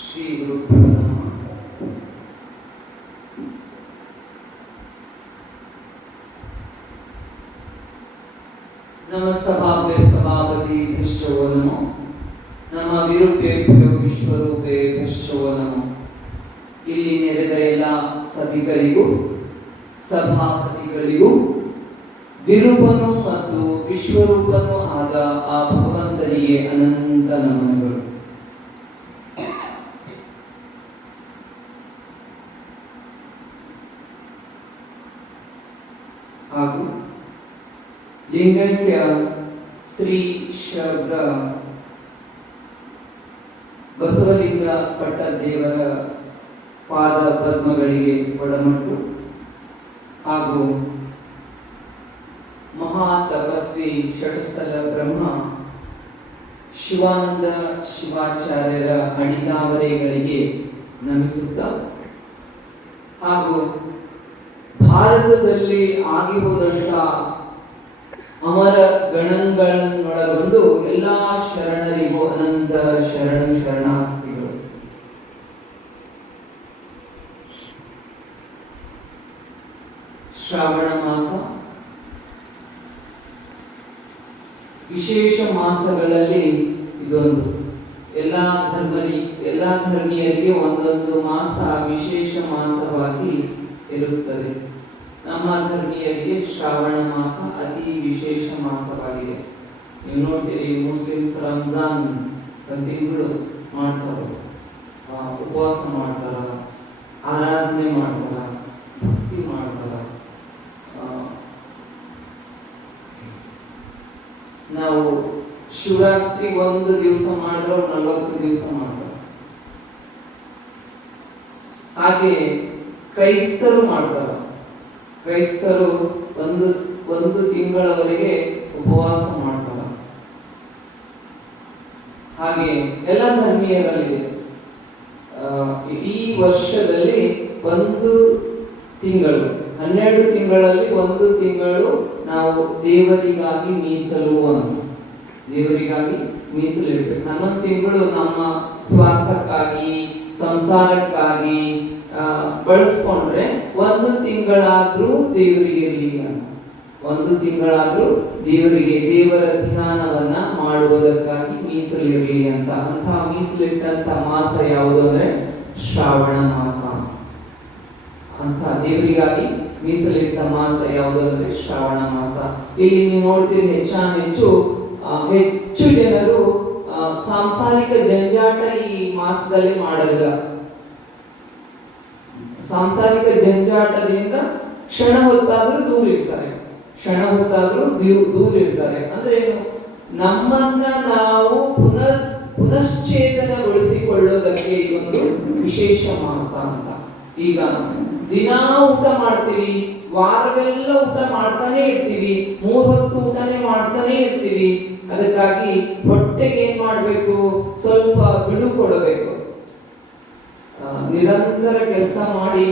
ಶ್ರೀ ಗುರುಭ್ಯೋ ನಮಃ. ನಮಸ್ತಭಾವ್ಯ ಸಭಾಪತಿ ಭ್ರಷ್ಟವೋ ನಮೋ ನಮ್ಮ ವಿರೂಪೇಭ್ಯೋ ವಿಶ್ವರೂಪೇ ಭ್ರಷ್ಟವೋ ನಮೋ. ಇಲ್ಲಿ ನೆರೆದ ಎಲ್ಲ ಸಭಿಕರಿಗೂ ಸಭಾಪತಿಗಳಿಗೂ ವಿರೂಪನು ಮತ್ತು ವಿಶ್ವರೂಪನು ಆದ ಆ ಭಗವಂತನಿಗೆ ಅನಂತ ನಮನಗಳು. ಹಾಗೂ ಲಿಂಗೈಕ್ಯ ಶ್ರೀ ಶಬ್ರ ಬಸವಲಿಂಗ ಪಟ್ಟ ದೇವರ ಪಾದ ಪದ್ಮಗಳಿಗೆ ಒಡಮಟ್ಟು ಹಾಗೂ ಮಹಾ ತಪಸ್ವಿ ಷಟಸ್ಥಲ ಬ್ರಹ್ಮ ಶಿವಾನಂದ ಶಿವಾಚಾರ್ಯರ ಅಡಿತಾವರೆಗಳಿಗೆ ನಮಿಸುತ್ತಾ ಹಾಗೂ ಭಾರತದಲ್ಲಿ ಆಗಿ ಹೋದಂತ ಅಮರ ಗಣಗಳನ್ನೊಳಗೊಂಡು ಎಲ್ಲಾ ಶರಣರಿಗೂ ಅನಂತ ಶರಣಾರ್ಥಿಗಳು. ಶ್ರಾವಣ ಮಾಸ ವಿಶೇಷ ಮಾಸಗಳಲ್ಲಿ ಇದೊಂದು. ಎಲ್ಲಾ ಧರ್ಮೀಯರಿಗೆ ಒಂದೊಂದು ಮಾಸ ವಿಶೇಷ ಮಾಸವಾಗಿ ಇರುತ್ತದೆ. ನಮ್ಮ ಧರ್ಮೀಯರಿಗೆ ಶ್ರಾವಣ ಮಾಸ ಅತಿ ವಿಶೇಷ ಮಾಸವಾಗಿದೆ. ನೀವು ನೋಡ್ತೀರಿ, ಮುಸ್ಲಿಮ್ಸ್ ರಂಜಾನ್ ತಿಂಗಳು ಮಾಡ್ತಾರೆ, ಉಪವಾಸ ಮಾಡ್ತಾರ, ಆರಾಧನೆ ಮಾಡ್ತಾರ, ಭಕ್ತಿ ಮಾಡ್ತಾರ. ನಾವು ಶಿವರಾತ್ರಿ ಒಂದು ದಿವಸ ಮಾಡಿದ್ರೆ 40 ದಿವಸ ಮಾಡ್ತಾರೆ. ಹಾಗೆ ಕ್ರೈಸ್ತರು ಮಾಡ್ತಾರ. ಕ್ರೈಸ್ತರು ಒಂದು ತಿಂಗಳವರೆಗೆ ಉಪವಾಸ ಮಾಡ್ತಾರ. ಹಾಗೆ ಎಲ್ಲ ಧರ್ಮೀಯರಲ್ಲಿ ಈ ವರ್ಷದಲ್ಲಿ ಒಂದು ತಿಂಗಳು, 12 ತಿಂಗಳಲ್ಲಿ ಒಂದು ತಿಂಗಳು ನಾವು ದೇವರಿಗಾಗಿ ಮೀಸಲು ದೇವರಿಗಾಗಿ ಮೀಸಲಿಡ್ಬೇಕು. 11 ತಿಂಗಳು ನಮ್ಮ ಸ್ವಾರ್ಥಕ್ಕಾಗಿ ಸಂಸಾರಕ್ಕಾಗಿ ಬಳಸ್ಕೊಂಡ್ರೆ ಒಂದು ತಿಂಗಳಾದ್ರೂ ದೇವರಿಗೆ ಇರಲಿ ಅಂತ, ಒಂದು ತಿಂಗಳಾದ್ರೂ ದೇವರಿಗೆ ದೇವರ ಧ್ಯಾನವನ್ನ ಮಾಡುವುದಕ್ಕಾಗಿ ಮೀಸಲಿರಲಿ ಅಂತ. ಅಂತಹ ಮೀಸಲಿಟ್ಟಂತ ಮಾಸ ಯಾವುದು ಅಂದ್ರೆ ಶ್ರಾವಣ ಮಾಸ. ಅಂತ ದೇವರಿಗಾಗಿ ಮೀಸಲಿಟ್ಟ ಮಾಸ ಯಾವುದು ಅಂದ್ರೆ ಶ್ರಾವಣ ಮಾಸ. ಇಲ್ಲಿ ನೀವು ನೋಡ್ತೀರಿ, ಹೆಚ್ಚು ಜನರು ಸಾಂಸಾರಿಕ ಜಂಜಾಟ ಈ ಮಾಸದಲ್ಲಿ ಮಾಡಲ್ಲ. ಸಾಂಸಾರಿಕ ಜಂಜಾಟದಿಂದ ಕ್ಷಣ ಹೊತ್ತಾದ್ರೂ ದೂರ ಇರ್ತಾರೆ. ಅಂದ್ರೆ ನಮ್ಮನ್ನ ನಾವು ಪುನಶ್ಚೇತನಗೊಳಿಸಿಕೊಳ್ಳೋದಕ್ಕೆ ಇದೊಂದು ವಿಶೇಷ ಮಾಸ ಅಂತ. ಈಗ ದಿನಾ ಊಟ ಮಾಡ್ತೀವಿ, ವಾರವೆಲ್ಲ ಊಟ ಮಾಡ್ತಾನೆ ಇರ್ತೀವಿ, 3 ಹೊತ್ತು ಊಟನೇ ಮಾಡ್ತಾನೆ ಇರ್ತೀವಿ. ಅದಕ್ಕಾಗಿ ಹೊಟ್ಟೆಗೆ ಏನ್ ಮಾಡ್ಬೇಕು, ಸ್ವಲ್ಪ ಬಿಡು ಕೊಡಬೇಕು. ನಿರಂತರ ಕೆಲಸ ಮಾಡಿ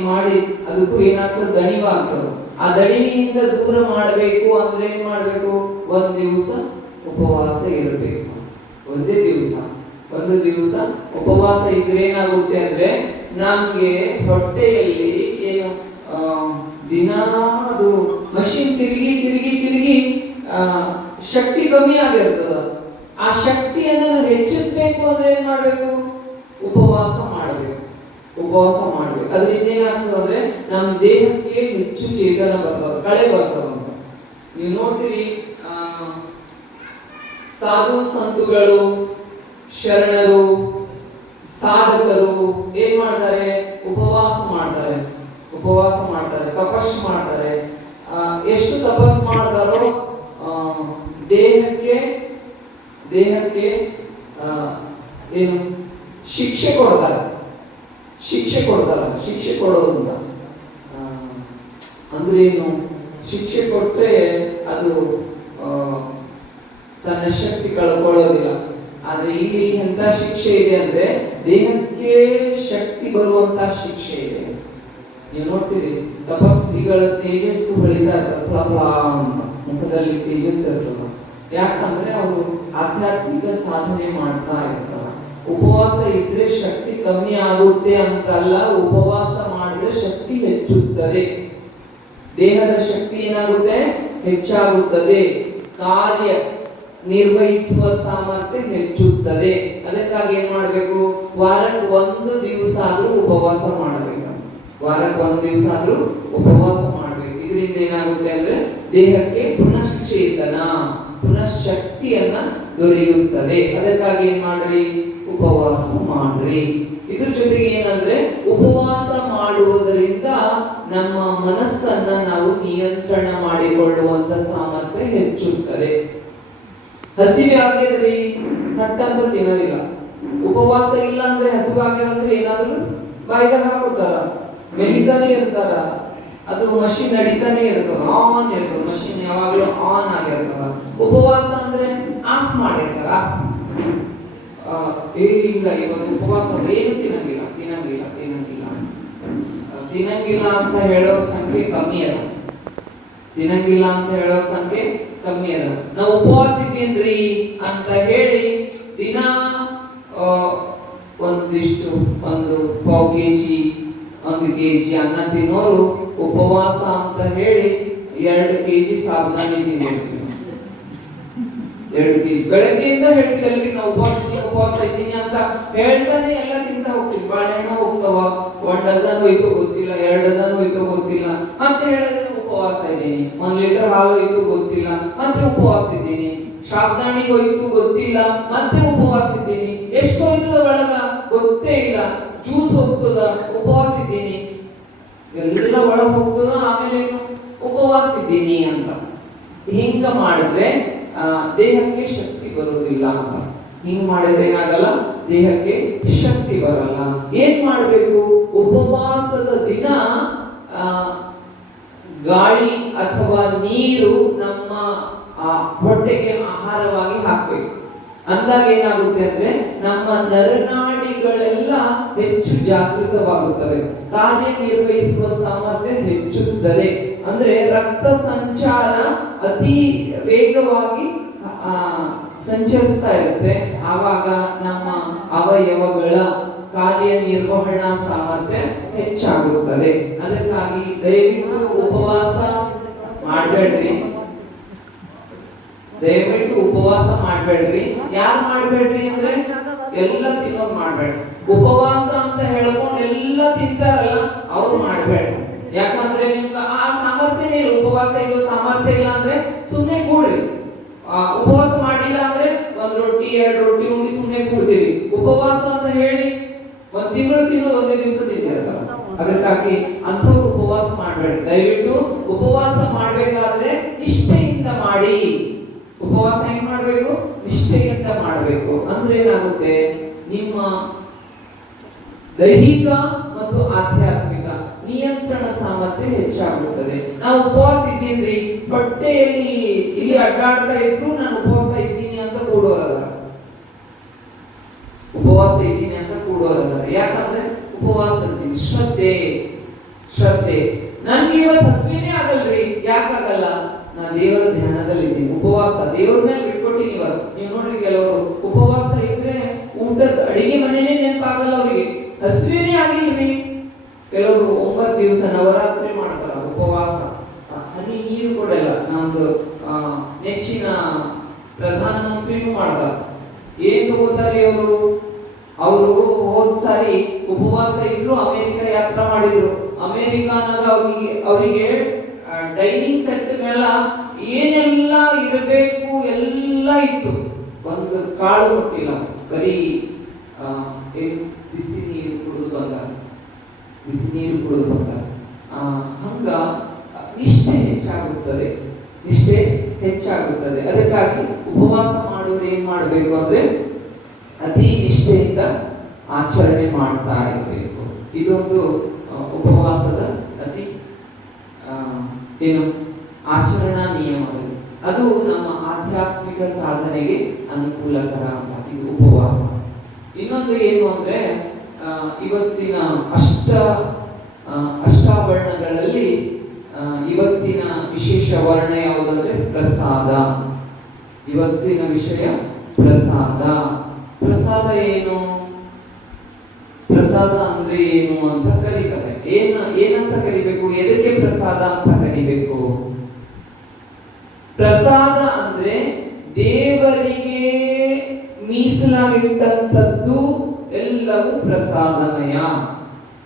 ಅದಕ್ಕೂ ಏನಾಗ್ತದೆ, ದಣಿವಾಗ್ತದೆ. ಆ ದಣಿವಿನಿಂದ ದೂರ ಮಾಡಬೇಕು ಅಂದ್ರೆ ಏನ್ ಮಾಡ್ಬೇಕು, ಒಂದ್ ದಿವಸ ಉಪವಾಸ ಇರಬೇಕು. ಒಂದು ದಿವಸ ಉಪವಾಸ ಇದ್ರೆ ಏನಾಗುತ್ತೆ ಅಂದ್ರೆ ನಮ್ಗೆ ಹೊಟ್ಟೆಯಲ್ಲಿ ಏನು ದಿನ ಅದು ಮಷಿನ್ ತಿರುಗಿ ಶಕ್ತಿ ಕಮ್ಮಿ ಆಗಿರ್ತದ. ಆ ಶಕ್ತಿಯನ್ನ ನಾವು ಹೆಚ್ಚಿಸ್ಬೇಕು ಅಂದ್ರೆ ಏನ್ ಮಾಡ್ಬೇಕು, ಉಪವಾಸ ಮಾಡ್ಬೇಕು. ಅದರಿಂದ ಏನಾಗ್ತದೆ ಅಂದ್ರೆ ನಮ್ಮ ದೇಹಕ್ಕೆ ಹೆಚ್ಚು ಚೇತನ ಬರ್ತದೆ, ಕಳೆ ಬರ್ತದೆ ಅಂತ. ನೀವು ನೋಡ್ತೀರಿ, ಸಾಧು ಸಂತುಗಳು, ಶರಣರು, ಸಾಧಕರು ಏನ್ ಮಾಡ್ತಾರೆ, ಉಪವಾಸ ಮಾಡ್ತಾರೆ, ತಪಸ್ಸು ಮಾಡ್ತಾರೆ. ಎಷ್ಟು ತಪಸ್ಸು ಮಾಡ್ತಾರೋ ದೇಹಕ್ಕೆ ಏನು ಶಿಕ್ಷೆ ಕೊಡ್ತಾರೆ. ಶಿಕ್ಷೆ ಕೊಡೋದು ಅಂದ್ರೆ ಏನು, ಶಿಕ್ಷೆ ಕೊಟ್ರೆ ಅದು ತನ್ನ ಶಕ್ತಿ ಕಳ್ಕೊಳ್ಳೋದಿಲ್ಲ. ಆದ್ರೆ ಇಲ್ಲಿ ಎಂತ ಶಿಕ್ಷೆ ಇದೆ ಅಂದ್ರೆ ದೇಹಕ್ಕೆ ಶಕ್ತಿ ಬರುವಂತ ಶಿಕ್ಷೆ ಇದೆ. ನೀವು ನೋಡ್ತೀರಿ, ತಪಸ್ವಿಗಳ ತೇಜಸ್ಸು ಹೊಳಿತಾ ಇರ್ತದೆ, ಅಂತ ಮುಖದಲ್ಲಿ ತೇಜಸ್ಸು ಇರ್ತದೆ. ಯಾಕಂದ್ರೆ ಅವರು ಆಧ್ಯಾತ್ಮಿಕ ಸಾಧನೆ ಮಾಡ್ತಾ ಇರ್ತಾರೆ. ಉಪವಾಸ ಇದ್ರೆ ಶಕ್ತಿ ಕಮ್ಮಿ ಆಗುತ್ತೆ ಅಂತಲ್ಲ, ಉಪವಾಸ ಮಾಡಿದ್ರೆ ಶಕ್ತಿ ಹೆಚ್ಚುತ್ತದೆ, ದೇಹದ ಶಕ್ತಿ ಏನಾಗುತ್ತೆ, ಹೆಚ್ಚಾಗುತ್ತದೆ, ಕಾರ್ಯ ನಿರ್ವಹಿಸುವ ಸಾಮರ್ಥ್ಯ ಹೆಚ್ಚುತ್ತದೆ. ಅದಕ್ಕಾಗಿ ಏನ್ ಮಾಡ್ಬೇಕು, ವಾರಕ್ಕೆ ಒಂದು ದಿವಸ ಆದ್ರೂ ಉಪವಾಸ ಮಾಡಬೇಕು, ವಾರಕ್ಕೆ ಒಂದು ದಿವಸ ಆದ್ರೂ ಉಪವಾಸ ಮಾಡ್ಬೇಕು. ಇದರಿಂದ ಏನಾಗುತ್ತೆ ಅಂದ್ರೆ ದೇಹಕ್ಕೆ ಪುನಶ್ಚೇತನ, ಪುನಃಶಕ್ತಿಯನ್ನ ದೊರೆಯುತ್ತದೆ. ಅದಕ್ಕಾಗಿ ಏನ್ ಮಾಡ್ರಿ, ಉಪವಾಸ ಮಾಡ್ರಿ. ಇದ್ರ ಜೊತೆಗೆ ಏನಂದ್ರೆ ಉಪವಾಸ ಮಾಡುವುದರಿಂದ ನಮ್ಮ ಮನಸ್ಸನ್ನ ನಾವು ನಿಯಂತ್ರಣ ಮಾಡಿಕೊಳ್ಳುವಂತ ಸಾಮರ್ಥ್ಯ ಹೆಚ್ಚುತ್ತದೆ. ಹಸಿವೆ ಆಗಿದ್ರಿ ಕಟ್ಟಂತ ತಿನ್ನೋದಿಲ್ಲ, ಉಪವಾಸ ಇಲ್ಲ ಅಂದ್ರೆ ಹಸಿವೆ ಆಗಿದ್ರೆ ಏನಾದ್ರು ಬಾಯಿದಾಗ ಹಾಕೋತಾರ, ಮೆಲಿತಾನೆ ಇರ್ತಾರ, ಅದು ಮಷಿನ್ ನಡೀತಾನೆ ಇರ್ತದ, ಆನ್ ಇರ್ತದ, ಮಷಿನ್ ಯಾವಾಗಲೂ ಆನ್ ಆಗಿರ್ತದ. ಉಪವಾಸ ಅಂದ್ರೆ ಆಫ್ ಮಾಡಿರ್ತಾರ, ಇಲ್ಲ ಇವತ್ತು ಉಪವಾಸ ಏನು ತಿನ್ನಂಗಿಲ್ಲ ತಿನ್ನಂಗಿಲ್ಲ ತಿನ್ನಂಗಿಲ್ಲ ತಿನ್ನಂಗಿಲ್ಲ ಅಂತ ಹೇಳೋ ಸಂಖ್ಯೆ ಕಮ್ಮಿ ಅದ, ತಿನ್ನಂಗಿಲ್ಲ ಅಂತ ಹೇಳೋ ಸಂಖ್ಯೆ ಕಮ್ಮಿ ಅದ. ನಾವು ಉಪವಾಸ ಇದ್ದೀನ್ರಿ ಅಂತ ಹೇಳಿ ದಿನ ಒಂದಿಷ್ಟು ಒಂದು ಪಾವ್ ಕೆಜಿ 1 ಕೆಜಿ ಅನ್ನ ತಿನ್ನೋರು ಉಪವಾಸ ಅಂತ ಹೇಳಿ 2 ಕೆಜಿ ಸಾಬುದಾನಿ ತಿಂದಿರ್ತೀವಿ. 2 ಕೆಜಿ ಬೆಳಗ್ಗೆಯಿಂದ ಹೇಳ್ತೀವಿ ನಾವು ಉಪವಾಸ ಇದ್ದೀನಿ ಅಂತ ಹೇಳ್ತಾನೆ ಎಲ್ಲ ತಿಂತ ಹೋಗ್ತೀವಿ. ಬಾಳೆಹಣ್ಣು ಹೋಗ್ತಾವ, 1 ಡಜನ್ ಹೋಯ್ತು ಗೊತ್ತಿಲ್ಲ, 2 ಡಜನ್ ಹೋಯ್ತು ಗೊತ್ತಿಲ್ಲ, ಮತ್ತೆ ಹೇಳಿದ್ರೆ ಉಪವಾಸ ಇದ್ದೀನಿ. 1 ಲೀಟರ್ ಹಾಲು ಹೋಯ್ತು ಗೊತ್ತಿಲ್ಲ, ಮತ್ತೆ ಉಪವಾಸ ಇದ್ದೀನಿ. ಸಾಬುದಾನಿ ಹೋಯ್ತು ಗೊತ್ತಿಲ್ಲ, ಮತ್ತೆ ಉಪವಾಸ ಇದ್ದೀನಿ. ಎಷ್ಟು ಹೋಯ್ತದ ಒಳಗ ಗೊತ್ತೇ ಇಲ್ಲ. ಜ್ಯೂಸ್ ಹೋಗ್ತದ, ಉಪವಾಸ ಇದ್ದೀನಿ. ಎಲ್ಲ ಒಳಗೆ ಹೋಗ್ತದ, ಆಮೇಲೆ ಉಪವಾಸ ಇದ್ದೀನಿ ಅಂತ. ಹಿಂಗ ಮಾಡಿದ್ರೆ ದೇಹಕ್ಕೆ ಶಕ್ತಿ ಬರುವುದಿಲ್ಲ ಅಂತ. ಹಿಂಗ್ ಮಾಡಿದ್ರೆ ಏನಾಗಲ್ಲ, ದೇಹಕ್ಕೆ ಶಕ್ತಿ ಬರಲ್ಲ. ಏನ್ ಮಾಡ್ಬೇಕು, ಉಪವಾಸದ ದಿನ ಗಾಳಿ ಅಥವಾ ನೀರು ನಮ್ಮ ಹೊಟ್ಟೆಗೆ ಆಹಾರವಾಗಿ ಹಾಕ್ಬೇಕು. ಅಂದಾಗ ಏನಾಗುತ್ತೆ ಅಂದ್ರೆ ನಮ್ಮ ನರನಾಡಿಗಳೆಲ್ಲ ಹೆಚ್ಚು ಜಾಗೃತವಾಗುತ್ತವೆ, ಕಾರ್ಯನಿರ್ವಹಿಸುವ ಸಾಮರ್ಥ್ಯ ಹೆಚ್ಚುತ್ತದೆ. ಅಂದ್ರೆ ರಕ್ತ ಸಂಚಾರ ಅತಿ ವೇಗವಾಗಿ ಸಂಚರಿಸ್ತಾ ಇರುತ್ತೆ. ಆವಾಗ ನಮ್ಮ ಅವಯವಗಳ ಕಾರ್ಯನಿರ್ವಹಣಾ ಸಾಮರ್ಥ್ಯ ಹೆಚ್ಚಾಗುತ್ತದೆ. ಅದಕ್ಕಾಗಿ ದಯವಿಟ್ಟು ಉಪವಾಸ ಮಾಡಬೇಡ್ರಿ, ದಯವಿಟ್ಟು ಉಪವಾಸ ಮಾಡ್ಬೇಡ್ರಿ. ಯಾರು ಮಾಡ್ಬೇಡ್ರಿ ಅಂದ್ರೆ ಎಲ್ಲ ತಿನ್ನೋದು ಮಾಡ್ಬೇಡ್ರಿ. ಉಪವಾಸ ಅಂತ ಹೇಳ್ಕೊಂಡು ಎಲ್ಲ ತಿಂತಾರಲ್ಲ ಅವ್ರು ಮಾಡ್ಬೇಡ್ರಿ. ಯಾಕಂದ್ರೆ ನಿಮ್ಗೆ ಆ ಸಾಮರ್ಥ್ಯನೇ ಇಲ್ಲ, ಉಪವಾಸ ಇರೋ ಸಾಮರ್ಥ್ಯ ಇಲ್ಲ ಅಂದ್ರೆ ಸುಮ್ಮನೆ ಕೂಡ್ರಿ. ಉಪವಾಸ ಮಾಡಿಲ್ಲ ಅಂದ್ರೆ 1 ರೊಟ್ಟಿ 2 ರೊಟ್ಟಿ ಉಂಡಿ ಸುಮ್ಮನೆ ಕೂಡ್ತೀವಿ. ಉಪವಾಸ ಅಂತ ಹೇಳಿ 1 ತಿಂಗಳು ತಿನ್ನೋದು 1 ದಿವಸ ತಿಂತಿರಲ್ಲ. ಅದಕ್ಕಾಗಿ ಅಂಥವ್ರು ಉಪವಾಸ ಮಾಡ್ಬೇಡ್ರಿ. ದಯವಿಟ್ಟು ಉಪವಾಸ ಮಾಡ್ಬೇಕಾದ್ರೆ ನಿಷ್ಠೆಯಿಂದ ಮಾಡಿ. ಉಪವಾಸ ಹೆಂಗ್ ಮಾಡ್ಬೇಕು, ನಿಷ್ಠೆಯಿಂದ ಮಾಡ್ಬೇಕು. ಅಂದ್ರೆ ಏನಾಗುತ್ತೆ, ನಿಮ್ಮ ದೈಹಿಕ ಮತ್ತು ಆಧ್ಯಾತ್ಮಿಕ ನಿಯಂತ್ರಣ ಸಾಮರ್ಥ್ಯ ಹೆಚ್ಚಾಗುತ್ತದೆ. ನಾವು ಉಪವಾಸ ಇದ್ದೀನ್ರಿ, ಬಟ್ಟೆಯಲ್ಲಿ ಇಲ್ಲಿ ಅಡ್ಡಾಡ್ತಾ ಇದ್ರು ನಾನು ಉಪವಾಸ ಇದ್ದೀನಿ ಅಂತ ಕೂಡೋರಲ್ಲ, ಉಪವಾಸ ಇದ್ದೀನಿ ಅಂತ ಕೂಡೋರಲ್ಲ. ಯಾಕಂದ್ರೆ ಉಪವಾಸ ಶ್ರದ್ಧೆ ಶ್ರದ್ಧೆ. ನನ್ಗೆ ಇವತ್ತು ಹಸಿವೆನೇ ಆಗಲ್ರಿ, ಯಾಕಾಗಲ್ಲ, ನಾನು ದೇವರ ಧ್ಯಾನದಲ್ಲಿದ್ದೀನಿ. ಉಪವಾಸ ದೇವರ ಮೇಲೆ ಬಿಟ್ಕೊಟ್ಟಿನಿ. ನೀವು ನೋಡ್ರಿ, ಕೆಲವರು ಉಪವಾಸ ಇದ್ರೆ ಊಟದ ಅಡಿಗೆ ಮನೆನೇ ನೆನಪಾಗಲ್ಲ ಅವರಿಗೆ, ಹಸಿವೆನೇ ಆಗಿಲ್ರಿ. ಕೆಲವರು 9 ದಿವಸ ನವರಾತ್ರಿ ಮಾಡ್ತಾರ, ಉಪವಾಸ, ಹನಿ ನೀರು ಕೊಡಲ್ಲ. ನಮ್ದು ನೆಚ್ಚಿನ ಪ್ರಧಾನ ಮಂತ್ರಿನೂ ಮಾಡ್ತಾರ. ಏನ್ ತಗೋತಾರೆ ಅವರು ಹೋದ್ ಸಾರಿ ಉಪವಾಸ ಇದ್ರು, ಅಮೆರಿಕ ಯಾತ್ರಾ ಮಾಡಿದ್ರು. ಅಮೆರಿಕಾನಾಗ ಅವರಿಗೆ ಡೈನಿಂಗ್ ಸೆಟ್ ಮೇಲ ಏನೆಲ್ಲ ಇರಬೇಕು ಎಲ್ಲ ಇತ್ತು, ಒಂದು ಕಾಳು ಕೊಟ್ಟಿಲ್ಲ, ಬರೀ ಬಿಸಿ ನೀರು ಕುಡಿದು ಬಂದಾರ, ಬಿಸಿ ನೀರು ಕುಡಿದು ಬಂದಾರ. ಹಂಗ ನಿಷ್ಠೆ ಹೆಚ್ಚಾಗುತ್ತದೆ, ನಿಷ್ಠೆ ಹೆಚ್ಚಾಗುತ್ತದೆ. ಅದಕ್ಕಾಗಿ ಉಪವಾಸ ಮಾಡೋರು ಏನ್ ಮಾಡ್ಬೇಕು ಅಂದ್ರೆ ಅತಿ ನಿಷ್ಠೆಯಿಂದ ಆಚರಣೆ ಮಾಡ್ತಾ ಇರಬೇಕು. ಇದೊಂದು ಉಪವಾಸದ ಅತಿ ಏನು ಆಚರಣಾ ನಿಯಮಗಳು. ಅದು ನಮ್ಮ ಆಧ್ಯಾತ್ಮಿಕ ಸಾಧನೆಗೆ ಅನುಕೂಲಕರ ಅಂತ ಇದು ಉಪವಾಸ. ಇನ್ನೊಂದು ಏನು ಅಂದ್ರೆ ಇವತ್ತಿನ ಅಷ್ಟಾವರಣಗಳಲ್ಲಿ ಇವತ್ತಿನ ವಿಶೇಷ ವರ್ಣ ಯಾವುದಂದ್ರೆ ಪ್ರಸಾದ. ಇವತ್ತಿನ ವಿಷಯ ಪ್ರಸಾದ. ಪ್ರಸಾದ ಏನು, ಪ್ರಸಾದ ಅಂದ್ರೆ ಏನು ಅಂತ ಕರೀತಾರೆ. ಏನಂತ ಕರಿಬೇಕು, ಎದಕ್ಕೆ ಪ್ರಸಾದ ಅಂತ ಕರಿಬೇಕು? ಪ್ರಸಾದ ಅಂದ್ರೆ ದೇವರಿಗೆ ಮೀಸಲಾಗಿಟ್ಟಂತದ್ದು ಎಲ್ಲವೂ ಪ್ರಸಾದಮಯ.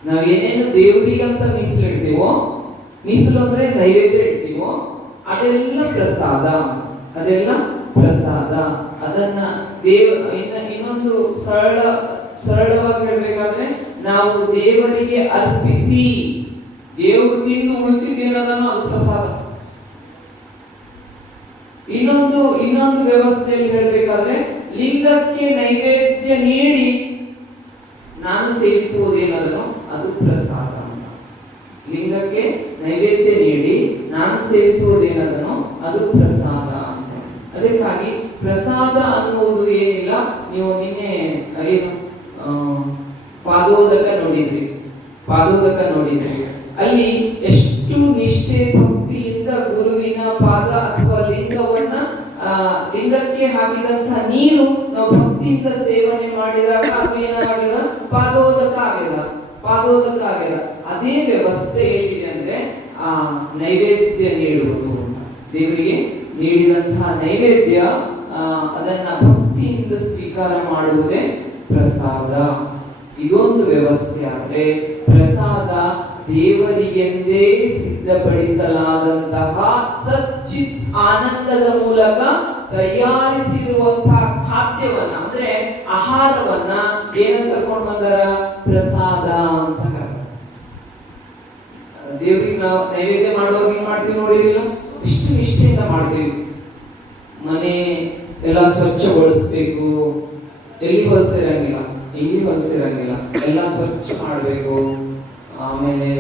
ನಾವೇನೇನು ದೇವರಿಗಂತ ಮೀಸಲಿಡ್ತೀವೋ, ಮೀಸಲು ಅಂದ್ರೆ ನೈವೇದ್ಯ ಇಡ್ತೀವೋ, ಅದೆಲ್ಲ ಪ್ರಸಾದ, ಅದೆಲ್ಲ ಪ್ರಸಾದ. ಅದನ್ನ ಇನ್ನೊಂದು ಸರಳವಾಗಿ ಹೇಳ್ಬೇಕಾದ್ರೆ, ನಾವು ದೇವರಿಗೆ ಅರ್ಪಿಸಿ ದೇವರು ತಿಂದು ಉಳಿಸಿದ್ದೇನದನ್ನು ಅದು ಪ್ರಸಾದ. ಇನ್ನೊಂದು ವ್ಯವಸ್ಥೆಯಲ್ಲಿ ಹೇಳ್ಬೇಕಾದ್ರೆ, ಲಿಂಗಕ್ಕೆ ನೈವೇದ್ಯ ನೀಡಿ ನಾನು ಸೇವಿಸುವುದೇನದನ್ನು ಅದು ಪ್ರಸಾದ. ಲಿಂಗಕ್ಕೆ ನೈವೇದ್ಯ ನೀಡಿ ನಾನು ಸೇವಿಸುವುದೇನದನ್ನು ಅದು ಪ್ರಸಾದ ಅಂತ. ಅದಕ್ಕಾಗಿ ಪ್ರಸಾದ ಅನ್ನುವುದು ಏನಿಲ್ಲ. ನೀವು ನಿನ್ನೆ ಏನು ಪಾದೋದಕ ನೋಡಿದ್ರಿ, ಅಲ್ಲಿ ಎಷ್ಟು ನಿಷ್ಠೆ ಭಕ್ತಿಯಿಂದ ಗುರುವಿನ ಪಾದ ಅಥವಾ ಲಿಂಗಕ್ಕೆ ಹಾಕಿದಂತಹ ನೀರು ನಾವು ಭಕ್ತಿಯಿಂದ ಸೇವನೆ ಮಾಡಿದಾಗ ಅದು ಏನಾಗಿಲ್ಲ, ಪಾದೋದಕ ಆಗಿಲ್ಲ. ಅದೇ ವ್ಯವಸ್ಥೆ ಏನಿದೆ ಅಂದ್ರೆ ಆ ನೈವೇದ್ಯ ನೀಡುವುದು, ದೇವರಿಗೆ ನೀಡಿದಂತಹ ನೈವೇದ್ಯ ಅದನ್ನ ಭಕ್ತಿಯಿಂದ ಸ್ವೀಕಾರ ಮಾಡುವುದೇ ಪ್ರಸಾದ. ಇದೊಂದು ವ್ಯವಸ್ಥೆ. ಆದ್ರೆ ಪ್ರಸಾದ ದೇವರಿಗೆಂದೇ ಸಿದ್ಧಪಡಿಸಲಾದಂತಹ ಸಚ್ಚಿತ್ ಆನಂದದ ಮೂಲಕ ತಯಾರಿಸಿರುವಂತಹ ಖಾದ್ಯವನ್ನ, ಅಂದ್ರೆ ಆಹಾರವನ್ನ ಏನಂತ ಕರ್ಕೊಂಡು ಬಂದಾರ, ಪ್ರಸಾದ ಅಂತ. ದೇವರಿಗೆ ನಾವು ನೈವೇದ್ಯ ಮಾಡುವಾಗ ಏನ್ ಮಾಡ್ತೀವಿ ನೋಡಿರಿಲ್ಲ, ಇಷ್ಟು ನಿಷ್ಠೆಯಿಂದ ಮಾಡ್ತೀವಿ. ಮನೆ ಎಲ್ಲ ಸ್ವಚ್ಛಗೊಳಿಸ್ಬೇಕು, ಎಲ್ಲಿ ಹೊಲಸಿರಂಗಿಲ್ಲ, ಎಲ್ಲ ಸ್ವಚ್ಛ ಮಾಡ್ಬೇಕು. ಆಮೇಲೆ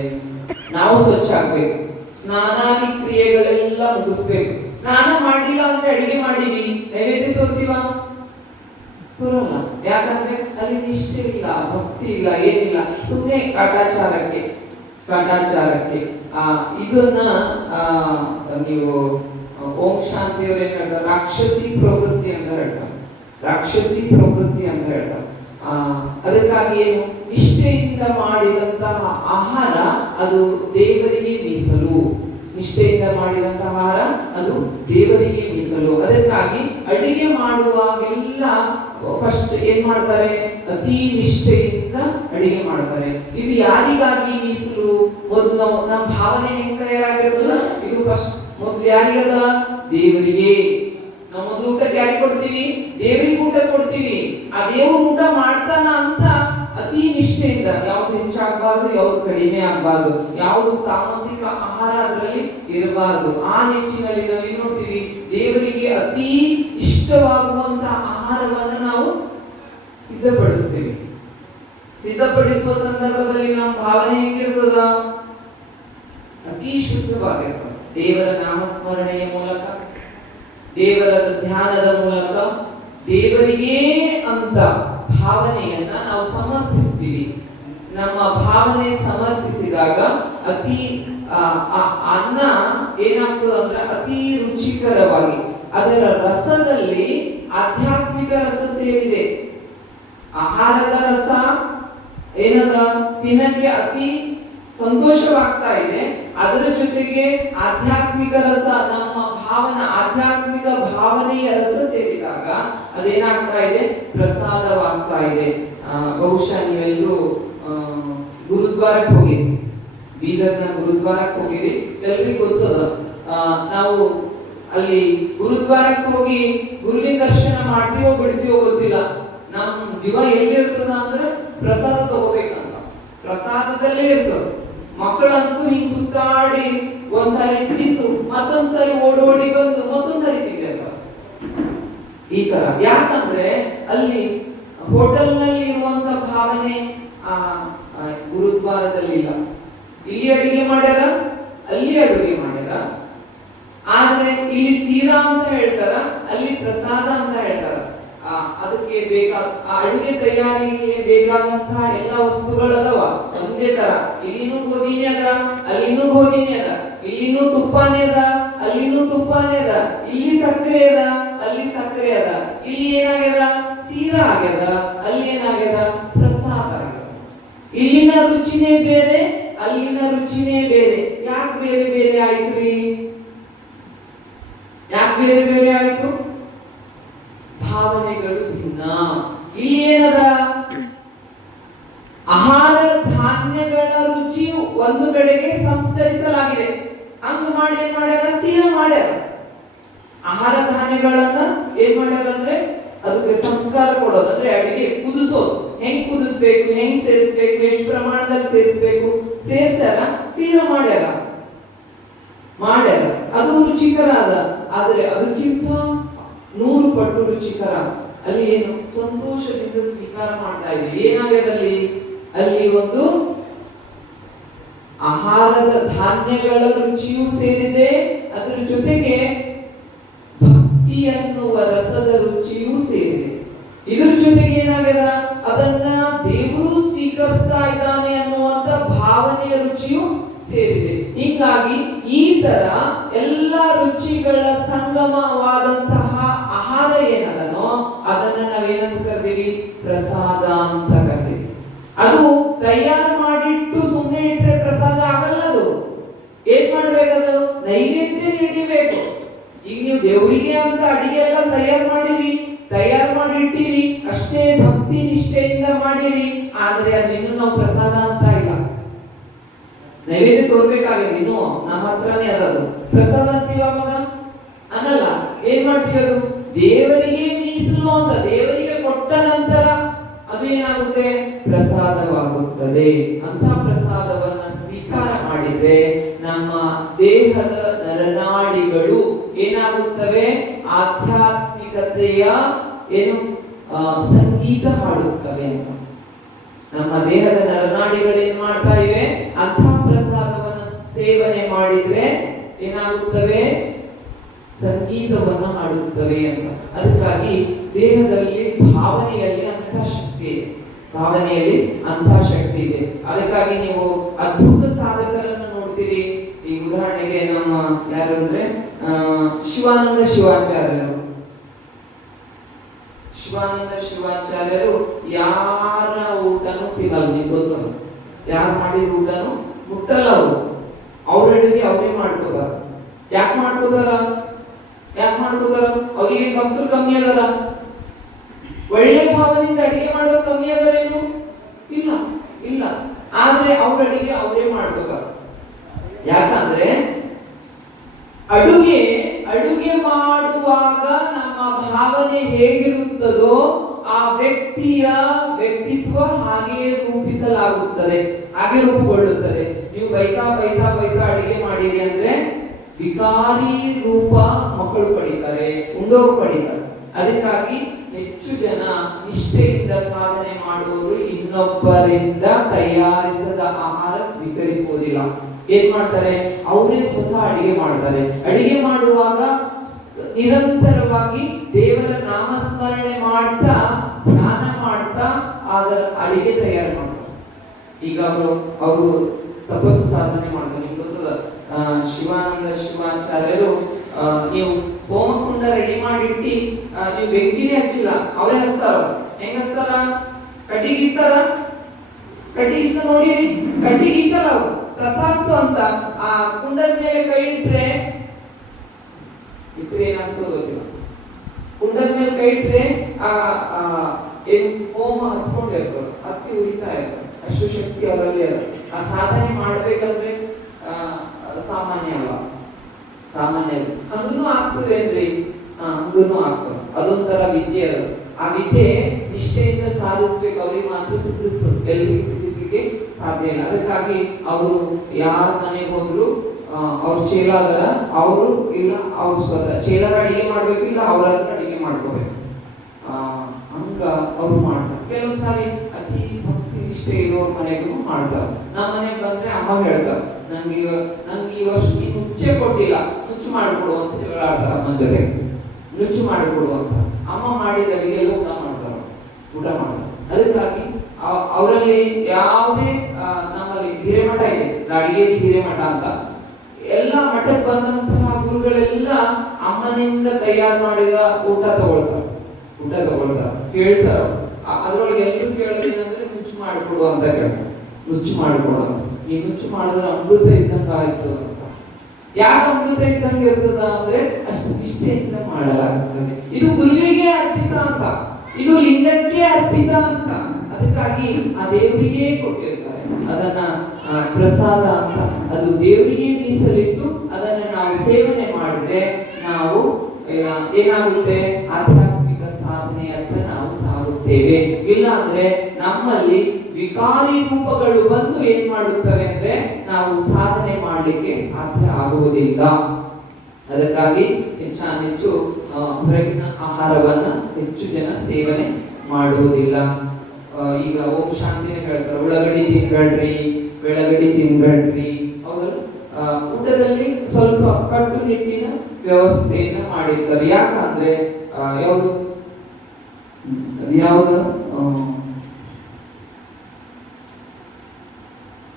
ನಾವು ಸ್ವಚ್ಛ ಆಗ್ಬೇಕು, ಸ್ನಾನಾದಿ ಕ್ರಿಯೆಗಳೆಲ್ಲ ಮುಗಿಸ್ಬೇಕು. ಸ್ನಾನ ಮಾಡಿಲ್ಲ ಅಂದ್ರೆ ಅಡಿಗೆ ಮಾಡೀವಿ, ನೈವೇದ್ಯ ತೋರ್ತೀವ? ತೋರಲ್ಲ. ಯಾಕಂದ್ರೆ ಅಲ್ಲಿ ನಿಷ್ಠೆ ಇಲ್ಲ, ಭಕ್ತಿ ಇಲ್ಲ, ಏನಿಲ್ಲ, ಸುಮ್ಮನೆ ಕಾಟಾಚಾರಕ್ಕೆ. ಇದನ್ನ ನೀವು ಓಂ ಶಾಂತಿಯವರು ಏನ್ ಹೇಳ್ತಾರೆ, ರಾಕ್ಷಸಿ ಪ್ರವೃತ್ತಿ ಅಂತ ಹೇಳ್ತಾರೆ. ಅದಕ್ಕಾಗಿ ಏನು, ನಿಷ್ಠೆಯಿಂದ ಮಾಡಿದಂತಹ ಆಹಾರ ಅದು ದೇವರಿಗೆ ಮೀಸಲು. ಅದು ದೇವರಿಗೆ ಮೀಸಲು. ಅದಕ್ಕಾಗಿ ಅಡಿಗೆ ಮಾಡುವಾಗೆಲ್ಲ ಫಸ್ಟ್ ಏನ್ ಮಾಡ್ತಾರೆ, ಅತಿ ನಿಷ್ಠೆಯಿಂದ ಅಡಿಗೆ ಮಾಡ್ತಾರೆ. ಇದು ಯಾರಿಗಾಗಿ ಮೀಸಲು? ಮೊದಲು ನಮ್ಮ ಭಾವನೆ ಹೆಂಗ್ ತಯಾರಾಗಿರ್ತದ, ಇದು ಫಸ್ಟ್ ಮೊದಲು ಯಾರಿಗದ, ದೇವರಿಗೆ. ನಾವು ಮೊದಲು ಊಟಕ್ಕೆ ಯಾರಿಗೆ ಕೊಡ್ತೀವಿ, ದೇವರಿಗೆ ಊಟ ಕೊಡ್ತೀವಿ. ಆ ದೇವರು ಊಟ ಮಾಡ್ತಾನ ಅಂತ ಅತಿ ನಿಷ್ಠೆಯಿಂದ, ಯಾವ್ದು ಹೆಚ್ಚಾಗಬಾರ್ದು, ಯಾವ್ದು ಕಡಿಮೆ ಆಗಬಾರ್ದು, ಯಾವ್ದು ತಾಮಸಿಕ ಆಹಾರ ಅದರಲ್ಲಿ ಇರಬಾರ್ದು. ಆ ನಿಟ್ಟಿನಲ್ಲಿ ನಾವು ಏನ್ ನೋಡ್ತೀವಿ, ದೇವರಿಗೆ ಅತಿ ಇಷ್ಟವಾಗುವಂತಹ ಆಹಾರವನ್ನು ನಾವು ಸಿದ್ಧಪಡಿಸುವ ಸಂದರ್ಭದಲ್ಲಿ ನಮ್ಮ ಭಾವನೆ ಹೆಂಗಿರ್ತದ, ಅತಿ ಶುದ್ಧವಾಗಿರ್ತದೆ. ದೇವರ ನಾಮಸ್ಮರಣೆಯ ಮೂಲಕ, ದೇವರ ಧ್ಯಾನದ ಮೂಲಕ ದೇವರಿಗೆ ಅಂತ ಭಾವನೆಯನ್ನ ನಾವು ಸಮರ್ಪಿಸ್ತೀವಿ. ನಮ್ಮ ಭಾವನೆ ಸಮರ್ಪಿಸಿದಾಗ ಅತಿ ಅನ್ನ ಏನಾಗ್ತದೆ ಅಂದ್ರೆ ಅತಿ ರುಚಿಕರವಾಗಿ, ಅದರ ರಸದಲ್ಲಿ ಆಧ್ಯಾತ್ಮಿಕ ರಸ ಸೇರಿದೆ. ಆಹಾರದ ರಸ ಏನದ, ತಿನ್ನಕ್ಕೆ ಅತಿ ಸಂತೋಷವಾಗ್ತಾ ಇದೆ. ಅದರ ಜೊತೆಗೆ ಆಧ್ಯಾತ್ಮಿಕ ರಸ, ನಮ್ಮ ಆಧ್ಯಾತ್ಮಿಕ ಭಾವನೆಯ ರಸ ಸೇರಿದಾಗ ಅದೇನಾಗ್ತಾ ಇದೆ, ಪ್ರಸಾದವಾಗ್ತಾ ಇದೆ. ಬಹುಶಃ ನೀವೆಲ್ಲರೂ ಗುರುದ್ವಾರಕ್ಕೆ ಹೋಗಿರಿ, ಬೀದರ್ನ ಗುರುದ್ವಾರಕ್ಕೆ ಹೋಗಿರಿ, ಎಲ್ರಿಗೂ ಗೊತ್ತದ. ನಾವು ಅಲ್ಲಿ ಗುರುದ್ವಾರಕ್ಕೆ ಹೋಗಿ ಗುರುವಿನ ದರ್ಶನ ಮಾಡ್ತೀವೋ ಬಿಡ್ತೀವೋ ಗೊತ್ತಿಲ್ಲ. ನಮ್ ಜೀವ ಎಲ್ಲಿರ್ತದ ಅಂದ್ರೆ ಪ್ರಸಾದ ತಗೋಬೇಕಂತ, ಪ್ರಸಾದದಲ್ಲೇ ಇರ್ತದ. ಮಕ್ಕಳಂತೂ ಹಿಂಗ್ ಸುತ್ತಾಡಿ ಒಂದ್ಸಾರಿ ತಿಂದು ಮತ್ತೊಂದ್ಸರಿ ಓಡೋಡಿ ಬಂದು ಮತ್ತೊಂದ್ಸರಿ ತಿಂದ ಈ ತರ. ಯಾಕಂದ್ರೆ ಅಲ್ಲಿ ಹೋಟೆಲ್ ನಲ್ಲಿ ಇರುವಂತ ಭಾವನೆ ಗುರುದ್ವಾರದಲ್ಲಿ ಇಲ್ಲ. ಇಲ್ಲಿ ಅಡಿಗೆ ಮಾಡ್ಯಾರ, ಅಲ್ಲಿ ಅಡುಗೆ ಮಾಡ್ಯಾರ. ಆದ್ರೆ ಇಲ್ಲಿ ಸೀರಾ ಅಂತ ಹೇಳ್ತಾರ, ಅಲ್ಲಿ ಪ್ರಸಾದ ಅಂತ ಹೇಳ್ತಾರ. ಅದಕ್ಕೆ ಬೇಕಾದ ಅಡುಗೆ ತಯಾರಿಗೆ ಬೇಕಾದಂತಹ ಎಲ್ಲ ವಸ್ತುಗಳದವ ಒಂದೇ ತರ. ಇಲ್ಲಿನೂ ಗೋಧಿನೇ ಅದ, ಅಲ್ಲಿನೂ ಗೋಧಿನೇ ಅದ, ಇಲ್ಲಿನೂ ತುಪ್ಪನೇ ಅದ, ಅಲ್ಲಿನೂ ತುಪ್ಪನೇ ಅದ, ಇಲ್ಲಿ ಸಕ್ಕರೆ ಅದ, ಅಲ್ಲಿ ಸಕ್ಕರೆ ಅದ, ಇಲ್ಲಿ ಏನಾಗ್ಯದ ಸೀರಾ ಆಗ್ಯದ, ಅಲ್ಲಿ ಏನಾಗ್ಯದ ಪ್ರಸಾದ ಆಗ್ಯದ. ಇಲ್ಲಿನ ರುಚಿನೇ ಬೇರೆ, ಅಲ್ಲಿನ ರುಚಿನೇ ಬೇರೆ. ಯಾಕೆ ಬೇರೆ ಬೇರೆ ಆಯ್ತ್ರಿ? ಯಾಕೆ ಬೇರೆ ಬೇರೆ ಆಯ್ತು? ಭಾವನೆಗಳು ಭಿನ್ನ. ಇಲ್ಲಿ ಏನದ ಆಹಾರ ಧಾನ್ಯಗಳ ರುಚಿಯು ಒಂದು ಕಡೆಗೆ ಸಂಸ್ಕರಿಸಲಾಗಿದೆ. ಹಂಗ ಮಾಡಿ ಏನ್ ಮಾಡ್ಯಾರ, ಸೀರಾ ಮಾಡ್ಯಾರ. ಆಹಾರ ಧಾನ್ಯಗಳನ್ನ ಏನ್ ಮಾಡ್ಯಾರ ಅಂದ್ರೆ ಅದಕ್ಕೆ ಸಂಸ್ಕಾರ ಕೊಡೋದು, ಅಂದ್ರೆ ಅಡಿಗೆ ಕುದಿಸೋದು. ಹೆಂಗ್ ಕುದಿಸ್ಬೇಕು, ಹೆಂಗ್ ಸೇರಿಸ್ಬೇಕು, ಎಷ್ಟು ಪ್ರಮಾಣದಲ್ಲಿ ಸೇರಿಸ್ಬೇಕು, ಸೇರ್ಸ್ಯಾರ, ಸೀರಾ ಮಾಡ್ಯಾರ. ಅದು ರುಚಿಕರ ಅದ. ಆದ್ರೆ ಅದಕ್ಕಿಂತ 100 ಪಟ್ಟು ರುಚಿಕರ. ಅಲ್ಲಿ ಏನು ಸಂತೋಷದಿಂದ ಸ್ವೀಕಾರ ಮಾಡ್ತಾ ಇದ್ದೀವಿ. ಏನಾಗ್ಯದಲ್ಲಿ ಅಲ್ಲಿ ಒಂದು ಆಹಾರದ ಧಾನ್ಯಗಳ ರುಚಿಯೂ ಸೇರಿದೆ, ಅದರ ಜೊತೆಗೆ ಭಕ್ತಿ ಅನ್ನುವ ರಸದ ರುಚಿಯೂ ಸೇರಿದೆ. ಇದ್ರ ಜೊತೆಗೆ ಏನಾಗ್ಯದ, ಅದನ್ನ ದೇವರು ಸ್ವೀಕರಿಸ್ತಾ ಇದ್ದಾನೆ ಅನ್ನುವಂತ ಭಾವನೆಯ ರುಚಿಯೂ ಸೇರಿದೆ. ಹೀಗಾಗಿ ಈ ತರ ಎಲ್ಲ ರುಚಿಗಳ ಸಂಗಮವಾದಂತಹ ಆಹಾರ ಏನದನೋ ಅದನ್ನ ನಾವೇನಂತ ಕರಿತೀವಿ, ಪ್ರಸಾದ ಅಂತ ಕರಿತೀವಿ. ಅದು ತಯಾರು ಮಾಡಿಟ್ಟು ಸುಮ್ಮನೆ ಇಟ್ಟರೆ ಪ್ರಸಾದ ಆಗಲ್ಲ. ಅದು ಏನ್ ಮಾಡ್ಬೇಕದು, ನೈವೇದ್ಯ ನೀಡಬೇಕು. ಈಗ ನೀವು ದೇವರಿಗೆ ಅಂತ ಅಡಿಗೆ ಎಲ್ಲ ತಯಾರು ಮಾಡಿ ಇಟ್ಟಿರಿ, ಅಷ್ಟೇ ಭಕ್ತಿ ನಿಷ್ಠೆಯಿಂದ ಮಾಡಿರಿ, ಆದ್ರೆ ಅದಿನ್ನು ನಾವು ಪ್ರಸಾದ ಅಂತ ಇಲ್ಲ. ನೈವೇದ್ಯ ತೋರ್ಬೇಕಾಗಿದೆ, ಇನ್ನು ನಮ್ಮ ಹತ್ರನೇ ಅದದು ಪ್ರಸಾದ ಅಂತೀವಿ. ಅವಾಗ ಅನ್ನಲ್ಲ, ಏನ್ ಮಾಡ್ತೀವಿ, ಅದು ದೇವರಿಗೆ ಮೀಸಲು ಅಂತ ದೇವರಿಗೆ ಕೊಟ್ಟ ನಂತರ ಅದೇನಾಗುತ್ತೆ, ಪ್ರಸಾದವಾಗುತ್ತದೆ. ಅಂತ ಪ್ರಸಾದವನ್ನ ಸ್ವೀಕಾರ ಮಾಡಿದ್ರೆ ನಮ್ಮ ದೇಹದ ನರನಾಡಿಗಳು ಏನಾಗುತ್ತವೆ, ಆಧ್ಯಾತ್ಮಿಕತೆಯ ಏನು ಸಂಗೀತ ಹಾಡುತ್ತವೆ ಅಂತ. ನಮ್ಮ ದೇಹದ ನರನಾಡಿಗಳು ಏನ್ ಮಾಡ್ತಾ ಇವೆ, ಅಂಥ ಪ್ರಸಾದವನ್ನು ಸೇವನೆ ಮಾಡಿದ್ರೆ ಏನಾಗುತ್ತವೆ, ಸಂಗೀತವನ್ನು ಹಾಡುತ್ತವೆ ಅಂತ. ಅದಕ್ಕಾಗಿ ದೇಹದಲ್ಲಿ ಭಾವನೆಯಲ್ಲಿ ಅಂತಹ ಶಕ್ತಿ ಇದೆ. ಅದಕ್ಕಾಗಿ ನೀವು ಅದ್ಭುತ ಸಾಧಕರನ್ನು ನೋಡ್ತೀರಿ. ಈ ಉದಾಹರಣೆಗೆ ನಮ್ಮ ಯಾರು ಅಂದ್ರೆ ಶಿವಾನಂದ ಶಿವಾಚಾರ್ಯರು ಯಾರ ಊಟನೂ ತಿನ್ನಲ್ಲ. ನಿಮ್ಗೆ ಗೊತ್ತು, ಯಾರು ಮಾಡಿದ ಊಟನೂ ಮುಟ್ಟಲ್ಲ. ಅವ್ರ ಅಡುಗೆ ಅವರೇ ಮಾಡ್ಕೋತಾರ. ಯಾಕೆ ಮಾಡ್ಕೋತಾರ? ಅವರಿಗೆ ಭಕ್ತರು ಕಮ್ಮಿ ಅದರ? ಒಳ್ಳೆ ಭಾವನೆಯಿಂದ ಅಡಿಗೆ ಮಾಡೋದು ಕಮ್ಮಿ ಅದರೇನು? ಇಲ್ಲ. ಆದ್ರೆ ಅವ್ರ ಅಡಿಗೆ ಅವರೇ ಮಾಡ್ಕೋತಾರ. ಯಾಕಂದ್ರೆ ಅಡುಗೆ ಮಾಡುವಾಗ ನಮ್ಮ ಭಾವನೆ ಹೇಗಿರುತ್ತದೋ ಆ ವ್ಯಕ್ತಿಯ ವ್ಯಕ್ತಿತ್ವ ಹಾಗೆಯೇ ರೂಪಿಸಲಾಗುತ್ತದೆ, ಹಾಗೆ ರೂಪುಗೊಳ್ಳುತ್ತದೆ. ನೀವು ಬೈತಾ ಅಡಿಗೆ ಮಾಡಿರಿ ಅಂದ್ರೆ ವಿಕಾರಿ ರೂಪ ಮಕ್ಕಳು ಪಡಿತಾರೆ, ಉಂಡೋರು ಪಡಿತಾರೆ. ಅದಕ್ಕಾಗಿ ಹೆಚ್ಚು ಜನ ನಿಷ್ಠೆಯಿಂದ ಸಾಧನೆ ಮಾಡುವವರು ಇನ್ನೊಬ್ಬರಿಂದ ತಯಾರಿಸದ ಆಹಾರ ಸ್ವೀಕರಿಸುವುದಿಲ್ಲ. ಏನ್ ಮಾಡ್ತಾರೆ, ಅವರೇ ಸ್ವತಃ ಅಡಿಗೆ ಮಾಡ್ತಾರೆ. ಅಡಿಗೆ ಮಾಡುವಾಗ ನಿರಂತರವಾಗಿ ದೇವರ ನಾಮಸ್ಮರಣೆ ಮಾಡ್ತಾ, ಧ್ಯಾನ ಮಾಡ್ತಾ ಅದರ ಅಡಿಗೆ ತಯಾರು ಮಾಡ್ತಾರೆ. ಈಗ ಅವರು ತಪಸ್ಸು ಸಾಧನೆ ಮಾಡ್ತಾರೆ. ನಿಮ್ಗೆ ಗೊತ್ತದ, ಶಿವಾನಂದ ಶಿವಾಚಾರ್ಯರು ನೀವು ಹೋಮಕುಂಡ ರೆಡಿ ಮಾಡಿಟ್ಟಿ, ನೀವು ಬೆಂಕಿನೇ ಹಚ್ಚಿಲ್ಲ, ಅವರೇ ಹಚ್ತಾರ. ಹೆಂಗ ಹಚ್ತಾರ? ಕಟ್ಟಿಗಿಸ್ತಾರ. ನೋಡಿರಿ, ಕಟ್ಟಿಗಿಚ್ಚಲ್ಲ ಅವರು. ತಥಾಸ್ತು ಅಂತ ಆ ಕುಂಡದ ಮೇಲೆ ಕೈ ಇಟ್ರೆ ಏನಾಗ್ತದೆ ಗೊತ್ತಿಲ್ಲ. ಕುಂಡದ ಮೇಲೆ ಕೈ ಇಟ್ರೆ ಹೋಮ ಹತ್ಕೊಂಡಿರ್ತಾರೆ, ಹತ್ತಿ ಉರಿತಾ ಇರ್ತಾರೆ. ಅಷ್ಟು ಶಕ್ತಿ ಅವರಲ್ಲಿ ಅದ. ಆ ಸಾಧನೆ ಮಾಡ್ಬೇಕಂದ್ರೆ ಸಾಮಾನ್ಯ ಅಲ್ಲ. ಹಂಗೂ ಆಗ್ತದೆ ಅಂದ್ರೆ ಹಂಗೂ ಆಗ್ತದೆ. ಅದೊಂಥರ ವಿದ್ಯೆ ಅದು. ಆ ವಿದ್ಯೆ ನಿಷ್ಠೆಯಿಂದ ಸಾಧಿಸ್ಬೇಕು. ಅವ್ರಿಗೆ ಮಾತ್ರ ಸಿದ್ಧಿಸ್ತದೆ, ಎಲ್ಲರಿಗೂ ಸಿದ್ಧಿಸ್ಲಿಕ್ಕೆ ಸಾಧ್ಯ ಇಲ್ಲ. ಅದಕ್ಕಾಗಿ ಅವರು ಯಾರ ಮನೆಗೆ ಹೋದ್ರು ಅವ್ರ ಚೇಲ ಅದರ, ಅವರು ಇಲ್ಲ ಅವ್ರು ಸ್ವತಃ ಚೇಲರ ಅಡಿಗೆ ಮಾಡ್ಬೇಕು, ಇಲ್ಲ ಅವ್ರ ಅಡಿಗೆ ಮಾಡ್ಕೋಬೇಕು. ಹಂಗ ಅವ್ರು ಮಾಡ್ತಾರೆ. ಕೆಲವೊಂದ್ಸಾರಿ ಅತಿ ಭಕ್ತಿ ನಿಷ್ಠೆ ಇರೋರ್ ಮನೆಗೂ ಮಾಡ್ತಾರೆ. ನಮ್ಮ ಮನೆಗೆ ಬಂದ್ರೆ ಅಮ್ಮ ಹೇಳ್ತಾರೆ, ನಂಗೆ ಈ ವರ್ಷ ನೀನು ನುಚ್ಚೆ ಕೊಟ್ಟಿಲ್ಲ, ನುಚ್ಚು ಮಾಡಿಕೊಡು ಅಂತ ಹೇಳ್ತಾರೆ. ಅಮ್ಮನ ಜೊತೆ ನುಚ್ಚು ಮಾಡಿಕೊಡು ಅಂತ ಅಮ್ಮ ಮಾಡಿದ ಅಡಿಗೆ ಎಲ್ಲ ಊಟ ಮಾಡ್ತಾರೆ. ಅದಕ್ಕಾಗಿ ಅವರಲ್ಲಿ ಯಾವುದೇ ನಮ್ಮಲ್ಲಿ ಹಿರೇಮಠ ಇದೆ, ಗಾಡಿಗೆ ಹಿರೇಮಠ ಅಂತ, ಎಲ್ಲ ಮಠಕ್ಕೆ ಬಂದಂತಹ ಗುರು ಹುಡುಗರುಗಳೆಲ್ಲ ಅಮ್ಮನಿಂದ ತಯಾರು ಮಾಡಿದ ಊಟ ತಗೊಳ್ತಾರೆ, ಕೇಳ್ತಾರ. ಅದ್ರೊಳಗೆ ಎಲ್ಲರೂ ಕೇಳೋದೇನಂದ್ರೆ ನುಚ್ಚು ಮಾಡಿಕೊಡು ಅಂತ ಕೇಳ್ತಾರೆ. ನುಚ್ಚು ಮಾಡಿಕೊಡು, ಈ ನುಚ್ಚು ಮಾಡಿದ್ರೆ ಅಮೃತ ಇದ್ದಂಗ ಆಯ್ತದ ಅಂತ. ಯಾಕೆ ಅಮೃತ ಇದ್ದಂಗೆ ಇರ್ತದ ಅಂದ್ರೆ ಅಷ್ಟು ನಿಷ್ಠೆಯಿಂದ ಮಾಡಲಾಗ್ತದೆ. ಇದು ಗುರುವಿಗೆ ಅರ್ಪಿತ ಅಂತ, ಇದು ಲಿಂಗಕ್ಕೆ ಅರ್ಪಿತ ಅಂತ. ಅದಕ್ಕಾಗಿ ಆ ದೇವರಿಗೆ ಕೊಟ್ಟಿರ್ತಾರೆ ಅದನ್ನ ಪ್ರಸಾದ ಅಂತ. ಅದು ದೇವರಿಗೆ ಮೀಸಲಿಟ್ಟು ಅದನ್ನ ನಾವು ಸೇವನೆ ಮಾಡಿದ್ರೆ ನಾವು ಏನಾಗುತ್ತೆ, ಆಧ್ಯಾತ್ಮಿಕ ಸಾಧನೆಯತ್ತ ನಾವು ಸಾಗುತ್ತೇವೆ. ಇಲ್ಲ ಅಂದ್ರೆ ನಮ್ಮಲ್ಲಿ ವಿಕಾರಿ ರೂಪಗಳು ಬಂದು ಏನ್ ಮಾಡುತ್ತವೆ ಅಂದ್ರೆ ನಾವು ಸಾಧನೆ ಮಾಡಲಿಕ್ಕೆ ಸಾಧ್ಯ ಆಗುವುದಿಲ್ಲ. ಅದಕ್ಕಾಗಿ ಹೆಚ್ಚು ಹೊರಗಿನ ಆಹಾರವನ್ನ ಹೆಚ್ಚು ಜನ ಸೇವನೆ ಮಾಡುವುದಿಲ್ಲ. ಈಗ ಓಂ ಶಾಂತಿನೇ ಹೇಳ್ತಾರೆ, ಉಳ್ಳಾಗಡ್ಡಿ ತಿನ್ಬೇಡ್ರಿ, ಬೆಳಗಡಿ ತಿನ್ಬೇಡ್ರಿ. ಅವರು ಊಟದಲ್ಲಿ ಸ್ವಲ್ಪ ಕಟ್ಟುನಿಟ್ಟಿನ ವ್ಯವಸ್ಥೆಯನ್ನ ಮಾಡಿರ್ತಾರೆ. ಯಾಕಂದ್ರೆ ಯಾವ್ದು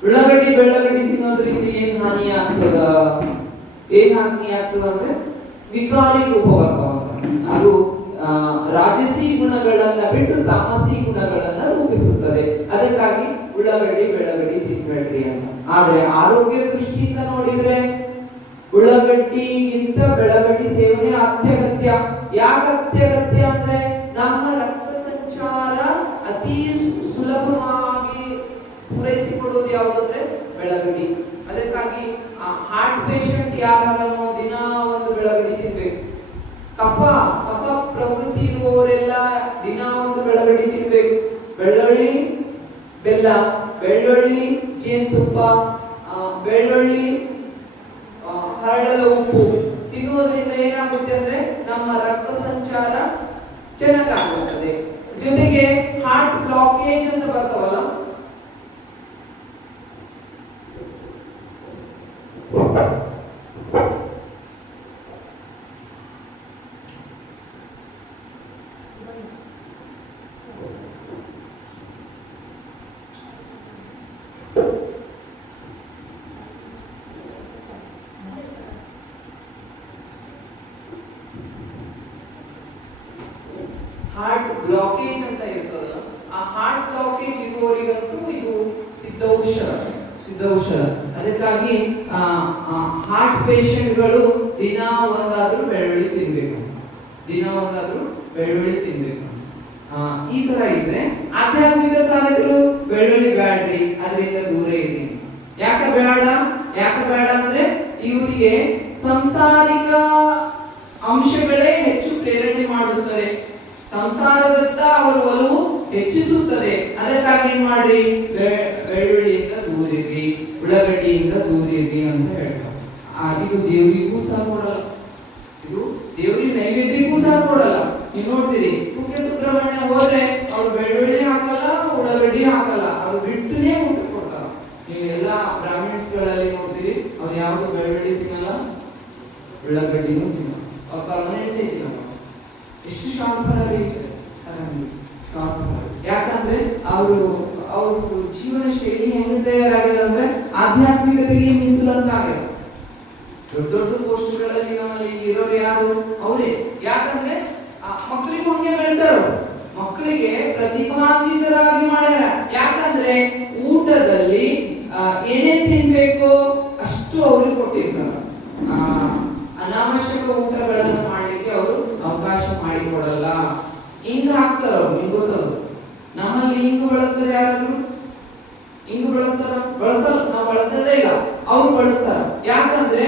ಉಳ್ಳಾಗಡ್ಡಿ ಬೆಳ್ಳಗಡ್ಡಿ ತಿನ್ನೋದ್ರಿಂದ ಏನ್ ಹಾನಿ ಆಗ್ತದ ಅಂದ್ರೆ ವಿಕಾರಿ ರೂಪ ಬರ್ತಾವ. ಅದು ರಾಜಸಿ ಗುಣಗಳನ್ನ ಬಿಟ್ಟು ತಾಮಸಿ ಗುಣಗಳನ್ನ ರೂಪಿಸುತ್ತದೆ. ಅದಕ್ಕಾಗಿ ಉಳ್ಳಾಗಡ್ಡಿ ಬೆಳ್ಳಗಡ್ಡಿ ತಿನ್ಬೇಡ್ರಿ ಅಂತ. ಆದ್ರೆ ಆರೋಗ್ಯ ದೃಷ್ಟಿಯಿಂದ ನೋಡಿದ್ರೆ ಉಳ್ಳಾಗಡ್ಡಿಗಿಂತ ಬೆಳ್ಳಗಡ್ಡಿ ಸೇವನೆ ಅತ್ಯಗತ್ಯ. ಯಾಕೆ ಅತ್ಯಗತ್ಯ ಅಂದ್ರೆ ನಮ್ಮ ರಕ್ತ ಸಂಚಾರ ಅತಿ ಸುಲಭವಾಗಿ ಪೂರೈಸಿಕೊಡುವುದು ಯಾವುದಂದ್ರೆ ಬೆಳಗಡ್ಡಿ. ಅದಕ್ಕಾಗಿ ಹಾರ್ಟ್ ಪೇಷಂಟ್ ಯಾರು ದಿನ ಒಂದು ಬೆಳಗಡ್ಡಿ ತಿನ್ಬೇಕು. ಕಫ ಪ್ರವೃತ್ತಿ ಇರುವವರೆಲ್ಲ ದಿನ ಒಂದು ಬೆಳಗಡ್ಡಿ ತಿನ್ಬೇಕು. ಬೆಳ್ಳುಳ್ಳಿ ಬೆಲ್ಲ, ಬೆಳ್ಳುಳ್ಳಿ ಜೇನುತುಪ್ಪ, ಬೆಳ್ಳುಳ್ಳಿ ಹರಳದ ಉಪ್ಪು ತಿನ್ನುವುದರಿಂದ ಏನಾಗುತ್ತೆ ಅಂದ್ರೆ ನಮ್ಮ ರಕ್ತ ಸಂಚಾರ ಚೆನ್ನಾಗಾಗುತ್ತದೆ. ಜೊತೆಗೆ ಹಾರ್ಟ್ ಬ್ಲಾಕೇಜ್ ಅಂತ ಬರ್ತಾವಲ್ಲ, ಹಾರ್ಟ್ ಬ್ಲಾಕೇಜ್ ಅಂತ ಇರ್ತದಲ್ಲ, ಆ ಹಾರ್ಟ್ ಬ್ಲಾಕೇಜ್ ಇರುವವರಿಗಂತೂ ಇದು ಸಿದ್ಧೌಷಧ. ಅದಕ್ಕಾಗಿ ಹಾರ್ಟ್ ಪೇಷಂಟ್ಗಳು ದಿನ ಒಂದಾದ್ರೂ ಬೆಳ್ಳುಳ್ಳಿ ತಿನ್ಬೇಕು. ಈ ತರ ಇದ್ರೆ ಆಧ್ಯಾತ್ಮಿಕ ಸಾಧಕರು ಬೆಳ್ಳುಳ್ಳಿ ಬ್ಯಾಡ್ರಿ, ಅದರಿಂದ ದೂರ ಇರಿ. ಯಾಕೆ ಬೇಡ ಅಂದ್ರೆ ಇವರಿಗೆ ಸಂಸಾರಿಕ ಅಂಶಗಳೇ ಹೆಚ್ಚು ಪ್ರೇರಣೆ ಮಾಡುತ್ತದೆ. ಸಂಸಾರದತ್ತ ಅವರ ಒಲವು ಹೆಚ್ಚಿಸುತ್ತದೆ. ಅದಕ್ಕಾಗಿ ಏನ್ ಮಾಡ್ರಿ, ಬೆಳ್ಳುಳ್ಳಿಯಿಂದ ದೂರಿರಿ, ಉಳ್ಳಾಗಡ್ಡಿಯಿಂದ ದೂರಿರಿ ಅಂತ ಹೇಳ್ತಾರೆ. ಇದು ದೇವರಿಗೂ ಸಹ ಕೊಡಲ್ಲ, ಇದು ದೇವರಿಗೆ ನೈವೇದ್ಯಕ್ಕೂ ಸಹ ಕೊಡಲ್ಲ. ನೀವು ನೋಡ್ತೀರಿ ಕುಕ್ಕೆ ಸುಬ್ರಹ್ಮಣ್ಯ ಹೋದ್ರೆ ಅವ್ರು ಬೆಳ್ಳುಳ್ಳಿ ಹಾಕಲ್ಲ, ಉಳ್ಳಾಗಡ್ಡಿ ಹಾಕಲ್ಲ, ಅದು ಬಿಟ್ಟುನೇ ಊಟ ಕೊಡ್ತಾರ. ನೀವು ಎಲ್ಲಾ ಬ್ರಾಹ್ಮಿಣ್ಸ್ ಗಳಲ್ಲಿ ನೋಡ್ತೀರಿ, ಅವ್ರು ಯಾವ್ದು ಬೆಳ್ಳುಳ್ಳಿ ತಿನ್ನಲ್ಲ, ಉಳ್ಳಾಗಡ್ಡಿನೂ ತಿನ್ನಲ್ಲ, ಅವ್ರ ಪರ್ಮನೆಂಟ್ ತಿನ್ನಲ್ಲ. ಎಷ್ಟು ಶಾಂತರಾಗಿ, ಯಾಕಂದ್ರೆ ಅವರು ಜೀವನ ಶೈಲಿ ಹೆಂಗ್ ತಯಾರಾಗಿದೆ ಅಂದ್ರೆ ಆಧ್ಯಾತ್ಮಿಕತೆಗೆ ಮೀಸಲಂತಾಗಿದೆ. ದೊಡ್ಡ ಪೋಸ್ಟ್ಗಳಲ್ಲಿ ನಮ್ಮಲ್ಲಿ ಇರೋರು ಯಾರು, ಅವರೇ. ಯಾಕಂದ್ರೆ ಮಕ್ಕಳಿಗೂ ಹಂಗೆ ಬೆಳೆಸ್ತಾರ, ಮಕ್ಕಳಿಗೆ ಪ್ರತಿಭಾನ್ವಿತರಾಗಿ ಮಾಡ್ಯಾರ. ಯಾಕಂದ್ರೆ ಊಟದಲ್ಲಿ ಏನೇನ್ ತಿನ್ಬೇಕು ಅಷ್ಟು ಅವ್ರಿಗೆ ಕೊಟ್ಟಿರ್ತಾರ. ಅನಾವಶ್ಯಕ ಊಟಗಳನ್ನು ಮಾಡ್ಲಿಕ್ಕೆ ಅವರು ಅವಕಾಶ ಮಾಡಿಕೊಡಲ್ಲ. ಹಿಂಗ ಹಾಕ್ತಾರ ಅವ್ರು, ನಿಮ್ಗೆ ಗೊತ್ತದು. ನಮ್ಮಲ್ಲಿ ಹಿಂಗು ಬಳಸ್ತಾರೆ, ಯಾರಾದ್ರೂ ಹಿಂಗು ಬಳಸಲ್ಲ, ನಾವು ಬಳಸದೇ ಇಲ್ಲ, ಅವ್ರು ಬಳಸ್ತಾರ. ಯಾಕಂದ್ರೆ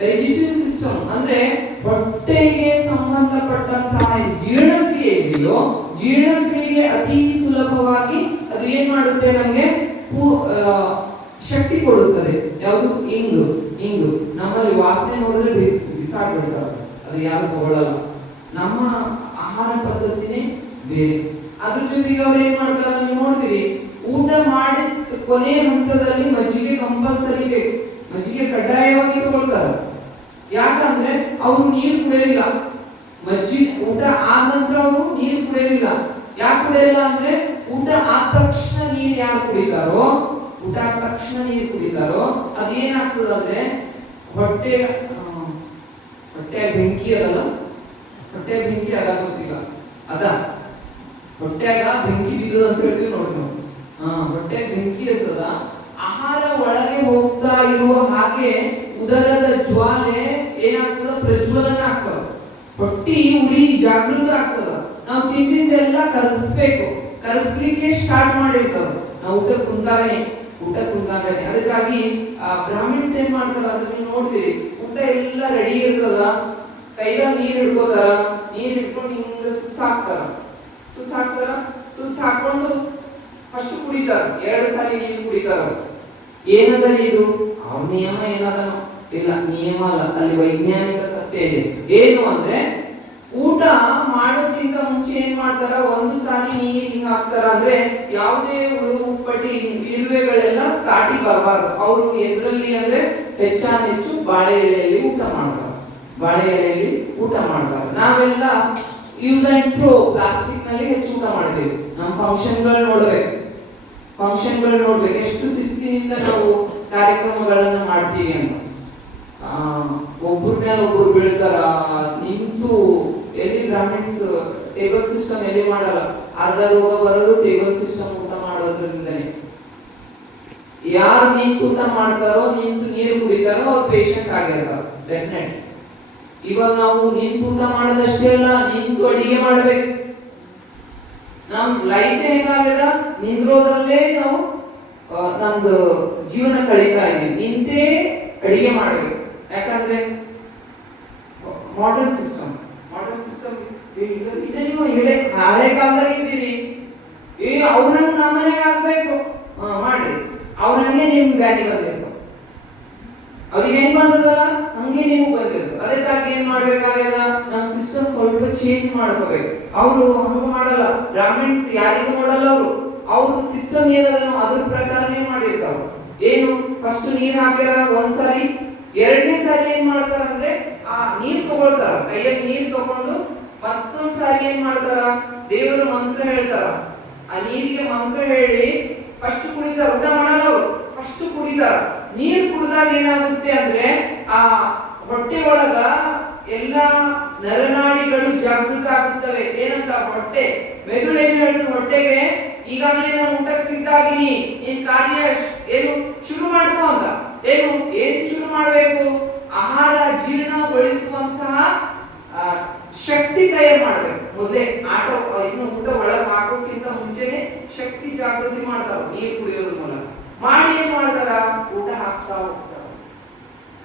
ಡೈಜೆಸ್ಟಿವ್ ಸಿಸ್ಟಮ್ ಅಂದ್ರೆ ಹೊಟ್ಟೆಗೆ ಸಂಬಂಧಪಟ್ಟಂತಹ ಜೀರ್ಣಕ್ರಿಯೆಗೆ ಅತಿ ಸುಲಭವಾಗಿ ಅದು ಏನ್ ಮಾಡುತ್ತೆ, ನಮ್ಗೆ ಶಕ್ತಿ ಕೊಡುತ್ತದೆ. ಯಾವುದು, ಇಂಗು. ನಮ್ಮಲ್ಲಿ ವಾಸನೆ ನೋಡಿದ್ರೆ ಬಿಸಾಡ್ಬಿಡ್ತಾರೆ, ಅದು ಯಾರು ತಗೊಳ್ಳಲ್ಲ. ನಮ್ಮ ಆಹಾರ ಪದ್ಧತಿನೇ ಬೇರೆ. ಅದ್ರ ಜೊತೆಗೆ ಅವ್ರು ಏನ್ ಮಾಡ್ತಾರ, ನೀವು ನೋಡ್ತೀರಿ, ಊಟ ಮಾಡಿ ಕೊನೆ ಹಂತದಲ್ಲಿ ಮಜ್ಜಿಗೆ ಕಂಪಲ್ಸರಿ ಬೇಕು, ಮಜ್ಜಿಗೆ ಕಡ್ಡಾಯವಾಗಿ ತಗೊಳ್ತಾರೆ. ಯಾಕಂದ್ರೆ ಅವರು ನೀರು ಕುಡಿಯೋದಿಲ್ಲ, ಊಟ ಆದ ನಂತರ ಅವರು ನೀರು ಕುಡಿಯೋದಿಲ್ಲ. ಯಾಕೆ ಕುಡಿಯಲ್ಲ ಅಂದ್ರೆ ಊಟ ಆದ ತಕ್ಷಣ ನೀರು ಯಾರು ಕುಡಿತಾರೋ, ಅದೇನಾಗ್ತದೆ ಅಂದ್ರೆ ಹೊಟ್ಟೆ ಹೊಟ್ಟೆ ಬೆಂಕಿ ಅದಲ್ಲ, ಹೊಟ್ಟೆ ಬೆಂಕಿ ಅದ ಗೊತ್ತಿಲ್ಲ, ಅದ ಹೊಟ್ಟೆಗ ಬೆಂಕಿ ಬಿದ್ದದ ಅಂತ ಹೇಳ್ತೀವಿ ನೋಡಿ ನಾವು. ಹೊಟ್ಟೆ ಬೆಂಕಿ ಇರ್ತದ, ಆಹಾರ ಒಳಗೆ ಹೋಗ್ತಾ ಇರುವ ಹಾಗೆ ಉದರದ ಜ್ವಾಲೆ ಏನಾಗ್ತದ, ಪ್ರಜ್ವಲನ ಆಗ್ತದ, ಹೊಟ್ಟಿ ಉರಿ ಜಾಗೃತ ಆಗ್ತದ. ನಾವು ತಿಂದಿದ್ದೆಲ್ಲ ಕರಗಿಸ್ಬೇಕು, ಕರಗಿಸ್ಲಿಕ್ಕೆ ಸ್ಟಾರ್ಟ್ ಮಾಡಿರ್ತದ ನಾವು ಊಟಕ್ಕೆ ಕುಂತಾಗನೆ. ಅದಕ್ಕಾಗಿ ಬ್ರಾಹ್ಮಿಣ್ಸ್ ಏನ್ ಮಾಡ್ತಾರ ಅದನ್ನ ನೀವು ನೋಡ್ತೀರಿ, ಊಟ ಎಲ್ಲ ರೆಡಿ ಇರ್ತದ, ಕೈದಾಗ ನೀರ್ ಹಿಡ್ಕೋತಾರ, ನೀರ್ ಹಿಡ್ಕೊಂಡು ಹಿಂಗ ಸುತ್ತ ಹಾಕೊಂಡು ಫಸ್ಟ್ ಕುಡಿತಾರ, 2 ಸಾರಿ ನೀರು ಕುಡಿತಾರ. ಏನದಲ್ಲಿ ಇದು ಅವ್ರ ನಿಯಮ ಏನದನೋ ಇಲ್ಲ, ನಿಯಮ ಅಲ್ಲ, ಅಲ್ಲಿ ವೈಜ್ಞಾನಿಕ ಸತ್ಯ ಇದೆ. ಏನು ಅಂದ್ರೆ ಊಟ ಮಾಡೋದ್ಕಿಂತ ಮುಂಚೆ ಏನ್ ಮಾಡ್ತಾರ, 1 ಸಾರಿ ನೀರ್ ಹಿಂಗ ಹಾಕ್ತಾರ, ಅಂದ್ರೆ ಯಾವುದೇ ಹುಳು ಉಪ್ಪಟಿ ಇರುವೆಗಳೆಲ್ಲ ತಾಟಿ ಬರಬಾರ್ದು. ಅವರು ಎದ್ರಲ್ಲಿ ಅಂದ್ರೆ ಹೆಚ್ಚು ಬಾಳೆ ಎಲೆಯಲ್ಲಿ ಊಟ ಮಾಡ್ತಾರೆ. ನಾವೆಲ್ಲ ಯೂಸ್ ಅಂಡ್ ಥ್ರೋ ಪ್ಲಾಸ್ಟಿಕ್ ನಲ್ಲಿ ಹೆಚ್ಚು ಊಟ ಮಾಡ್ತೀವಿ. ನಮ್ಮ ಫಂಕ್ಷನ್ಗಳು ನೋಡ್ಬೇಕು, ಎಷ್ಟು ಶಿಸ್ತಿನಿಂದ ನಾವು ಕಾರ್ಯಕ್ರಮಗಳನ್ನ ಮಾಡ್ತೀವಿ ಅಂತ. ಒಬ್ಬರ ಮೇಲೆ ಒಬ್ಬರು ಬೀಳ್ತಾರ, ನಿಂತು ಎಲ್ಲಿ ಬ್ರಾಹ್ಮಿಣ್ಸ್ ಟೇಬಲ್ ಸಿಸ್ಟಮ್ ಎಲ್ಲಿ ಮಾಡಲ್ಲ, ಅರ್ಧ ರೋಗ ಬರೋದು ಟೇಬಲ್ ಸಿಸ್ಟಮ್ ಊಟ ಮಾಡೋದ್ರಿಂದನೇ. ಯಾರು ನಿಂತು ಊಟ ಮಾಡ್ತಾರೋ, ನಿಂತು ನೀರು ಕುಡಿತಾರೋ ಅವ್ರು ಪೇಷಂಟ್ ಆಗಿರ್ತಾರೆ ಡೆಫಿನೆಟ್. ಇವಾಗ ನಾವು ನಿಂತು ಊಟ ಮಾಡೋದಷ್ಟೇ ಅಲ್ಲ, ನಿಂತು ಅಡಿಗೆ ಮಾಡ್ಬೇಕು. ನಮ್ ಲೈಫ್ ಹೇಗಾಗ್ಯದ, ನಿಂದ್ರೋದ್ರಲ್ಲೇ ನಾವು ನಮ್ದು ಜೀವನ ಕಳೀತಾ ಇದೀವಿ, ನಿಂತೇ ಅಡಿಗೆ ಮಾಡ್ಬೇಕು. ಯಾಕಂದ್ರೆ ಮಾಡರ್ನ್ ಸಿಸ್ಟಮ್ ಇದೆ. ನೀವು ಹಳೆ ಕಾಲದಲ್ಲಿ ಇದ್ದೀರಿ, ಅವ್ರನ್ನ ನಮ್ಮನೆಗೆ ಆಗ್ಬೇಕು ಮಾಡ್ರಿ, ಅವ್ರಂಗೆ ನಿಮ್ ಬ್ಯಾನಿ ಬಂದಿರ್ತಾವ, ಅವ್ರಿಗೆ ಹೆಂಗ್ ಬಂದದಲ್ಲ ಹಂಗೆ ನಿಮ್ಗೆ ಬಂದಿರ್ತದೆ. ಅದಕ್ಕಾಗಿ ಏನ್ ಮಾಡ್ಬೇಕಾಗ್ಯದ, ನಮ್ಮ ಸಿಸ್ಟಮ್ ಸ್ವಲ್ಪ ಚೇಂಜ್ ಮಾಡ್ಕೋಬೇಕು. ಅವರು ಹಂಗ ಮಾಡಲ್ಲ, ಬ್ರಾಹ್ಮಿಣ್ಸ್ ಯಾರಿಗೂ ಮಾಡಲ್ಲ, ಅವ್ರ ಸಿಸ್ಟಮ್ ಏನದನೋ ಅದ್ರ ಪ್ರಕಾರನೇ ಮಾಡಿರ್ತಾವ. ಏನು ಫಸ್ಟ್ ನೀರ್ ಹಾಕ್ಯಾರ 1 ಸಾರಿ, 2ನೇ ಸಾರಿ ಏನ್ ಮಾಡ್ತಾರ ಅಂದ್ರೆ ಆ ನೀರ್ ತಗೊಳ್ತಾರ, ಕೈಯಲ್ಲಿ ನೀರ್ ತಗೊಂಡು ಮತ್ತೊಂದ್ ಸಾರಿ ಏನ್ ಮಾಡ್ತಾರ, ದೇವರ ಮಂತ್ರ ಹೇಳ್ತಾರ. ಆ ನೀರಿಗೆ ಮಂತ್ರ ಹೇಳಿ ಫಸ್ಟ್ ಕುಡಿತಾರ, ಊಟ ಮಾಡಲ್ಲ ಅವರು, ಫಸ್ಟ್ ಕುಡಿತಾರ. ನೀರ್ ಕುಡಿದಾಗ ಏನಾಗುತ್ತೆ ಅಂದ್ರೆ ಆ ಹೊಟ್ಟೆ ಒಳಗ ಎಲ್ಲ ನರನಾಡಿಗಳು ಜಾಗೃತ ಆಗುತ್ತವೆ. ಏನಂತ, ಹೊಟ್ಟೆ ಮೆದುಳು ಏನು ಹೇಳ್ತದೆ ಹೊಟ್ಟೆಗೆ, ಈಗಾಗಲೇ ನಾನು ಊಟಕ್ಕೆ ಸಿದ್ಧ ಆಗಿನಿ, ನಿನ್ ಕಾರ್ಯ ಏನು ಶುರು ಮಾಡ್ಕೋ ಅಂತ. ಏನ್ ಶುರು ಮಾಡ್ಬೇಕು, ಆಹಾರ ಜೀರ್ಣಗೊಳಿಸುವಂತಹ ಶಕ್ತಿ ತಯಾರು ಮಾಡ್ಬೇಕು. ಮೊದಲೇ ಇನ್ನು ಊಟ ಒಳಗೆ ಹಾಕೋಕ್ಕಿಂತ ಮುಂಚೆನೆ ಶಕ್ತಿ ಜಾಗೃತಿ ಮಾಡ್ತಾರ, ನೀರು ಕುಡಿಯೋದ್ರ ಮೂಲಕ ಮಾಡಿ. ಏನ್ ಮಾಡ್ತಾರ, ಊಟ ಹಾಕ್ತಾ ಹೋಗ್ತಾರ.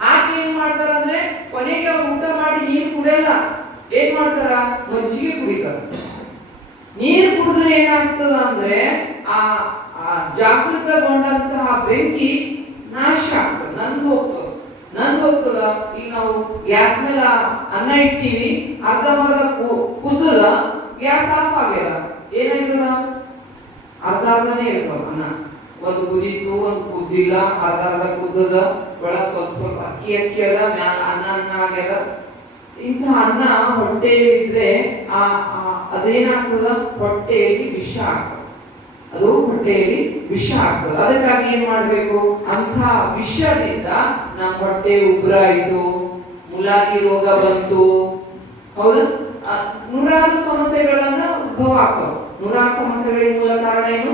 ಹಾಕಿ ಏನ್ ಮಾಡ್ತಾರ ಅಂದ್ರೆ ಕೊನೆಗೆ ಅವ್ರು ಊಟ ಮಾಡಿ ನೀರು ಕುಡಿಯಲ್ಲ, ಏನ್ ಮಾಡ್ತಾರ, ಮಜ್ಜಿಗೆ ಕುಡಿತಾರ. ನೀರು ಕುಡಿದ್ರೆ ಏನಾಗ್ತದ ಅಂದ್ರೆ ಆ ಜಾಗೃತಗೊಂಡಂತಹ ಬೆಂಕಿ ನಾಶ ಆಗ್ತದೆ, ನಂದು ಹೋಗ್ತದ. ಈಗ ನಾವು ಗ್ಯಾಸ್ ಮೇಲೆ ಅನ್ನ ಇಡ್ತೀವಿ, ಅರ್ಧಂಬರ್ಧ ಕುದ್ದದ, ಗ್ಯಾಸ್ ಆಫ್ ಆಗ್ಯದ, ಏನಾಯ್ತದ, ಅರ್ಧನೇ ಇರ್ತದ ಅನ್ನ. ಒಂದು ಕುದೀತು, ಒಂದು ಕುದ್ದಿಲ್ಲ, ಅರ್ಧ ಕುದ್ದದ, ಒಳಗೆ ಸ್ವಲ್ಪ ಅಕ್ಕಿ ಅದ, ಮ್ಯಾಲ ಅನ್ನ ಆಗ್ಯದ. ಇಂಥ ಅನ್ನ ಹೊಟ್ಟೆಯಲ್ಲಿ ಇದ್ರೆ ಅದೇನಾಗ್ತದ, ಹೊಟ್ಟೆಯಲ್ಲಿ ವಿಷ ಆಗ್ತದೆ, ಅದು ಹೊಟ್ಟೆಯಲ್ಲಿ ವಿಷ ಆಗ್ತದೆ. ಅದಕ್ಕಾಗಿ ಏನ್ ಮಾಡ್ಬೇಕು, ಅಂತ ವಿಷದಿಂದ ನಮ್ಮ ಹೊಟ್ಟೆ ಉಗುರಾಯ್ತು, ಮುಲಾಗಿ ರೋಗ ಬಂತು, ಹೌದು, ನೂರಾರು ಸಮಸ್ಯೆಗಳನ್ನ ಉದ್ಭವ ಆಗ್ತವೆ. ನೂರಾರು ಸಮಸ್ಯೆಗಳಿಗೆ ಮೂಲ ಕಾರಣ ಏನು,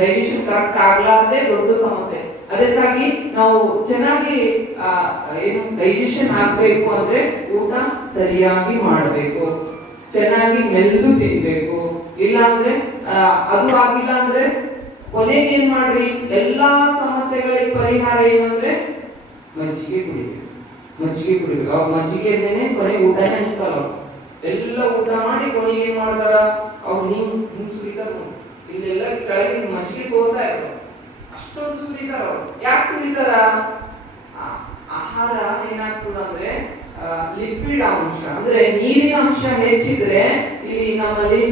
ಡೈಜೆಷನ್ ಕರೆಕ್ಟ್ ಆಗ್ಲಾರ್ದೆ ದೊಡ್ಡ ಸಮಸ್ಯೆ. ಅದಕ್ಕಾಗಿ ನಾವು ಚೆನ್ನಾಗಿ ಏನು ಡೈಜೆಷನ್ ಆಗ್ಬೇಕು ಅಂದ್ರೆ ಊಟ ಸರಿಯಾಗಿ ಮಾಡ್ಬೇಕು, ಚೆನ್ನಾಗಿ ಮೆಲ್ದು ತಿನ್ಬೇಕು. ಇಲ್ಲಾಂದ್ರೆ ಅದು ಆಗಿಲ್ಲ ಅಂದ್ರೆ ಕೊನೆಗೆ ಏನ್ ಮಾಡ್ರಿ, ಎಲ್ಲಾ ಸಮಸ್ಯೆಗಳಿಗೆ ಪರಿಹಾರ ಏನಂದ್ರೆ ಮಜ್ಜಿಗೆ ಕುಡಿಬೇಕು. ಅವ್ರ ಮಜ್ಜಿಗೆ ಇದ್ದೇನೆ ಕೊನೆಗೆ ಊಟನೇ ಅನ್ಸಲ್ಲ. ಎಲ್ಲ ಊಟ ಮಾಡಿ ಕೊನೆಗೆ ಏನ್ ಮಾಡ್ತಾರ, ಅವ್ರು ಹಿಂಗ್ ಸುರಿತಾರ, ಇಲ್ಲೆಲ್ಲ ಕೆಳಗೆ ಮಜ್ಜಿಗೆ ಸೋರ್ತಾ ಇರ್ತಾರ, ಅಷ್ಟೊಂದು ಸುರಿತಾರ. ಅವ್ರು ಯಾಕೆ ಸುರಿತಾರ, ಆಹಾರ ಏನಾಗ್ತದ ಅಂದ್ರೆ ಲಿಪಿಡ್ ಅಂಶ ಅಂದ್ರೆ ನೀರಿನ ಅಂಶ ಹೆಚ್ಚಿದ್ರೆ ಇಲ್ಲಿ ನಮ್ಮಲ್ಲಿ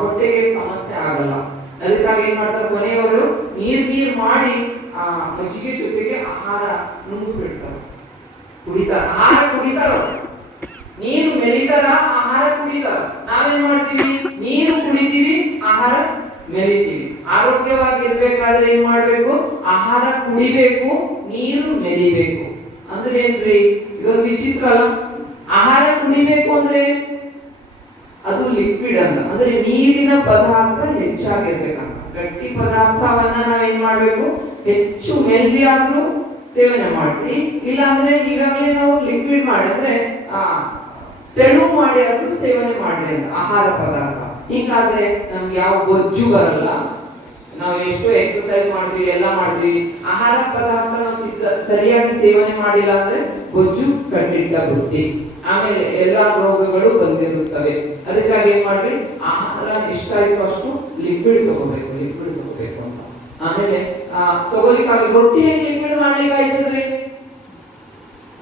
ಹೊಟ್ಟೆಗೆ ಸಮಸ್ಯೆ ಆಗಲ್ಲ. ಅದಕ್ಕಾಗಿ ಏನ್ ಮಾಡ್ತಾರೆ, ಕೊನೆಯವರು ನೀರ್ ಮಾಡಿ ಮಜ್ಜಿಗೆ ಜೊತೆಗೆ ಆಹಾರ ನುಂಗು ಬಿಡ್ತಾರೆ, ಆಹಾರ ಕುಡಿತಾರ. ನೀರು ಮೆಲಿತಾರ, ಆಹಾರ ಕುಡಿತಾರ. ನಾವೇನ್ ಮಾಡ್ತೀವಿ, ನೀರು ಕುಡಿತೀವಿ, ಆಹಾರ ಮೆಲಿತೀವಿ. ಆರೋಗ್ಯವಾಗಿ ಇರ್ಬೇಕಾದ್ರೆ ಏನ್ ಮಾಡ್ಬೇಕು, ಆಹಾರ ಕುಡಿಬೇಕು, ನೀರು ಮೆಲಿಬೇಕು. ಅಂದ್ರೆ ಏನ್ರಿ, ಇದೊಂದು ವಿಚಿತ್ರ ಅಲ್ಲ. ಆಹಾರ ಕುಡಿಬೇಕು ಅಂದ್ರೆ ಅದು ಲಿಕ್ವಿಡ್ ಅಂತ, ಅಂದ್ರೆ ನೀರಿನ ಪದಾರ್ಥ ಹೆಚ್ಚಾಗಿರ್ಬೇಕಂತ. ಗಟ್ಟಿ ಪದಾರ್ಥವನ್ನ ನಾವೇನ್ ಮಾಡ್ಬೇಕು, ಹೆಚ್ಚು ಮೆಲ್ದಿ ಆದ್ರೂ ಸೇವನೆ ಮಾಡ್ತೀವಿ, ಇಲ್ಲ ಅಂದ್ರೆ ಈಗಾಗಲೇ ನಾವು ಲಿಕ್ವಿಡ್ ಮಾಡಿದ್ರೆ ತೆಳು ಮಾಡಿ ಆದ್ರೂ ಸೇವನೆ ಮಾಡ್ರಿ ಅಂತ ಆಹಾರ ಪದಾರ್ಥ. ಹೀಗಾದ್ರೆ ನಮ್ಗೆ ಯಾವ ಬೊಜ್ಜು ಬರಲ್ಲ. ನಾವು ಎಷ್ಟು ಎಕ್ಸರ್ಸೈಸ್ ಮಾಡ್ತೀವಿ, ಎಲ್ಲ ಮಾಡ್ತೀವಿ, ಆಹಾರ ಪದಾರ್ಥ ನಾವು ಸರಿಯಾಗಿ ಸೇವನೆ ಮಾಡಿಲ್ಲ ಅಂದ್ರೆ ಬೊಜ್ಜು ಖಂಡಿತ ಬುದ್ಧಿ, ಆಮೇಲೆ ಎಲ್ಲಾ ರೋಗಗಳು ಬಂದಿರುತ್ತವೆ. ಅದಕ್ಕಾಗಿ ಏನ್ ಮಾಡ್ರಿ, ಆಹಾರ ಎಷ್ಟಾಯ್ತು ಅಷ್ಟು ಲಿಕ್ವಿಡ್ ತಗೋಬೇಕು ಅಂತ. ಆಮೇಲೆ ತಗೋಲಿಕ್ಕಾಗಿ ರೊಟ್ಟಿ ಹೆಂಗ್ ಲಿಕ್ವಿಡ್ ಮಾಡ್ಲಿಕ್ಕೆ ಆಯ್ತದ್ರಿ?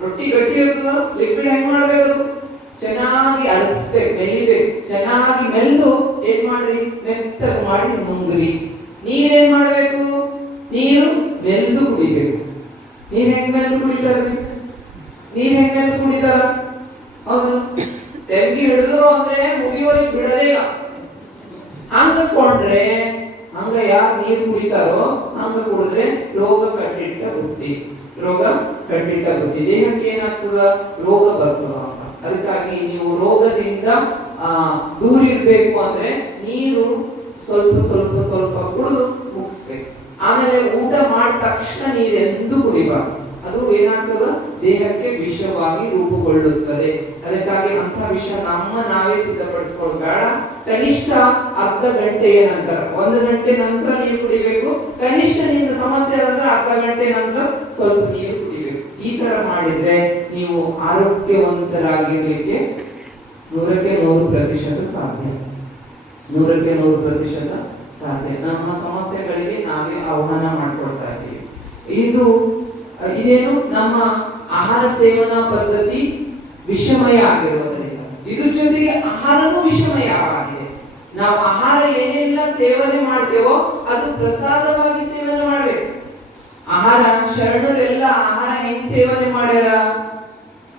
ರೊಟ್ಟಿ ಗಟ್ಟಿ ಇರ್ತದ, ಲಿಕ್ವಿಡ್ ಹೆಂಗ್ ಮಾಡ್ಬೇಕು? ಚೆನ್ನಾಗಿ ಅಲಸ್ಬೇಕು, ಮೆಲಿಬೇಕು. ಚೆನ್ನಾಗಿ ಮೆಲ್ದು ಏನ್ ಮಾಡ್ರಿ, ಮೆತ್ತಗೆ ಮಾಡಿ ಮುಂಗ್ರಿ. ನೀರೇನ್ ಮಾಡ್ಬೇಕು, ನೀರು ಮೆಲ್ದು ಕುಡಿಬೇಕು. ನೀರ್ ಹೆಂಗ್ ಮೆಲ್ದು ಕುಡಿತಾರ್ರಿ? ನೀರ್ ಹೆಂಗ್ ಮೆಲ್ದು ಕುಡಿತಾರ? ಹೌದು, ತೆಂಗಿ ಹಿಡಿದ್ರು ಅಂದ್ರೆ ಮುಗಿಯೋರಿಗೆ ಬಿಡದೇ ಇಲ್ಲ. ಹಂಗಕೊಂಡ್ರೆ ಹಂಗ ಯಾರು ನೀರು ಕುಡಿತಾರೋ ಹಂಗ ಕುಡಿದ್ರೆ ರೋಗ ಕಟ್ಟಿಟ್ಟ ಬುದ್ಧಿ, ದೇಹಕ್ಕೆ ಏನಾಗ್ತದ, ರೋಗ ಬರ್ತದ ಅಂತ. ಅದಕ್ಕಾಗಿ ನೀವು ರೋಗದಿಂದ ದೂರ ಇರ್ಬೇಕು ಅಂದ್ರೆ ನೀರು ಸ್ವಲ್ಪ ಸ್ವಲ್ಪ ಸ್ವಲ್ಪ ಕುಡಿದು ಮುಗಿಸ್ಬೇಕು. ಆಮೇಲೆ ಊಟ ಮಾಡಿದ ತಕ್ಷಣ ನೀರು ಎಂದೂ ಕುಡಿಬಾರ್ದು, ಅದು ಏನಾಗ್ತದ, ದೇಹಕ್ಕೆ ವಿಷವಾಗಿ ರೂಪುಗೊಳ್ಳುತ್ತದೆ. ಅದಕ್ಕಾಗಿ ಅಂತ ವಿಷ ನಾವೇ ಸಿದ್ಧಪಡಿಸ್ಕೊಳ್ಬೇಡ. ಕನಿಷ್ಠ ಅರ್ಧ ಗಂಟೆಯ ನಂತರ, 1 ಗಂಟೆ ನಂತರ ನೀರು ಕುಡಿಬೇಕು. ಕನಿಷ್ಠ ನಿಮ್ಗೆ ಸಮಸ್ಯೆ ಆದ್ರೆ ಅರ್ಧ ಗಂಟೆ ನಂತರ ಸ್ವಲ್ಪ ನೀರು ಕುಡಿಬೇಕು. ಈ ತರ ಮಾಡಿದ್ರೆ ನೀವು ಆರೋಗ್ಯವಂತರಾಗಿರ್ಲಿಕ್ಕೆ 100ಕ್ಕೆ 100% ಸಾಧ್ಯ. 100ಕ್ಕೆ 100% ಸಾಧ್ಯ. ನಮ್ಮ ಸಮಸ್ಯೆಗಳಿಗೆ ನಾವೇ ಆಹ್ವಾನ ಮಾಡ್ಕೊಳ್ತಾ ಇದ್ದೀವಿ. ಇದೇನು ನಮ್ಮ ಆಹಾರ ಸೇವನಾ ಪದ್ಧತಿ ವಿಷಮಯ ಆಗಿರುವುದರಿಂದ, ಇದ್ರ ಜೊತೆಗೆ ಆಹಾರನೂ ವಿಷಮಯ ಆಗಿದೆ. ನಾವು ಆಹಾರ ಏನೆಲ್ಲ ಸೇವನೆ ಮಾಡ್ತೇವೋ ಅದು ಪ್ರಸಾದವಾಗಿ ಸೇವನೆ ಮಾಡ್ಬೇಕು. ಆಹಾರ ಶರಣರೆಲ್ಲ ಆಹಾರ ಹೆಂಗ್ ಸೇವನೆ ಮಾಡ್ಯಾರ,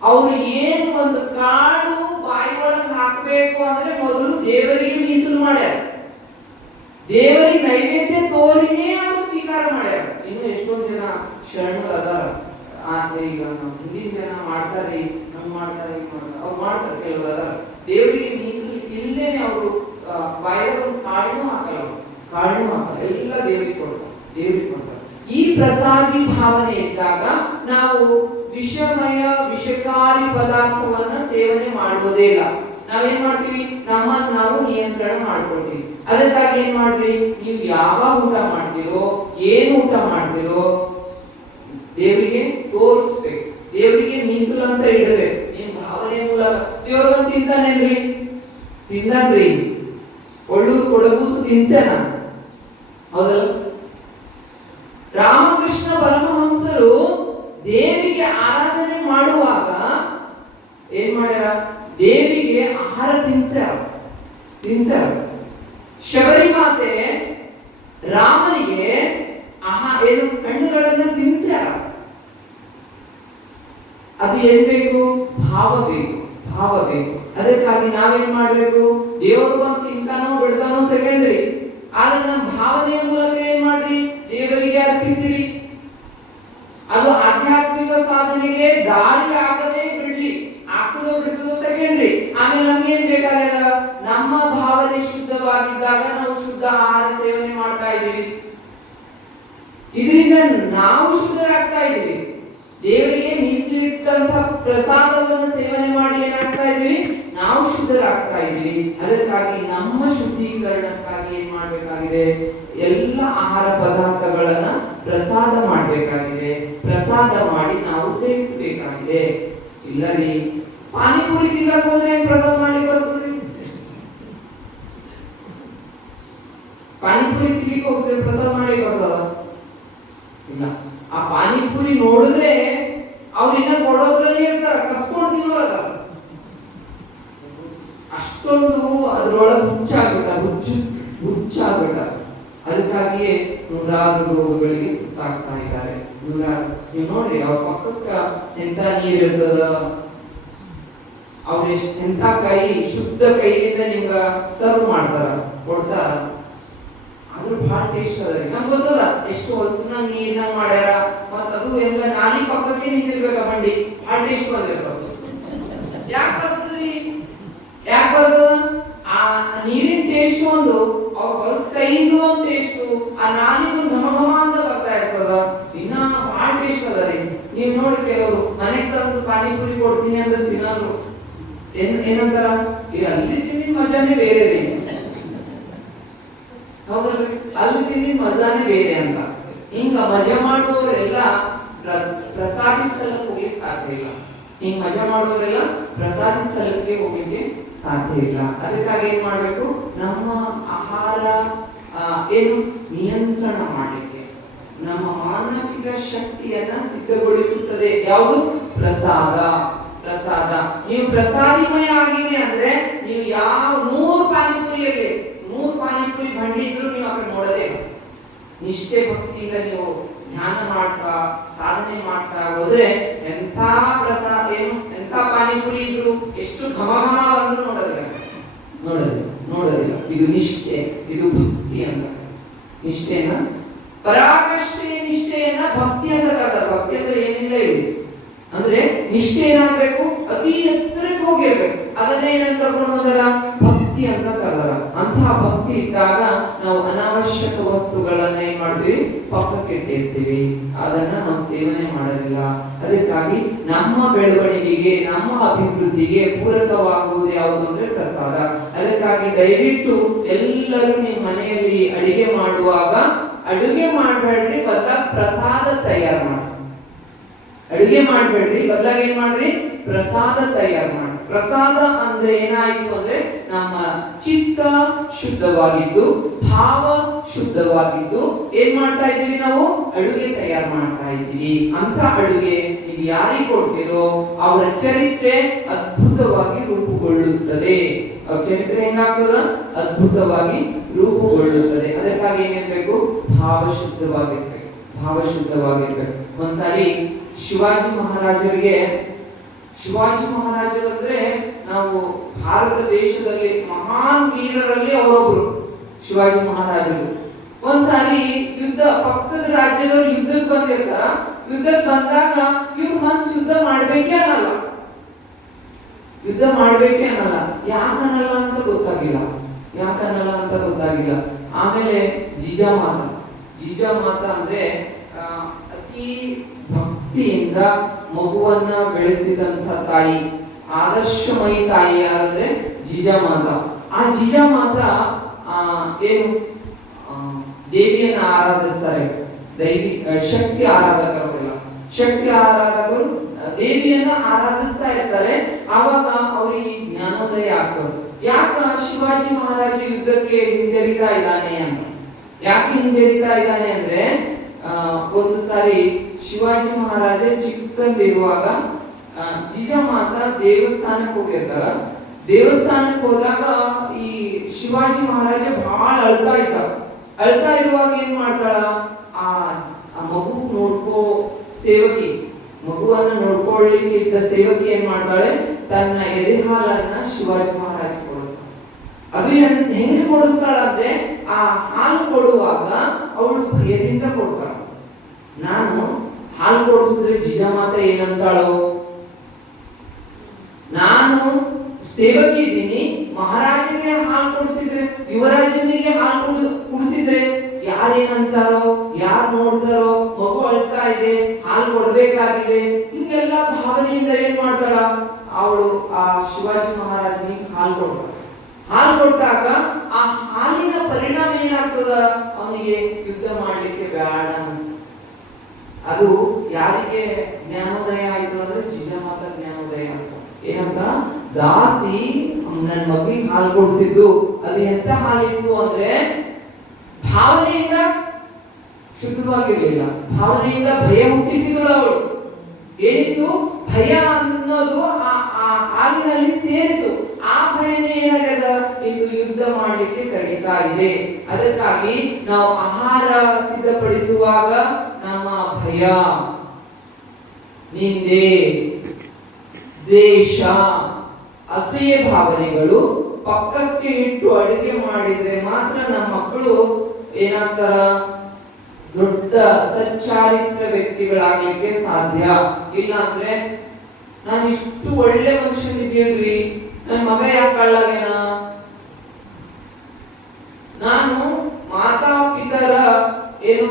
ಅವ್ರು ಏನು ಒಂದು ಕಾಳು ಬಾಯಿ ಒಳಗೆ ಹಾಕಬೇಕು ಅಂದ್ರೆ ಮೊದಲು ದೇವರಿಗೆ ಮೀಸಲು ಮಾಡ್ಯಾರ, ದೇವರಿಗೆ ನೈವೇದ್ಯ ತೋರಿನೇ ಅವರು ಸ್ವೀಕಾರ ಮಾಡ್ಯಾರ. ಇನ್ನು ಎಷ್ಟೊಂದು ಜನ ಶರಣರು ಅದಾರ, ಈಗ ಹಿಂದಿನ ಜನ ಮಾಡ್ತಾರೆ, ಹಂಗ್ ಮಾಡ್ತಾರೆ, ಅವ್ರು ಮಾಡ್ತಾರೆ, ಕೆಲವರು ಅದಾರ ದೇವರಿಗೆ ಮೀಸಲು ಇಲ್ಲದೇನೆ ಅವರು ಬಾಯಿಗೆ ಕಾಳನ್ನು ಹಾಕಲ್ಲ, ಎಲ್ಲ ದೇವರಿಗೆ ಕೊಡ್ತಾರೆ. ಈ ಪ್ರಸಾದಿ ಭಾವನೆ ಇದ್ದಾಗ ನಾವು ವಿಷಕಾರಿ ಪದಾರ್ಥವನ್ನ ಸೇವನೆ ಮಾಡುವುದೇ ಇಲ್ಲ. ನಾವೇನ್ ಮಾಡ್ತೀವಿ, ನಾವು ನಿಯಂತ್ರಣ ಮಾಡ್ಕೊಳ್ತೀವಿ. ಅದಕ್ಕಾಗಿ ಏನ್ ಮಾಡ್ರಿ, ನೀವು ಯಾವಾಗ ಊಟ ಮಾಡ್ತೀರೋ, ಏನು ಊಟ ಮಾಡ್ತೀರೋ ದೇವರಿಗೆ ತೋರಿಸ್ಬೇಕು, ದೇವರಿಗೆ ಮೀಸಲು ಅಂತ ಇಡಬೇಕು. ನಿಮ್ ಭಾವನೆ ಮೂಲಕ ದೇವ್ರ ಬಂದು ತಿಂದನ್ರಿ, ಒಳ್ಳೂರು ಕೊಡಗೂಸು ತಿನ್ಸೇನ, ಹೌದಲ್ಲ? ರಾಮಕೃಷ್ಣ ಪರಮಹಂಸರು ದೇವಿಗೆ ಆರಾಧನೆ ಮಾಡುವಾಗ ಏನ್ ಮಾಡ್ಯಾರ, ದೇವಿಗೆ ಆಹಾರ ತಿನ್ಸ್ಯಾರ. ಶಬರಿ ಮಾತೆ ರಾಮನಿಗೆ ಹಣ್ಣುಗಳನ್ನ ತಿನ್ಸ್ಯಾರ. ಅದು ಏನ್ ಬೇಕು, ಭಾವ ಬೇಕು. ಅದಕ್ಕಾಗಿ ನಾವೇನ್ ಮಾಡ್ಬೇಕು, ದೇವರು ಬಂದು ತಿಂತಾನೋ ಬಿಡ್ತಾನೋ ಸೆಕೆಂಡ್ರಿ, ಆದ್ರೆ ನಮ್ಮ ಭಾವನೆಯ ಮೂಲಕ ಏನ್ ಮಾಡ್ರಿ, ದೇವರಿಗೆ ಅರ್ಪಿಸಿರಿ. ಅದು ಆಧ್ಯಾತ್ಮಿಕ ಸಾಧನೆಗೆ ದಾರಿ ಆಗದೆ ಆಗ್ತದೋ ಬಿಡ್ತದೋ ಸೆಕೆಂಡ್ರಿ. ಆಮೇಲೆ ನಮ್ಗೆ ಏನ್ ಬೇಕಾಗ್ಯದ, ನಮ್ಮ ಭಾವನೆ ಶುದ್ಧವಾಗಿದ್ದಾಗ ನಾವು ಶುದ್ಧ ಆಹಾರ ಸೇವನೆ ಮಾಡ್ತಾ ಇದೀವಿ, ಇದರಿಂದ ನಾವು ಶುದ್ಧರಾಗ್ತಾ ಇದೀವಿ. ದೇವರಿಗೆ ಮೀಸಲಿಟ್ಟಂತ ಪ್ರಸಾದವನ್ನು ಸೇವನೆ ಮಾಡಿ ಏನಾಗ್ತಾ ಇದೀವಿ, ನಾವು ಶುದ್ಧರಾಗ್ತಾ ಇದೀವಿ. ಅದಕ್ಕಾಗಿ ನಮ್ಮ ಶುದ್ಧೀಕರಣಕ್ಕಾಗಿ ಏನ್ ಮಾಡ್ಬೇಕಾಗಿದೆ, ಎಲ್ಲ ಆಹಾರ ಪದಾರ್ಥಗಳನ್ನ ಪ್ರಸಾದ ಮಾಡ್ಬೇಕಾಗಿದೆ, ಪ್ರಸಾದ ಮಾಡಿ ನಾವು ಸೇವಿಸಬೇಕಾಗಿದೆ. ಇಲ್ಲರಿ ಪಾನಿಪುರಿ ತಿನ್ನಕ್ ಹೋದ್ರೆ ಪ್ರಸಾದ ಮಾಡ್ಲಿಕ್ಕೆ ಬರ್ತದೆ, ಪಾನಿಪುರಿ ತಿನ್ಲಿಕ್ಕೆ ಹೋದ್ರೆ ಪ್ರಸಾದ ಮಾಡ್ಲಿಕ್ಕೆ ಬರ್ತದ ಇಲ್ಲ. ಆ ಪಾನಿಪುರಿ ನೋಡಿದ್ರೆ ಅವ್ರು ಇನ್ನ ಕೊಡೋದ್ರಲ್ಲಿ ಇರ್ತಾರ, ಕಸ್ಕೊಂಡು ತಿನ್ನೋರದ, ಅಷ್ಟೊಂದು ಅದ್ರೊಳಗೆ ಹುಚ್ಚಾಗ್ಬಿಟ್ಟ. ಅದಕ್ಕಾಗಿಯೇ ನೂರಾರು ರೋಗಗಳಿಗೆ ತುತ್ತಾಗ್ತಾ ಇದ್ದಾರೆ. ನೀವು ನೋಡ್ರಿ, ಅವ್ರ ಪಕ್ಕಕ್ಕ ಎಂತ ನೀರ್ ಇರ್ತದ, ಅವ್ರ ಎಂತ ಶುದ್ಧ ಕೈಯಿಂದ ನಿಮ್ಗ ಸರ್ವ್ ಮಾಡ್ತಾರ, ಕೊಡ್ತಾರ, ಅದ್ರ ಬಹಳ ಟೇಸ್ಟ್ ಅದ. ನಮ್ಗೆ ಗೊತ್ತದ ಎಷ್ಟು ಹೊಲಸನ ನೀರ್ನಾಗ ಮಾಡ್ಯಾರ, ಮತ್ತ ಅದು ಹೆಂಗ ನಾಲಿ ಪಕ್ಕಕ್ಕೆ ನಿಂತಿರ್ಬೇಕ ಏನಂತಾರ, ಈಗ ಅಲ್ಲಿ ತಿಂದಿನ ಮಜಾನೇ ಬೇರೆ ರೀ, ಹೌದಲ್ರಿ? ಅಲ್ಲಿ ತಿಂದಿನ ಮಜಾನೇ ಬೇರೆ ಅಂತ. ಹಿಂಗ ಮಜಾ ಮಾಡುವವರೆಲ್ಲ ಪ್ರಸಾದಿ ಸ್ಥಳಕ್ಕೆ ಹೋಗ್ಲಿಕ್ಕೆ ಸಾಧ್ಯ ಇಲ್ಲ. ಹಿಂಗ್ ಮಜಾ ಮಾಡುವವರೆಲ್ಲ ಪ್ರಸಾದಿ ಸ್ಥಳಕ್ಕೆ ಹೋಗ್ಲಿಕ್ಕೆ ಸಾಧ್ಯ ಇಲ್ಲ. ಅದಕ್ಕಾಗಿ ಏನ್ ಮಾಡ್ಬೇಕು, ನಮ್ಮ ಆಹಾರ ಏನು ನಿಯಂತ್ರಣ ಮಾಡಲಿಕ್ಕೆ, ನಮ್ಮ ಮಾನಸಿಕ ಶಕ್ತಿಯನ್ನ ಸಿದ್ಧಗೊಳಿಸುತ್ತದೆ ಯಾವುದು? ಪ್ರಸಾದ. ಪ್ರಸಾದ. ನೀವು ಪ್ರಸಾದಿಮಯ ಆಗಿವೆ ಅಂದ್ರೆ ನೀವು ಯಾವ 100 ಪಾನಿಪುರಿಯಲ್ಲಿ 100 ಪಾನಿಪುರಿ ಬಂಡಿ ಇದ್ರು ನೀವು ಅక్కడ ನೋಡದೆ ನಿಷ್ಠೆ ಭಕ್ತಿಯಿಂದ ನೀವು ಧ್ಯಾನ ಮಾಡ್ತಾ ಸಾಧನೆ ಮಾಡ್ತಾ ಹೋದ್ರೆ ಎಂಥ ಪ್ರಸಾದ ಏನು ಎಂಥ ಪಾನಿಪುರಿ ಇದ್ರು ಎಷ್ಟು ಘಮ ಘಮ ಬಂದ್ರು ನೋಡೋದಿಲ್ಲ. ಇದು ನಿಷ್ಠೆ, ಇದು ಭಕ್ತಿ ಅಂತ. ನಿಷ್ಠೆನ ಪರಾಕಾಷ್ಠೆ ನಿಷ್ಠೆಯನ್ನ ಭಕ್ತಿ ಅಂತ ಕರೆದ. ಭಕ್ತಿ ಅಂದ್ರೆ ಏನಿಲ್ಲ ಹೇಳಿ ಅಂದ್ರೆ ನಿಷ್ಠೆ ಏನಾಗಬೇಕು, ಅತಿ ಎತ್ತರಕ್ಕೆ ಹೋಗಿರ್ಬೇಕು. ಅದನ್ನೇ ಏನಂತ ಕರ್ಕೊಂಡೋದರ ಭಕ್ತಿ ಅಂತ ಕರೆದರ. ಅಂತಹ ಭಕ್ತಿ ಇದ್ದಾಗ ನಾವು ಅನಾವಶ್ಯಕ ವಸ್ತುಗಳನ್ನ ಏನ್ ಮಾಡ್ತೀವಿ, ಪಕ್ಕಕ್ಕೆ ಇಟ್ಟಿರ್ತೀವಿ, ಅದನ್ನ ನಾವು ಸೇವನೆ ಮಾಡೋದಿಲ್ಲ. ಅದಕ್ಕಾಗಿ ನಮ್ಮ ಬೆಳವಣಿಗೆಗೆ ನಮ್ಮ ಅಭಿವೃದ್ಧಿಗೆ ಪೂರಕವಾಗುವುದು ಯಾವುದು ಅಂದ್ರೆ ಪ್ರಸಾದ. ಅದಕ್ಕಾಗಿ ದಯವಿಟ್ಟು ಎಲ್ಲರೂ ನಿಮ್ಮ ಮನೆಯಲ್ಲಿ ಅಡಿಗೆ ಮಾಡುವಾಗ ಅಡುಗೆ ಮಾಡಬೇಡ್ರಿ, ಬದಲಾಗಿ ಪ್ರಸಾದ ತಯಾರು ಮಾಡಿ. ಅಡುಗೆ ಮಾಡಬೇಡ್ರಿ, ಬದಲಾಗಿ ಏನ್ ಮಾಡ್ರಿ, ಪ್ರಸಾದ ತಯಾರು ಮಾಡಿ. ಪ್ರಸಾದ ಅಂದ್ರೆ ಏನಾಯ್ತು ಅಂದ್ರೆ ನಮ್ಮ ಚಿತ್ತ ಶುದ್ಧವಾಗಿದ್ದು ಭಾವ ಶುದ್ಧವಾಗಿದ್ದು ಏನ್ ಮಾಡ್ತಾ ಇದೀವಿ, ನಾವು ಅಡುಗೆ ತಯಾರು ಮಾಡ್ತಾ ಇದ್ದೀವಿ. ಅಂತ ಅಡುಗೆ ನೀವು ಯಾರಿಗೆ ಕೊಡ್ತೀರೋ ಅವರ ಚರಿತ್ರೆ ಅದ್ಭುತವಾಗಿ ರೂಪುಗೊಳ್ಳುತ್ತದೆ. ಅವ್ರ ಚರಿತ್ರೆ ಹೆಂಗಾಗ್ತದ, ಅದ್ಭುತವಾಗಿ ರೂಪುಗೊಳ್ಳುತ್ತದೆ. ಅದಕ್ಕಾಗಿ ಏನಿರ್ಬೇಕು, ಭಾವಶುದ್ಧವಾಗಿರ್ಬೇಕು. ಒಂದ್ಸಾರಿ ಶಿವಾಜಿ ಮಹಾರಾಜರು ಅಂದ್ರೆ ನಾವು ಭಾರತ ದೇಶದಲ್ಲಿ ಮಹಾನ್ ವೀರರಲ್ಲಿ ಅವರೊಬ್ರು ಶಿವಾಜಿ ಮಹಾರಾಜರು. ಒಂದ್ಸಾರಿ ಪಕ್ಕದ ರಾಜ್ಯದವ್ರು ಯುದ್ಧಕ್ಕೆ ಬಂದಿರ್ತಾರ. ಯುದ್ಧಕ್ಕೆ ಬಂದಾಗ ಇವ್ರ ಮನ್ಸು ಯುದ್ಧ ಮಾಡ್ಬೇಕೇ ಅನ್ನಲ್ಲ. ಯಾಕನ್ನಲ್ಲ ಅಂತ ಗೊತ್ತಾಗಿಲ್ಲ. ಆಮೇಲೆ ಜಿಜಾಮಾತ ಅಂದ್ರೆ ಅತಿ ಭಕ್ತಿಯಿಂದ ಮಗುವನ್ನ ಬೆಳೆಸಿದಂತ ತಾಯಿ, ಆದರ್ಶಮಯಿ ತಾಯಿ ಯಾರಂದ್ರೆ ಜಿಜಾಮಾತ. ಆ ಜಿಜಾಮಾತ ಏನು ದೇವಿಯನ್ನ ಆರಾಧಿಸ್ತಾರೆ. ಶಕ್ತಿ ಆರಾಧಕರು ದೇವಿಯನ್ನ ಆರಾಧಿಸ್ತಾ ಇರ್ತಾರೆ. ಆವಾಗ ಅವರಿಗೆ ಜ್ಞಾನೋದಯ ಆಗ್ತದೆ. ಯಾಕ ಶಿವಾಜಿ ಮಹಾರಾಜ ಯುದ್ಧಕ್ಕೆ ಹಿಂಜರಿತಾ ಇದ್ದಾನೆ ಅಂದ್ರೆ ಒಂದು ಸಾರಿ ಶಿವಾಜಿ ಮಹಾರಾಜ ಚಿಕ್ಕಂದಿರುವಾಗ ಜಿಜಾಮಾತ ದೇವಸ್ಥಾನಕ್ಕೆ ಹೋಗಿರ್ತಾರ. ದೇವಸ್ಥಾನಕ್ಕೆ ಹೋದಾಗ ಈ ಶಿವಾಜಿ ಮಹಾರಾಜ ಬಹಳ ಅಳ್ತಾ ಇರುವಾಗ ಏನ್ ಮಾಡ್ತಾಳ, ಆ ಮಗು ಮಗುವನ್ನ ನೋಡ್ಕೊಳ್ಳಿಕ್ಕೆ ಇದ್ದ ಸೇವಕಿ ಏನ್ ಮಾಡ್ತಾಳೆ, ತನ್ನ ಎದೆ ಹಾಲನ್ನ ಶಿವಾಜಿ ಮಹಾರಾಜ ಕೊಡಿಸ್ತಾಳೆ. ಅದು ಹೆಂಗೆ ಕೊಡಿಸ್ತಾಳ ಅಂದ್ರೆ ಆ ಹಾಲು ಕೊಡುವಾಗ ಅವಳು ಭಯದಿಂದ ಕೊಡ್ತಾಳ. ನಾನು ಹಾಲು ಕೊಡಿಸಿದ್ರೆ ಜಿಜಾಮಾತ ಏನಂತಾಳೋ, ನಾನು ಸೇವಕಿ ಇದ್ದೀನಿ, ಮಹಾರಾಜನಿಗೆ ಹಾಲು ಕೊಡಿಸಿದ್ರೆ ಯುವರಾಜನಿಗೆ ಹಾಲು ಕುಡಿಸಿದ್ರೆ ಯಾರೇನಂತಾರೋ, ಯಾರು ನೋಡ್ತಾರೋ, ಮಗು ಅಳ್ತಾ ಇದೆ, ಹಾಲು ಕೊಡ್ಬೇಕಾಗಿದೆ, ಹಿಂಗೆಲ್ಲ ಭಾವನೆಯಿಂದ ಏನ್ ಮಾಡ್ತಾಳ ಅವಳು ಆ ಶಿವಾಜಿ ಮಹಾರಾಜನಿಗೆ ಹಾಲು ಕೊಡ್ತಾಳ. ಹಾಲು ಕೊಟ್ಟಾಗ ಆ ಹಾಲಿನ ಪರಿಣಾಮ ಏನಾಗ್ತದ, ಅವನಿಗೆ ಯುದ್ಧ ಮಾಡ್ಲಿಕ್ಕೆ ಬೇಡ ಅನಿಸ್ತ. ಅದು ಯಾರಿಗೆ ಜ್ಞಾನೋದಯ ಆಯ್ತು ಅಂದ್ರೆ ಜಿಜಾಮಾತ ಜ್ಞಾನೋದಯ ಆಯ್ತು. ಏನಂತ, ದಾಸಿ ನನ್ನ ಮಗುವಿಗೆ ಹಾಲು ಕೊಡಿಸಿದ್ದು ಅದು ಎಂತ ಹಾಲಿತ್ತು ಅಂದ್ರೆ ಭಾವನೆಯಿಂದ ಶುದ್ಧವಾಗಿರ್ಲಿಲ್ಲ. ಭಾವನೆಯಿಂದ ಭಯ ಹುಟ್ಟಿಸಿದ್ರು ಅವಳು. ಏನಿತ್ತು, ಭಯ ಅನ್ನೋದು ಆ ಹಾಲಿನಲ್ಲಿ ಸೇರಿತು. ಆ ಭಯನೇ ಏನಾಗದ, ಇದು ಯುದ್ಧ ಮಾಡಲಿಕ್ಕೆ ಕಳೀತಾ ಇದೆ. ಅದಕ್ಕಾಗಿ ನಾವು ಆಹಾರ ಸಿದ್ಧಪಡಿಸುವಾಗ ನಮ್ಮ ಭಯ, ನಿಂದೆ, ದ್ವೇಷ, ಅಸೂಯೆ ಭಾವನೆಗಳು ಪಕ್ಕಕ್ಕೆ ಇಟ್ಟು ಅಡುಗೆ ಮಾಡಿದ್ರೆ ಮಾತ್ರ ನಮ್ಮ ಮಕ್ಕಳು ಏನಾಗ್ತಾರ, ದೊಡ್ಡ ಸಚ್ಚಾರಿತ್ರ ವ್ಯಕ್ತಿಗಳಾಗ್ಲಿಕ್ಕೆ ಸಾಧ್ಯ. ಇಲ್ಲ ಅಂದ್ರೆ ನಾನು ಇಷ್ಟು ಒಳ್ಳೆ ಮನುಷ್ಯನಿದ್ದೀನ್ರಿ, ನನ್ನ ಮಗ ಯಾಕೆ ಕಳ್ಳಾಗೇನ, ನಾನು ಮಾತಾಪಿತರ ಏನು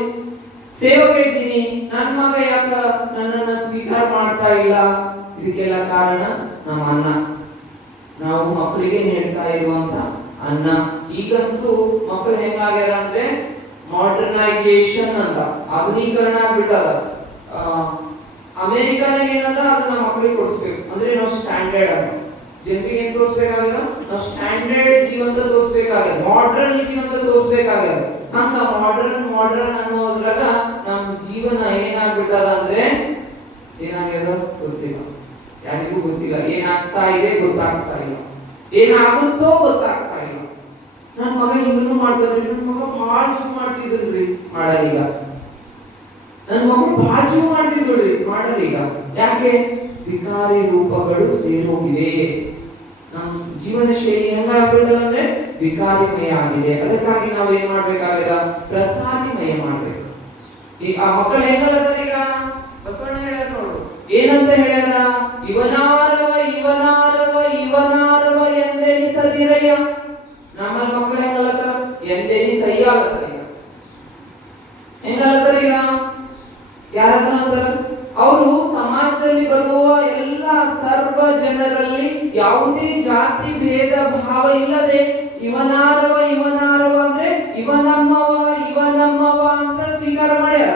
ಸೇವಕ ಇದ್ದೀನಿ, ನನ್ನ ಮಗ ಯಾಕ ನನ್ನನ್ನ ಸ್ವೀಕಾರ ಮಾಡ್ತಾ ಇಲ್ಲ, ಇದಕ್ಕೆಲ್ಲ ಕಾರಣ ನಮ್ಮ ಅನ್ನ. ನಾವು ಮಕ್ಕಳಿಗೆ ನೀಡ್ತಾ ಇರುವಂತ ಅನ್ನ. ಈಗಂತೂ ಮಕ್ಕಳು ಹೆಂಗಾಗ್ಯಾರ ಅಂದ್ರೆ ಮಾಡರ್ನೈಸೇಷನ್ ಅಂತ, ಆಧುನೀಕರಣ ಆಗ್ಬಿಟ್ಟದ. ಅಮೆರಿಕನಾಗ ಏನದ ಅದನ್ನ ಮಕ್ಕಳಿಗೆ ಕೊಡಿಸ್ಬೇಕು ಅಂದ್ರೆ ನಾವು ಸ್ಟ್ಯಾಂಡರ್ಡ್ ಅಂತ ಜನರಿಗೆ ಏನ್ ತೋರಿಸ್ಬೇಕಾಗಲ್ಲ, ನಾವು ಸ್ಟ್ಯಾಂಡರ್ಡ್ ಇದೀವಿ ಅಂತ ತೋರಿಸ್ಬೇಕಾಗಲ್ಲ, ಮಾಡರ್ನ್ ಇದೀವಿ ಅಂತ ತೋರಿಸ್ಬೇಕಾಗಲ್ಲ. ಹಂಗ ಮಾಡರ್ನ್ ಅನ್ನೋದ್ರಾಗ ನಮ್ಮ ಜೀವನ ಏನಾಗ್ಬಿಟ್ಟದ ಅಂದ್ರೆ ಏನಾಗ್ಯದ ಗೊತ್ತಿಲ್ಲ, ಯಾರಿಗೂ ಗೊತ್ತಿಲ್ಲ. ಏನಾಗ್ತಾ ಇದೆ ಗೊತ್ತಾಗ್ತಾ ಇಲ್ಲ, ಏನಾಗುತ್ತೋ ಗೊತ್ತಾಗ್ತಾ ಇಲ್ಲ. ನನ್ನ ಮಗ ಹಿಂಗನ್ನು ಮಾಡ್ತಾನೆ, ನನ್ನ ಮಗ ಭಾಳ ಜೀವ ಮಾಡ್ತಿದ್ರಿ ಮಾಡಲ್ಲ. ನನ್ನ ಮಗು ಭಾಳ ಜೀವ ಮಾಡ್ತಿದ್ರಿ ಮಾಡಲ್ಲ. ಈಗ ಯಾಕೆ? ವಿಕಾರಿ ರೂಪಗಳು ಸೇರೋಗಿವೆ. ನಮ್ಮ ಜೀವನ ಶೈಲಿ ಹೆಂಗಾಗ್ಬಿಟ್ಟದಂದ್ರೆ ವಿಕಾರಿಮಯ ಆಗಿದೆ. ಅದಕ್ಕಾಗಿ ನಾವು ಏನ್ ಮಾಡ್ಬೇಕಾಗದ? ಪ್ರಸಾದಿಮಯ ಮಾಡ್ಬೇಕು. ಈಗ ಆ ಮಕ್ಕಳು ಹೆಂಗದ? ಈಗ ಬಸವಣ್ಣ ಹೇಳ್ಯಾರ ನೋಡು, ಏನಂತ ಹೇಳ್ಯಾರ? ಇವನಾರವ ಇವನಾರವ ಇವನಾರವ ಎಂದೆನಿಸದಿರಯ್ಯ. ನಮ್ಮ ಮಕ್ಕಳು ಹೆಂಗಲತ್ತಾರ? ಎಂದೆನಿಸಯ್ಯ ಆಗತ್ತಾರ. ಈಗ ಹೆಂಗಲತ್ತಾರ? ಈಗ ಯಾರಂತಾರ ಅವರು ಸಮಾಜದಲ್ಲಿ ಬರುವ ಎಲ್ಲ ಸರ್ವ ಜನರಲ್ಲಿ ಯಾವುದೇ ಜಾತಿ ಭೇದ ಭಾವ ಇಲ್ಲದೆ ಇವನಾರವ ಇವನಾರವ ಅಂದ್ರೆ ಇವನಮ್ಮವ ಇವನಮ್ಮವ ಅಂತ ಸ್ವೀಕಾರ ಮಾಡ್ಯಾರ.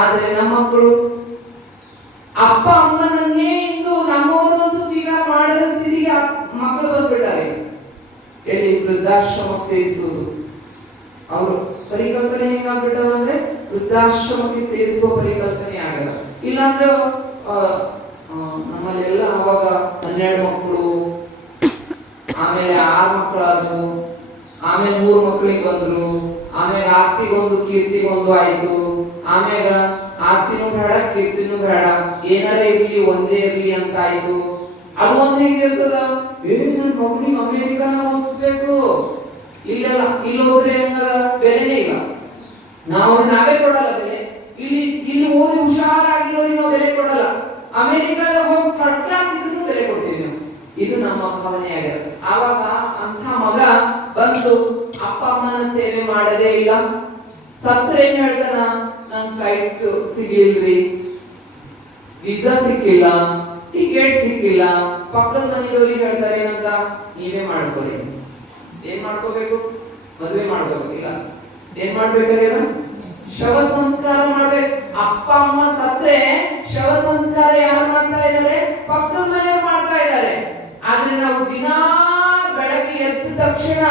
ಆದ್ರೆ ನಮ್ಮ ಮಕ್ಕಳು ಅಪ್ಪ ಅಮ್ಮನನ್ನೇ ಇಂದು ನಮ್ಮವರು ಅಂತ ಸ್ವೀಕಾರ ಮಾಡದ ಸ್ಥಿತಿಗೆ ಮಕ್ಕಳು ಬಂದ್ಬಿಟ್ಟಾರೆ. ಎಲ್ಲಿ ವೃದ್ಧಾಶ್ರಮ ಸೇರಿಸುವುದು, ಅವರು ಪರಿಕಲ್ಪನೆ ಹೆಂಗಾಗ್ಬಿಟ್ಟದ ಅಂದ್ರೆ ವೃದ್ಧಾಶ್ರಮಕ್ಕೆ ಸೇರಿಸುವ ಪರಿಕಲ್ಪನೆ ಆಗಲ್ಲ. ಇಲ್ಲಾಂದ್ರೆ ನಮ್ಮಲ್ಲೆಲ್ಲ ಅವಾಗ 12 ಮಕ್ಕಳು, ಆಮೇಲೆ 6 ಮಕ್ಕಳಾದ್ರು, ಆಮೇಲೆ 3 ಮಕ್ಕಳಿಗೆ ಬಂದ್ರು, ಆಮೇಲೆ ಆರ್ತಿಗೊಂದು ಕೀರ್ತಿಗೊಂದು ಆಯ್ತು, ಆಮೇಲೆ ಆರ್ತಿನೂ ಬೇಡ ಕೀರ್ತಿನೂ ಬೇಡ, ಏನಾರ ಇರ್ಲಿ ಒಂದೇ ಇರ್ಲಿ ಅಂತ ಆಯ್ತು. ಅದು ಒಂದು ಹೆಂಗಿರ್ತದ? ನನ್ನ ಮಗನಿಗೆ ಅಮೆರಿಕನ ಓದಿಸ್ಬೇಕು, ಇಲ್ಲೆಲ್ಲ ಇಲ್ಲಿ ಹೋದ್ರೆ ಹೆಂಗದ? ಬೆಲೆನೇ ಇಲ್ಲ, ನಾವೇ ಕೊಡಲ್ಲ ಬೆಲೆ. ಇಲ್ಲಿ ಓದಿ ಹುಷಾರಾಗಿರೋರಿಗೆ ನಾವು ಬೆಲೆ ಕೊಡಲ್ಲ, ಅಮೆರಿಕದಾಗ ಹೋಗಿ ಥರ್ಡ್ ಕ್ಲಾಸ್ ಇದ್ರೂ ಬೆಲೆ ಕೊಡ್ತೀವಿ ನಾವು. ಇದು ನಮ್ಮ ಭಾವನೆ ಆಗಿದೆ. ಆವಾಗ ಅಂತ ಮಗ ಬಂದು ಅಪ್ಪ ಅಮ್ಮನ ಸೇವೆ ಮಾಡದೇ ಇಲ್ಲ, ಸತ್ರ ಏನ್ ಹೇಳ್ತಾನ? ನನ್ ಫ್ಲೈಟ್ ಸಿಗ್ಲಿಲ್ರಿ, ವೀಸಾ ಸಿಕ್ಕಿಲ್ಲ, ಟಿಕೆಟ್ ಸಿಕ್ಕಿಲ್ಲ. ಪಕ್ಕದ ಮನೆಯವ್ರಿಗೆ ಹೇಳ್ತಾರೆ ಏನಂತ? ನೀವೇ ಮಾಡ್ಕೊಳ್ಳಿ. ಏನ್ ಮಾಡ್ಕೋಬೇಕು? ಮದುವೆ ಮಾಡ್ಕೋಬೇಕಿಲ್ಲ, ಏನ್ ಮಾಡ್ಬೇಕಾಗ್ಯದ? ಶವ ಸಂಸ್ಕಾರ ಮಾಡ್ಬೇಕು. ಅಪ್ಪ ಅಮ್ಮ ಸತ್ರೆ ಶವ ಸಂಸ್ಕಾರ ಯಾರು ಮಾಡ್ತಾ ಇದ್ದಾರೆ? ಪಕ್ಕದ ಮನೆಯವ್ರು ಮಾಡ್ತಾ ಇದ್ದಾರೆ. ಆದ್ರೆ ನಾವು ದಿನಾ ಬೆಳಗ್ಗೆ ಎದ್ದ ತಕ್ಷಣ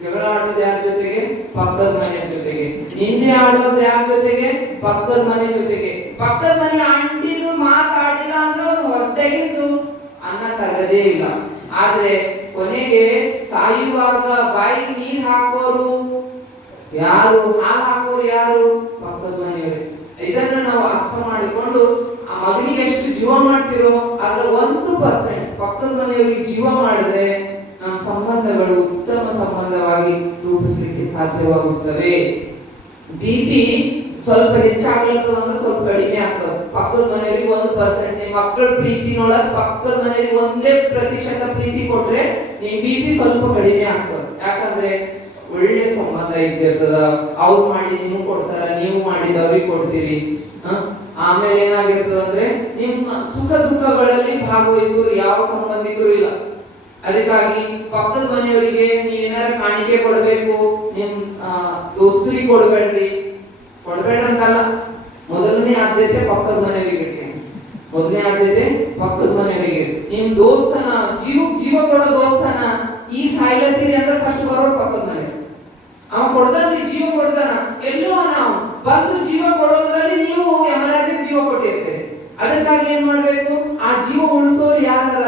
ಜಗಳ ಆಡೋದು ಯಾರ ಜೊತೆಗೆ? ಪಕ್ಕದ ಮನೆಯ ಜೊತೆಗೆ. ನಿಂದೆ ಆಡೋದು ಯಾರ ಜೊತೆಗೆ? ಪಕ್ಕದ ಮನೆ ಜೊತೆಗೆ. ಪಕ್ಕದ ಮನೆ ಅಂಟಿದು ಮಾತಾಡಿಲ್ಲ ಅಂದ್ರೆ ಹೊಟ್ಟೆಗಿದ್ದು ಅನ್ನ ತಗದೇ ಇಲ್ಲ. ಆದ್ರೆ ಕೊನೆಗೆ ಸಾಯುವಾಗ ಬಾಯಿ ನೀರ್ ಹಾಕೋರು ಯಾರು? ಹಾಲು ಹಾಕೋರು ಯಾರು? ಪಕ್ಕದ ಮನೆಯವರು. ಇದನ್ನ ನಾವು ಅರ್ಥ ಮಾಡಿಕೊಂಡು ಆ ಮಗನಿಗೆ ಎಷ್ಟು ಜೀವ ಮಾಡ್ತಿರೋ ಅದ್ರ 1% ಪಕ್ಕದ ಮನೆಯವರಿಗೆ ಜೀವ ಮಾಡಿದ್ರೆ ನಮ್ಮ ಸಂಬಂಧಗಳು ಉತ್ತಮ ಸಂಬಂಧವಾಗಿ ರೂಪಿಸಲಿಕ್ಕೆ ಸಾಧ್ಯವಾಗುತ್ತವೆ. ಬಿಪಿ ಸ್ವಲ್ಪ ಹೆಚ್ಚಾಗ್ಲತ್ತದ ಅಂದ್ರೆ ಸ್ವಲ್ಪ ಕಡಿಮೆ ಆಗ್ತದೆ. ಪಕ್ಕದ ಮನೆಯವರಿಗೆ 1%, ನಿಮ್ಮ ಮಕ್ಕಳ ಪ್ರೀತಿನೊಳಗೆ ಪಕ್ಕದ ಮನೆಯವರಿಗೆ 1% ಪ್ರೀತಿ ಕೊಟ್ರೆ ನಿಮ್ ಬಿಪಿ ಸ್ವಲ್ಪ ಕಡಿಮೆ ಆಗ್ತದೆ. ಯಾಕಂದ್ರೆ ಒಳ್ಳೆ ಸಂಬಂಧ ಇದ್ದಿರ್ತದ. ಅವ್ರು ಮಾಡಿ ನೀವು ಕೊಡ್ತಾರ, ನೀವು ಮಾಡಿದ ಅವ್ರಿಗೆ ಕೊಡ್ತೀರಿ. ಆಮೇಲೆ ಏನಾಗಿರ್ತದ ಅಂದ್ರೆ ನಿಮ್ಮ ಸುಖ ದುಃಖಗಳಲ್ಲಿ ಭಾಗವಹಿಸುವ ಯಾವ ಸಂಬಂಧಿಕರು ಇಲ್ಲ. ಅದಕ್ಕಾಗಿ ಪಕ್ಕದ ಮನೆಯವರಿಗೆ ನೀವೇನಾರ ಕಾಣಿಕೆ ಕೊಡ್ಬೇಕು, ನಿಮ್ ದೋಸ್ತರಿಗೆ ಕೊಡ್ಬೇಡ್ರಿ. ಕೊಡ್ಬೇಡ್ರಂತಲ್ಲ, ಮೊದಲನೇ ಆದ್ಯತೆ ಪಕ್ಕದ ಮನೆಯವರಿಗೆ. ಮೊದಲನೇ ಆದ್ಯತೆ ಪಕ್ಕದ ಮನೆಯವರಿಗೆ. ನಿಮ್ ದೋಸ್ತನ ಜೀವ ಕೊಡೋ ದೋಸ್ತನ ಈ ಸಾಯ್ಲತ್ತೀರಿ ಅಂದ್ರೆ ಫಸ್ಟ್ ಬರೋರು ಪಕ್ಕದ ಮನೆ. ಅವ ಕೊಡ್ತಾನೆ, ಜೀವ ಕೊಡ್ತಾನ. ಎಲ್ಲೋ ನಾವು ಬಂದು ಜೀವ ಕೊಡೋದ್ರಲ್ಲಿ ನೀವು ಯಮರಾಜ ಜೀವ ಕೊಟ್ಟಿರ್ತೇವೆ. ಅದಕ್ಕಾಗಿ ಏನ್ ಮಾಡ್ಬೇಕು? ಆ ಜೀವ ಉಳಿಸೋರು ಯಾರ?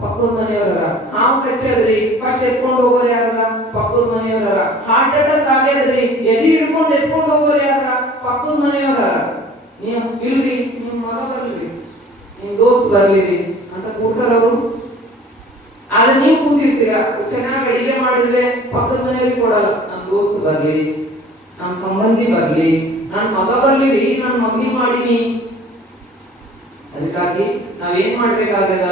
ಪಕ್ಕದ ಮನೆಯವರ. ಹಾವು ಕಚ್ಚದ್ರಿ ಫಸ್ಟ್ ಎತ್ಕೊಂಡು ಹೋಗೋರು ಯಾರ? ಪಕ್ಕದ ಮನೆಯವರ. ಹಾರ್ಟ್ ಅಟ್ಯಾಕ್ ಆಗ್ಯದ್ರಿ ಎದಿ ಹಿಡ್ಕೊಂಡು ಎತ್ಕೊಂಡು ಹೋಗೋರು ಯಾರ? ಪಕ್ಕದ ಮನೆಯವರ. ನೀವು ಇಲ್ರಿ, ನಿಮ್ ಮಗ ಬರ್ಲಿ, ನಿಮ್ ದೋಸ್ತ್ ಬರ್ಲಿರಿ ಅಂತ ಕೂಡ್ತಾರ ಅವರು. ಆದ್ರೆ ನೀವು ಕೂತಿರ್ತೀರ, ಚೆನ್ನಾಗಿ ಅಡಿಗೆ ಮಾಡಿದ್ರೆ ಪಕ್ಕದ ಮನೆಯವ್ರಿಗೆ ಕೊಡಲ್ಲ. ನಮ್ ದೋಸ್ತ್ ಬರ್ಲಿ, ನಮ್ ಸಂಬಂಧಿ ಬರ್ಲಿ, ನನ್ ಮಗ ಬರ್ಲಿ, ನನ್ ಮಗನಿ ಮಾಡಿನಿ. ಅದಕ್ಕಾಗಿ ನಾವೇನ್ ಮಾಡ್ಬೇಕಾಗದ?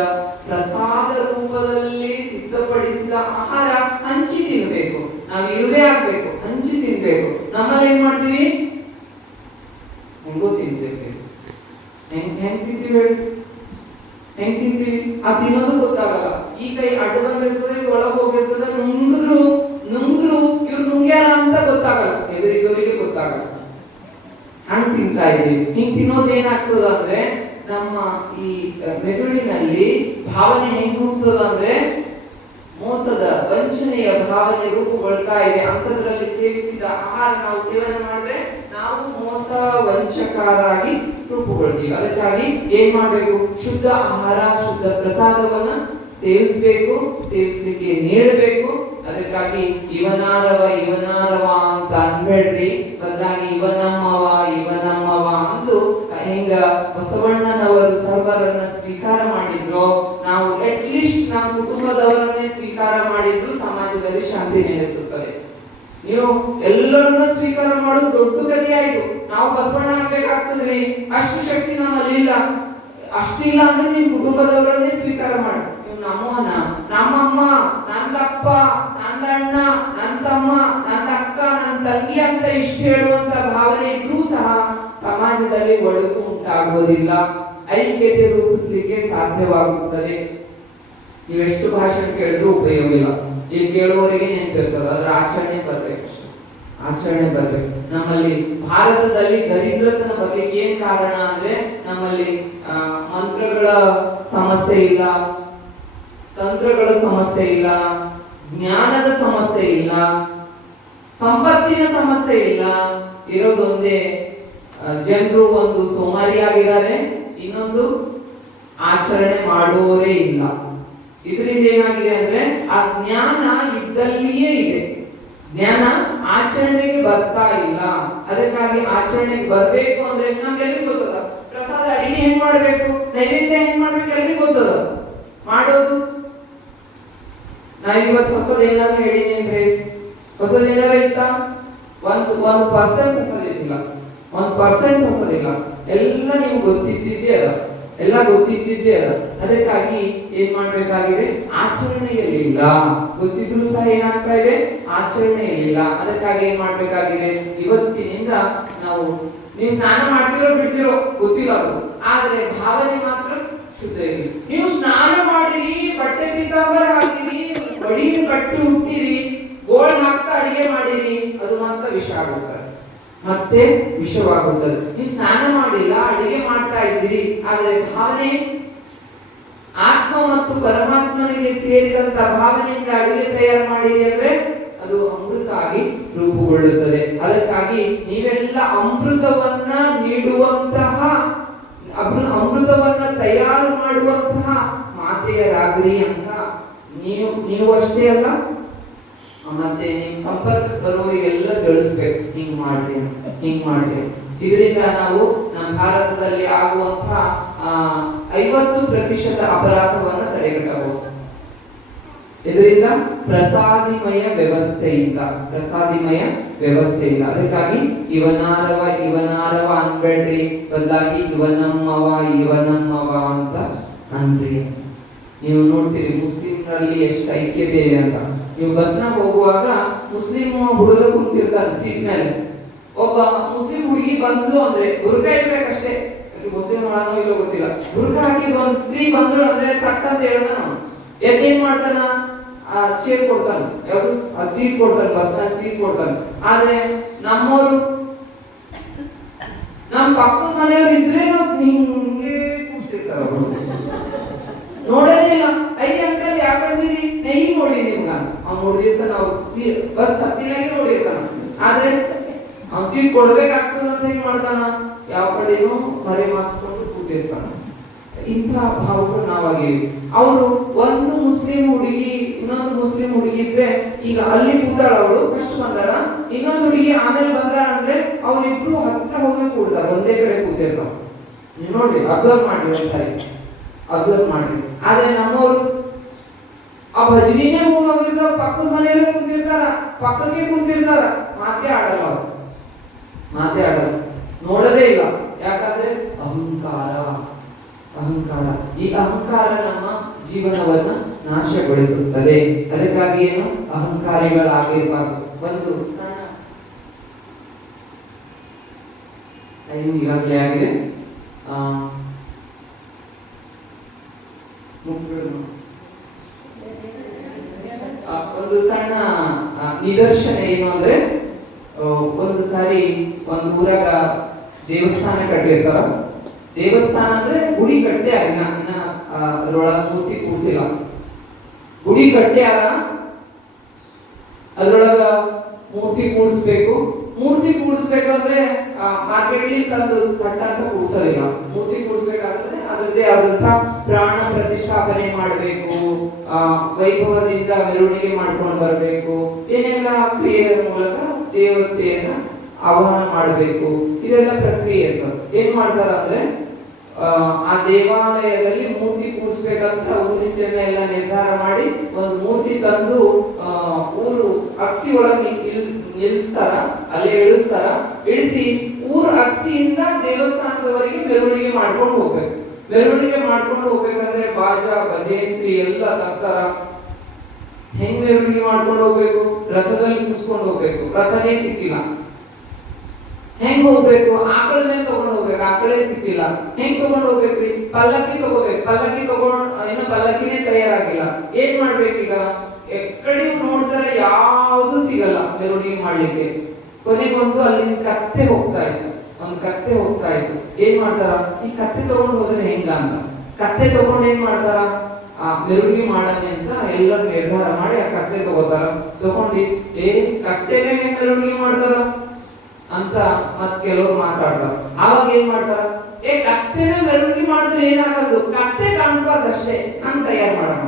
ಪ್ರಸಾದ ರೂಪದಲ್ಲಿ ಸಿದ್ಧಪಡಿಸಿದ ಆಹಾರ ಹಂಚಿ ತಿನ್ಬೇಕು. ನಾವ್ ಇರುವೆ ಆಗ್ಬೇಕು, ಹಂಚಿ ತಿನ್ಬೇಕು. ನಮ್ಮಲ್ಲಿ ಏನ್ ಮಾಡ್ತೀವಿ? ಹೆಂಗೋ ತಿನ್ಬೇಕು. ಹೆಂಗ್ ತಿಂತೀವಿ? ಹೆಂಗ್ ತಿಂತೀವಿ ಆ ತಿನ್ನೋದು ಗೊತ್ತಾಗಲ್ಲ. ಈ ಕೈ ಅಡ್ಡ ಬಂದಿರ್ತದೆ, ಒಳಗೆ ಹೋಗಿರ್ತದೆ, ನುಂಗಿದ್ರು ಇವ್ರು ನುಂಗ್ಯಾರ ಅಂತ ಗೊತ್ತಾಗಲ್ಲ, ಎದುರಿಗವರಿಗೆ ಗೊತ್ತಾಗಲ್ಲ. ಹಂಗ್ ತಿಂತಾ ಇದೀವಿ. ಹಿಂಗ್ ತಿನ್ನೋದು ಏನಾಗ್ತದ ಅಂದ್ರೆ ನಮ್ಮ ಈ ಮೆದುಳಿನಲ್ಲಿ ಭಾವನೆ ಹೆಂಗ್ ಹುಟ್ಟುತ್ತದ ಅಂದ್ರೆ ಮೋಸದ ವಂಚನೆಯ ಭಾವನೆ ರೂಪುಗೊಳ್ತಾ ಇದೆ. ಅಂತದ್ರಲ್ಲಿ ಸೇವಿಸಿದ ಆಹಾರ ನಾವು ಸೇವನೆ ಮಾಡಿದ್ರೆ ನಾವು ಮೋಸ ವಂಚಕರಾಗಿ ರೂಪುಗೊಳ್ತೀವಿ. ಅದಕ್ಕಾಗಿ ಏನ್ ಮಾಡ್ಬೇಕು? ಶುದ್ಧ ಆಹಾರ, ಶುದ್ಧ ಪ್ರಸಾದವನ್ನ ಸೇವಿಸ್ಲಿಕ್ಕೆ ನೀಡಬೇಕು. ಅದಕ್ಕಾಗಿ ಇವನಾರವ ಅಂತ ಅನ್ಬೇಡ್ರಿ, ಬದಲಾಗಿ ಇವನಮ್ಮವ ಅಂದು ಹೆಂಗ ಬಸವಣ್ಣನವರು ಸರ್ವರನ್ನ ಸ್ವೀಕಾರ ಮಾಡಿದ್ರು, ನಾವು ಅಟ್ಲೀಸ್ಟ್ ನಮ್ಮ ಕುಟುಂಬದವರನ್ನೇ ಸ್ವೀಕಾರ ಮಾಡಿದ್ರು ಸಮಾಜದಲ್ಲಿ ಶಾಂತಿ ನೆಲೆಸುತ್ತದೆ. ನೀವು ಎಲ್ಲರನ್ನ ಸ್ವೀಕಾರ ಮಾಡೋದು ದೊಡ್ಡ ಕಥೆ ಆಯ್ತು. ನಾವು ಬಸವಣ್ಣ ಆಗ್ಬೇಕಾಗ್ತದ್ರಿ, ಅಷ್ಟು ಶಕ್ತಿ ನಮ್ಮಲ್ಲಿ ಇಲ್ಲ. ಅಷ್ಟಿಲ್ಲ ಅಂದ್ರೆ ನೀವು ಕುಟುಂಬದವರನ್ನೇ ಸ್ವೀಕಾರ ಮಾಡಿ. ನೀವು ನಮ್ಮನ, ನಮ್ಮಮ್ಮ, ನಂದಪ್ಪ, ನಂದಣ್ಣ, ನನ್ನ ತಮ್ಮ, ನನ್ನ ಅಕ್ಕ, ನನ್ನ ತಂಗಿ ಅಂತ ಇಷ್ಟು ಹೇಳುವಂತ ಭಾವನೆ ಇದ್ರೂ ಸಹ ಸಮಾಜದಲ್ಲಿ ಒಡಕು ಉಂಟಾಗುವುದಿಲ್ಲ, ಐಕ್ಯತೆ ರೂಪಿಸಲಿಕ್ಕೆ ಸಾಧ್ಯವಾಗುತ್ತದೆ. ನೀವೆಷ್ಟು ಭಾಷಣ ಕೇಳಿದ್ರೂ ಉಪಯೋಗ ಇಲ್ಲ. ಇಲ್ಲಿ ಕೇಳುವವರಿಗೆ ನೆನಪಿರ್ತದೆ, ಅದ್ರ ಆಚರಣೆ ಬರ್ಬೇಕು. ನಮ್ಮಲ್ಲಿ ಭಾರತದಲ್ಲಿ ದರಿದ್ರತನ ಬಗ್ಗೆ ಏನ್ ಕಾರಣ ಅಂದ್ರೆ ನಮ್ಮಲ್ಲಿ ಮಂತ್ರಗಳ ಸಮಸ್ಯೆ ಇಲ್ಲ, ತಂತ್ರಗಳ ಸಮಸ್ಯೆ ಇಲ್ಲ, ಜ್ಞಾನದ ಸಮಸ್ಯೆ ಇಲ್ಲ, ಸಂಪತ್ತಿನ ಸಮಸ್ಯೆ ಇಲ್ಲ. ಇರೋದೊಂದೇ, ಜನರು ಒಂದು ಸೋಮಾರಿಯಾಗಿದ್ದಾರೆ, ಇನ್ನೊಂದು ಆಚರಣೆ ಮಾಡುವವರೇ ಇಲ್ಲ. ಇದರಿಂದ ಏನಾಗಿದೆ ಅಂದ್ರೆ ಆ ಜ್ಞಾನ ಇದ್ದಲ್ಲಿಯೇ ಇದೆ, ಜ್ಞಾನ ಆಚರಣೆಗೆ ಬರ್ತಾ ಇಲ್ಲ. ಅದಕ್ಕಾಗಿ ಆಚರಣೆಗೆ ಬರ್ಬೇಕು ಅಂದ್ರೆ ನಮ್ಗೆಲ್ರಿಗೂ ಗೊತ್ತದ, ಪ್ರಸಾದ ಅಡಿಗೆ ಹೆಂಗ್ ಮಾಡ್ಬೇಕು, ನೈವೇದ್ಯ ಹೆಂಗ್ ಮಾಡ್ಬೇಕು ಎಲ್ರಿಗೂ ಗೊತ್ತದ. ಮಾಡೋದು ನಾವಿವತ್ತು ಹೊಸದ ಏನಾದ್ರು ಹೇಳಿನಿ ಅಂದ್ರೆ ಹೊಸದೇನಾರ ಇತ್ತ? 1% ಹೊಸದಿಲ್ಲ, 1% ಹೊಸದಿಲ್ಲ. ಎಲ್ಲ ನಿಮ್ಗೆ ಗೊತ್ತಿದ್ದಿದ್ದೇ ಅದ. ಅದಕ್ಕಾಗಿ ಏನ್ ಮಾಡ್ಬೇಕಾಗಿದೆ? ಆಚರಣೆಯಲ್ಲಿಲ್ಲ. ಗೊತ್ತಿದ್ರು ಸಹ ಏನಾಗ್ತಾ ಇದೆ? ಆಚರಣೆಯಲ್ಲಿಲ್ಲ. ಅದಕ್ಕಾಗಿ ಏನ್ ಮಾಡ್ಬೇಕಾಗಿದೆ? ಇವತ್ತಿನಿಂದ ನೀವು ಸ್ನಾನ ಮಾಡ್ತಿರೋ ಬಿಡ್ತಿರೋ ಗೊತ್ತಿಲ್ಲ ಅದು, ಆದ್ರೆ ಭಾವನೆ ಮಾತ್ರ ಶುದ್ಧ ಇರಿ. ನೀವು ಸ್ನಾನ ಮಾಡಿರಿ, ಬಟ್ಟೆ ಪೀತಾಂಬರ ಹಾಕಿರಿ, ಬಡಿ ಕಟ್ಟಿ ಹುಟ್ಟಿರಿ, ಗೋಳ್ ಹಾಕ್ತಾ ಅಡಿಗೆ ಮಾಡಿರಿ, ಅದು ಮಾತ್ರ ವಿಷವಾಗುತ್ತದೆ. ನೀವು ಸ್ನಾನ ಮಾಡಿಲ್ಲ, ಅಡಿಗೆ ಮಾಡ್ತಾ ಇದ್ದೀರಿ, ಆದ್ರೆ ಭಾವನೆ ಆತ್ಮ ಮತ್ತು ಪರಮಾತ್ಮನಿಗೆ ಸೇರಿದಂತ ಭಾವನೆಯಿಂದ ಅಡಿಗೆ ತಯಾರು ಮಾಡಿರಿ ಅಂದ್ರೆ ಅದು ಅಮೃತ ಆಗಿ ರೂಪುಗೊಳ್ಳುತ್ತದೆ. ಅದಕ್ಕಾಗಿ ನೀವೆಲ್ಲ ಅಮೃತವನ್ನ ನೀಡುವಂತಹ, ಅಮೃತವನ್ನ ತಯಾರು ಮಾಡುವಂತಹ ಮಾತೆಯರಾಗ್ರಿ ಅಂತ ನೀವು ಅಷ್ಟೇ ಅಲ್ಲ, ಮತ್ತೆ ನಿಮ್ ಸಂಪರ್ಕ ಬರುವವರಿಗೆಲ್ಲ ತಿಳಿಸ್ಬೇಕು, ಹಿಂಗ್ ಮಾಡ್ರಿ. ಇದರಿಂದ ನಾವು ನಮ್ಮ ಭಾರತದಲ್ಲಿ ಆಗುವಂತಹ 50% ಅಪರಾಧವನ್ನ ತಡೆಗಟ್ಟಬಹುದು. ಇದರಿಂದ ಪ್ರಸಾದಿಮಯ ವ್ಯವಸ್ಥೆಯಿಂದ. ಅದಕ್ಕಾಗಿ ಇವನಾರವ ಅನ್ಬೇಡ್ರಿ, ಬದಲಾಗಿ ಇವನಮ್ಮವ ಅಂತ ಅನ್ರಿ. ನೀವು ನೋಡ್ತೀರಿ ಮುಸ್ಲಿಮ್ರಲ್ಲಿ ಎಷ್ಟು ಐಕ್ಯತೆ ಇದೆ ಅಂತ. ನೀವು ಬಸ್ನಾಗ ಹೋಗುವಾಗ ಮುಸ್ಲಿಂ ಹುಡುಗ ಕುಂತಿರ್ತಾರೆ ಸೀಟ್ ಮೇಲೆ, ಒಬ್ಬ ಮುಸ್ಲಿಂ ಹುಡುಗಿ ಬಂದ್ಲು ಅಂದ್ರೆ ಬುರ್ಕ ಇರ್ಬೇಕಷ್ಟೇ, ಮುಸ್ಲಿಂ ಮಾಡೋ ಇಲ್ಲೋ ಗೊತ್ತಿಲ್ಲ, ಬುರ್ಕ ಹಾಕಿದ ಒಂದು ಸ್ತ್ರೀ ಬಂದ್ರು ಅಂದ್ರೆ ಕಟ್ ಅಂತ ಹೇಳ್ದ ನಾವು ಏನ್ ಮಾಡ್ತಾನ? ಆ ಚೇರ್ ಕೊಡ್ತಾನ, ಯಾವುದು ಆ ಸೀಟ್ ಕೊಡ್ತಾನೆ, ಬಸ್ನಾಗ ಸೀಟ್ ಕೊಡ್ತಾನೆ. ಆದ್ರೆ ನಮ್ಮವರು ನಮ್ಮ ಪಕ್ಕದ ಮನೆಯವ್ರು ಇದ್ರೆ ಹಿಂಗೆ ಕೂರ್ತಿರ್ತಾರ, ನೋಡೋದೇ ಇಲ್ಲ. ಐದು ಅಂಕಲ್ ಯಾಕಂದಿರಿ ನೈ ನೋಡಿ ನಿಮ್ಗ ಅವ್ನು ನೋಡಿರ್ತಾನ, ಅವ್ರು ಬಸ್ ಹತ್ತಿನಾಗೆ ನೋಡಿರ್ತಾನ, ಆದ್ರೆ ಅವ್ನು ಸೀಟ್ ಕೊಡ್ಬೇಕಾಗ್ತದ ಅಂತ ಏನ್ ಮಾಡ್ತಾನ? ಯಾವ ಕಡೆನೂ ಮರೆ ಮಾಸ್ಕೊಂಡು ಕೂತಿರ್ತಾನ. ಇಂಥ ಭಾವಗಳು ನಾವಾಗಿವಿ. ಅವರು ಒಂದು ಮುಸ್ಲಿಂ ಹುಡುಗಿ ಇನ್ನೊಂದು ಮುಸ್ಲಿಂ ಹುಡುಗಿ ಇದ್ರೆ, ಈಗ ಅಲ್ಲಿ ಕೂತಾಳ ಅವಳು, ಫಸ್ಟ್ ಬಂದಾಳ, ಇನ್ನೊಂದು ಹುಡುಗಿ ಆಮೇಲೆ ಬಂದಾಳ ಅಂದ್ರೆ ಅವ್ರಿಬ್ರು ಹತ್ರ ಹೋಗಿ ಕೂಡ್ತಾರ, ಒಂದೇ ಕಡೆ ಕೂತಿರ್ತಾವ. ನೋಡಿ, ಅಬ್ಸರ್ವ್ ಮಾಡಿ ಒಂದ್ಸಾರಿ, ಆದ್ರೆ ನಮ್ಮವರು ಆ ಭಜನಿನೇ ಹೋಗಿರ್ತಾರ, ಪಕ್ಕದ ಮನೆಯಲ್ಲೇ ಪಕ್ಕಕ್ಕೆ ಕುಂತಿರ್ತಾರ, ಮಾತೇ ಆಡಲ್ಲ, ನೋಡದೇ ಇಲ್ಲ. ಯಾಕಂದ್ರೆ ಅಹಂಕಾರ. ಈ ಅಹಂಕಾರ ನಮ್ಮ ಜೀವನವನ್ನ ನಾಶಗೊಳಿಸುತ್ತದೆ. ಅದಕ್ಕಾಗಿ ಏನು ಅಹಂಕಾರಿಗಳಾಗಿರ್ಬಾರ್ದು. ಒಂದು ಸಣ್ಣ ಟೈಮ್ ಈಗಾಗಲೇ ಆಗಿದೆ. ಮುಗಿಸ್ಬಿಡೋಣ. ಒಂದು ಸಣ್ಣ ನಿದರ್ಶನ ಏನು ಅಂದ್ರೆ, ಒಂದು ಸಾರಿ ಒಂದು ಊರಾಗ ದೇವಸ್ಥಾನ ಕಟ್ಟಿರ್ತಾರ. ದೇವಸ್ಥಾನ ಅಂದ್ರೆ ಗುಡಿ ಕಟ್ಟೆ ಆಗಿಲ್ಲ, ಇನ್ನ ಅದ್ರೊಳಗ ಮೂರ್ತಿ ಕೂರ್ಸಿಲ್ಲ. ಗುಡಿ ಕಟ್ಟೆ ಆಗ ಅದ್ರೊಳಗ ಮೂರ್ತಿ ಕೂಡಿಸ್ಬೇಕು. ಮೂರ್ತಿ ಕೂಡಿಸ್ಬೇಕಂದ್ರೆ ಮಾರ್ಕೆಟ್ಲಿ ತಂದು ಕಟ್ಟಂತ ಕೂಡ್ಸೋದಿಲ್ಲ. ಮೂರ್ತಿ ಕೂಡಿಸ್ಬೇಕಾದ್ರೆ ಅದರದ್ದೇ ಆದಂತ ಪ್ರಾಣ ಪ್ರತಿಷ್ಠಾಪನೆ ಮಾಡಬೇಕು, ವೈಭವದಿಂದ ಮೆರವಣಿಗೆ ಮಾಡ್ಕೊಂಡು ಬರಬೇಕು, ಏನೆಲ್ಲ ಕ್ರಿಯೆಯ ಮೂಲಕ ದೇವತೆಯನ್ನ ಆಹ್ವಾನ ಮಾಡಬೇಕು. ಇದೆಲ್ಲ ಪ್ರಕ್ರಿಯೆ ಇರ್ತದೆ. ಏನ್ ಮಾಡ್ತಾರ ಅಂದ್ರೆ, ಆ ದೇವಾಲಯದಲ್ಲಿ ಮೂರ್ತಿ ಕೂರಿಸ್ಬೇಕಂತ ಊರಿನ ಜನ ಎಲ್ಲ ನಿರ್ಧಾರ ಮಾಡಿ ಒಂದು ಮೂರ್ತಿ ತಂದು ಊರು ಅಕ್ಸಿ ಒಳಗೆ ನಿಲ್ಲಿಸ್ತಾರ, ಅಲ್ಲೇ ಇಳಿಸ್ತಾರ. ಇಳಿಸಿ ಊರ್ ಅಕ್ಸಿಯಿಂದ ದೇವಸ್ಥಾನದವರೆಗೆ ಮೆರವಣಿಗೆ ಮಾಡ್ಕೊಂಡು ಹೋಗ್ಬೇಕು. ಮೆರವಣಿಗೆ ಮಾಡ್ಕೊಂಡು ಹೋಗ್ಬೇಕಂದ್ರೆ ಬಾಜಾ ಭಜಂತ್ರಿ ಎಲ್ಲ ತರ್ತಾರ. ಹೆಂಗ್ ಮೆರವಣಿಗೆ ಮಾಡ್ಕೊಂಡು ಹೋಗ್ಬೇಕು? ರಥದಲ್ಲಿ ಕೂರಿಸ್ಕೊಂಡು ಹೋಗ್ಬೇಕು. ರಥನೇ ಸಿಕ್ಕಿಲ್ಲ, ಹೆಂಗ್ ಹೋಗ್ಬೇಕು? ಆಕಳನ್ನೇ ತಗೊಂಡು ಹೋಗ್ಬೇಕು, ಆಕಳೇ ಸಿಕ್ಕಿಲ್ಲ. ಹೆಂಗ್ ತಗೊಂಡು ಹೋಗ್ಬೇಕ್ರಿ? ಪಲ್ಲಕ್ಕಿ ತಗೋಬೇಕು. ಪಲ್ಲಕ್ಕಿ ಇನ್ನು ಪಲ್ಲಕ್ಕಿನೇ ತಯಾರಾಗಿಲ್ಲ. ಏನ್ ಮಾಡ್ಬೇಕೀಗ? ಎಕ್ಕಡೆ ನೋಡ್ತಾರೆ, ಯಾವುದು ಸಿಗಲ್ಲ ಮೆರವಣಿಗೆ ಮಾಡ್ಲಿಕ್ಕೆ. ಕೊನೆಗೊಂದು ಅಲ್ಲಿಂದ ಕತ್ತೆ ಹೋಗ್ತಾ ಇತ್ತು, ಒಂದು ಕತ್ತೆ ಹೋಗ್ತಾ ಇತ್ತು. ಏನ್ ಮಾಡ್ತಾರ? ಈ ಕತ್ತೆ ತಗೊಂಡು ಹೋದ್ರೆ ಹೆಂಗ ಅಂತ ಕತ್ತೆ ತಗೊಂಡು ಏನ್ ಮಾಡ್ತಾರ? ಮೆರವಣಿಗೆ ಮಾಡನೆ ಅಂತ ಎಲ್ಲರೂ ನಿರ್ಧಾರ ಮಾಡಿ ಆ ಕತ್ತೆ ತಗೋತಾರ. ತಗೊಂಡು ಕತ್ತೆ ಮೇಲೆ ಮೆರವಣಿಗೆ ಮಾಡ್ತಾರ ಅಂತ ಮತ್ ಕೆಲವರು ಮಾತಾಡ್ತಾರ. ಅವಾಗ ಏನ್ ಮಾಡ್ತಾರ? ಕತ್ತೆನ ಮೆರವಣಿಗೆ ಮಾಡಿದ್ರೆ ಏನಾಗದು, ಕತ್ತೆ ಕಾಣಿಸ್ಬಾರ್ದು ಅಷ್ಟೇ ಅಂತ ತಯಾರು ಮಾಡೋಣ.